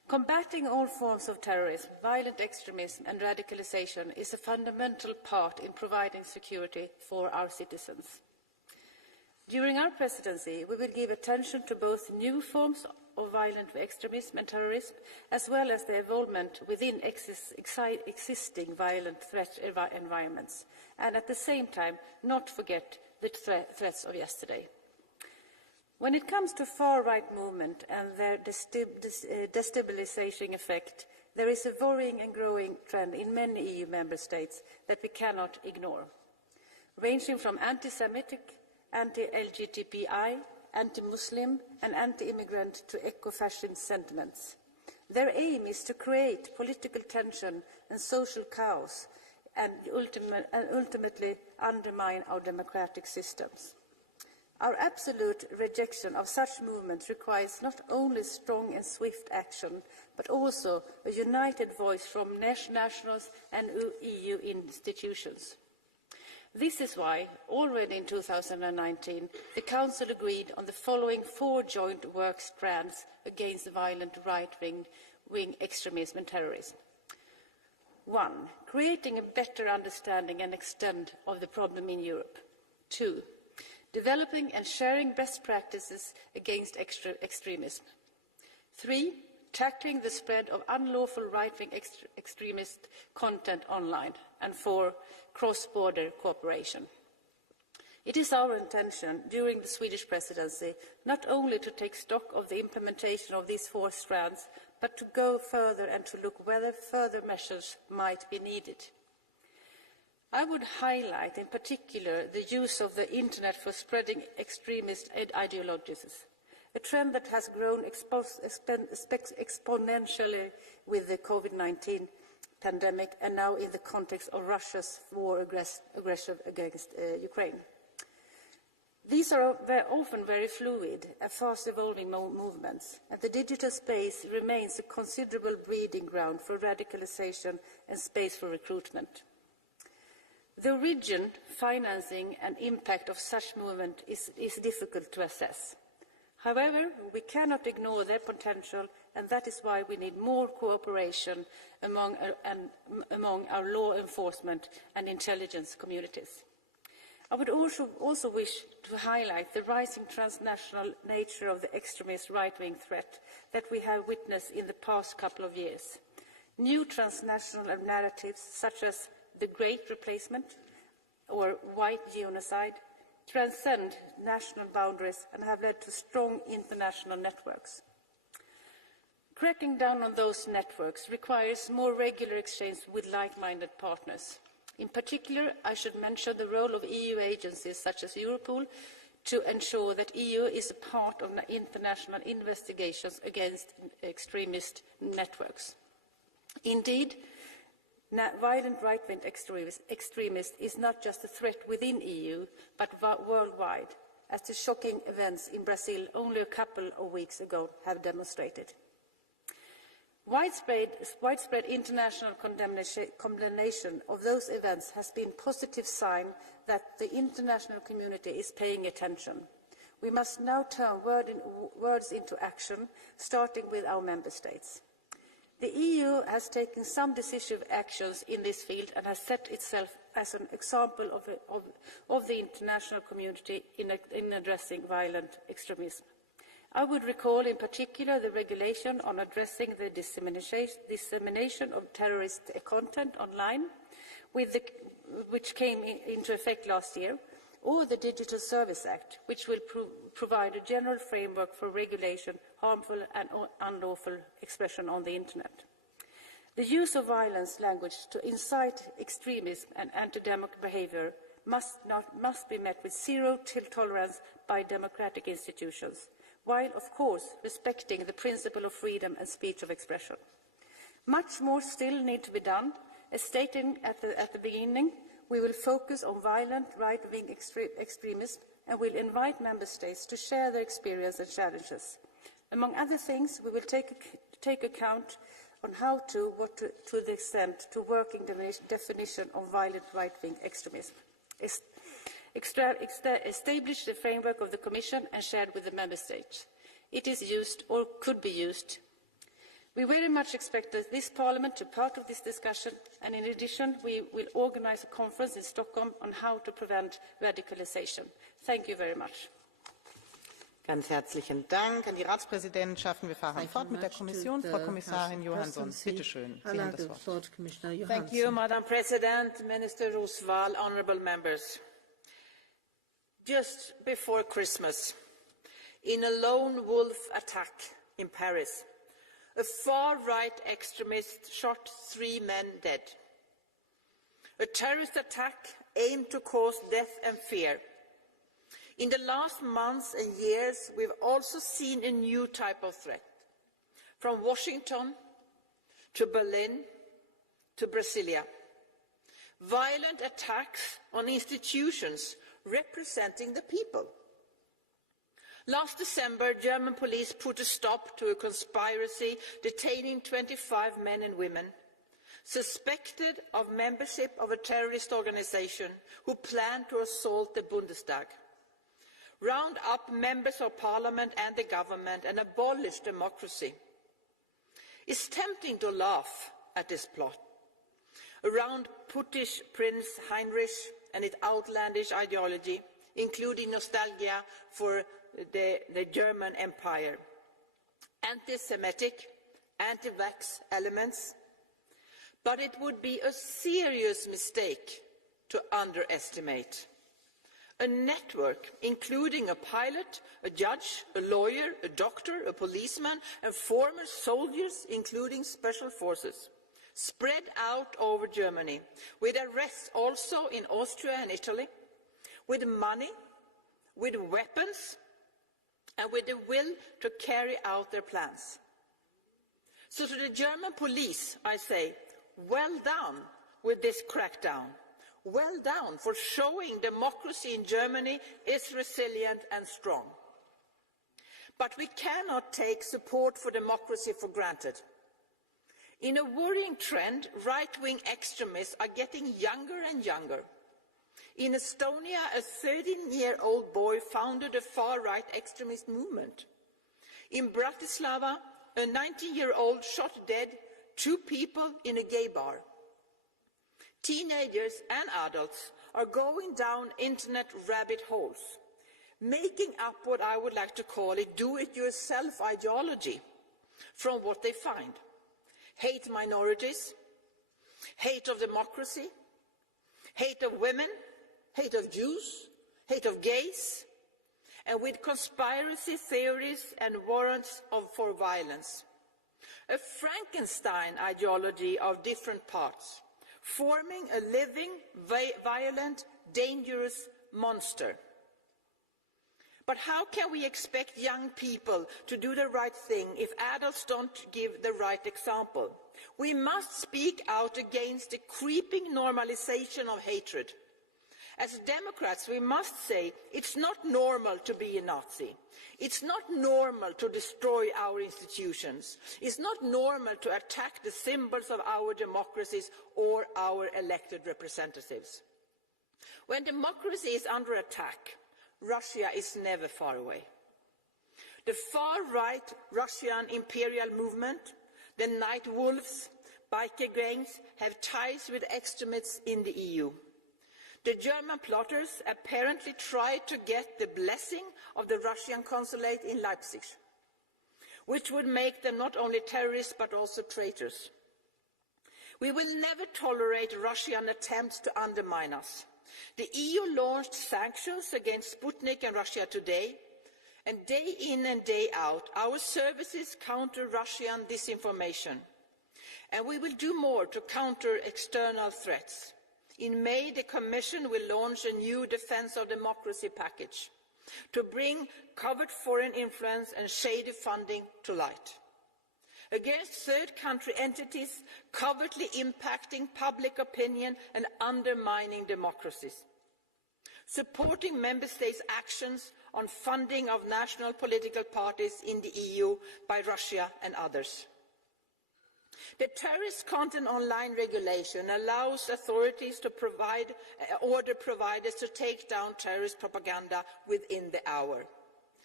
Combating all forms of terrorism, violent extremism and radicalization is a fundamental part in providing security for our citizens. During our presidency, we will give attention to both new forms of violent extremism and terrorism, as well as their involvement within existing violent threat environments, and at the same time not forget the threats of yesterday. When it comes to far-right movement and their destabilizing effect, there is a worrying and growing trend in many EU member states that we cannot ignore, ranging from anti-Semitic, anti-LGBTI, anti-Muslim and anti-immigrant to eco-fascist sentiments. Their aim is to create political tension and social chaos and ultimately undermine our democratic systems. Our absolute rejection of such movements requires not only strong and swift action, but also a united voice from nationals and EU institutions. This is why, already in 2019, the Council agreed on the following 4 joint work strands against violent right-wing extremism and terrorism. 1. Creating a better understanding and extent of the problem in Europe. 2. Developing and sharing best practices against extremism. 3. Tackling the spread of unlawful right-wing extremist content online. And 4. Cross-border cooperation. It is our intention during the Swedish presidency not only to take stock of the implementation of these 4 strands, but to go further and to look whether further measures might be needed. I would highlight in particular the use of the internet for spreading extremist ideologies, a trend that has grown exponentially with the COVID-19 pandemic and now in the context of Russia's war aggression against Ukraine. These are often very fluid and fast-evolving movements, and the digital space remains a considerable breeding ground for radicalization and space for recruitment. The origin, financing and impact of such movement is difficult to assess. However, we cannot ignore their potential, and that is why we need more cooperation among our law enforcement and intelligence communities. I would also wish to highlight the rising transnational nature of the extremist right-wing threat that we have witnessed in the past couple of years. New transnational narratives such as the Great Replacement or white genocide transcend national boundaries and have led to strong international networks. Cracking down on those networks requires more regular exchange with like-minded partners. In particular, I should mention the role of EU agencies such as Europol to ensure that EU is a part of international investigations against extremist networks. Indeed, violent right-wing extremists is not just a threat within EU, but worldwide, as the shocking events in Brazil only a couple of weeks ago have demonstrated. Widespread international condemnation of those events has been a positive sign that the international community is paying attention. We must now turn words into action, starting with our member states. The EU has taken some decisive actions in this field and has set itself as an example of the international community in addressing violent extremism. I would recall in particular the regulation on addressing the dissemination of terrorist content online, which came into effect last year, or the Digital Service Act, which will provide a general framework for regulation harmful and unlawful expression on the internet. The use of violence language to incite extremism and anti-democratic behaviour must be met with zero tolerance by democratic institutions, while, of course, respecting the principle of freedom and speech of expression. Much more still needs to be done. As stated at the beginning, we will focus on violent right-wing extremism and will invite member states to share their experience and challenges. Among other things, we will take account on how to the extent to working definition of violent right-wing extremism. Establish the framework of the Commission and shared with the member states. It is used or could be used We very much expect this Parliament to be part of this discussion, and in addition, we will organise a conference in Stockholm on how to prevent radicalisation. Thank you very much. Ganz herzlichen Dank an die Ratspräsidentschaft. Wir fahren fort mit der Kommission. Frau Kommissarin Johansson, bitte schön, Sie haben das Wort. Thank you, Madam President, Minister Roosevelt, honourable members. Just before Christmas, in a lone wolf attack in Paris, a far-right extremist shot 3 men dead. A terrorist attack aimed to cause death and fear. In the last months and years, we've also seen a new type of threat, from Washington to Berlin to Brasilia. Violent attacks on institutions representing the people. Last December, German police put a stop to a conspiracy detaining 25 men and women suspected of membership of a terrorist organization who planned to assault the Bundestag, round up members of parliament and the government, and abolish democracy. It's tempting to laugh at this plot around Puttish Prince Heinrich and its outlandish ideology, including nostalgia for the German Empire, anti-Semitic, anti-vax elements, but it would be a serious mistake to underestimate a network including a pilot, a judge, a lawyer, a doctor, a policeman, and former soldiers, including special forces, spread out over Germany, with arrests also in Austria and Italy, with money, with weapons, and with the will to carry out their plans. So to the German police, I say, well done with this crackdown. Well done for showing democracy in Germany is resilient and strong. But we cannot take support for democracy for granted. In a worrying trend, right-wing extremists are getting younger and younger. In Estonia, a 13-year-old boy founded a far-right extremist movement. In Bratislava, a 19-year-old shot dead 2 people in a gay bar. Teenagers and adults are going down internet rabbit holes, making up what I would like to call a do-it-yourself ideology from what they find. Hate minorities, hate of democracy, hate of women, hate of Jews, hate of gays, and with conspiracy theories and warrants for violence. A Frankenstein ideology of different parts, forming a living, violent, dangerous monster. But how can we expect young people to do the right thing if adults don't give the right example? We must speak out against the creeping normalization of hatred. As Democrats, we must say it's not normal to be a Nazi. It's not normal to destroy our institutions. It's not normal to attack the symbols of our democracies or our elected representatives. When democracy is under attack, Russia is never far away. The far-right Russian imperial movement, the Night Wolves, biker gangs have ties with extremists in the EU. The German plotters apparently tried to get the blessing of the Russian consulate in Leipzig, which would make them not only terrorists but also traitors. We will never tolerate Russian attempts to undermine us. The EU launched sanctions against Sputnik and Russia Today, and day in and day out, our services counter Russian disinformation. And we will do more to counter external threats. In May, the Commission will launch a new Defence of Democracy package to bring covert foreign influence and shady funding to light. Against third country entities covertly impacting public opinion and undermining democracies. Supporting Member States' actions on funding of national political parties in the EU by Russia and others. The terrorist content online regulation allows authorities to order providers to take down terrorist propaganda within the hour.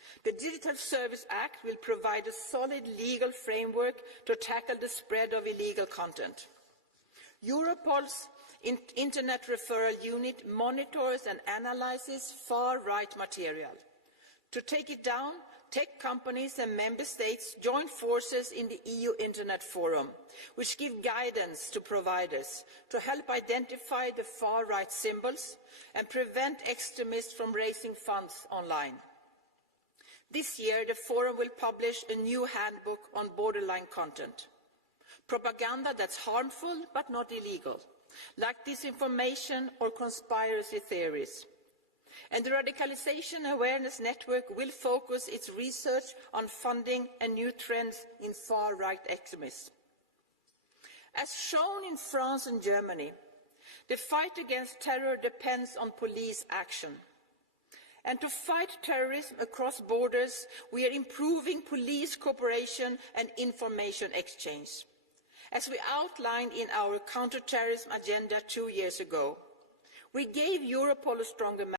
The Digital Service Act will provide a solid legal framework to tackle the spread of illegal content. Europol's Internet Referral Unit monitors and analyses far-right material. To take it down, tech companies and member states join forces in the EU Internet Forum, which give guidance to providers to help identify the far-right symbols and prevent extremists from raising funds online. This year, the Forum will publish a new handbook on borderline content. Propaganda that's harmful but not illegal, like disinformation or conspiracy theories. And the Radicalization Awareness Network will focus its research on funding and new trends in far-right extremism. As shown in France and Germany, the fight against terror depends on police action. And to fight terrorism across borders, we are improving police cooperation and information exchange. As we outlined in our counter-terrorism agenda 2 years ago, we gave Europol a stronger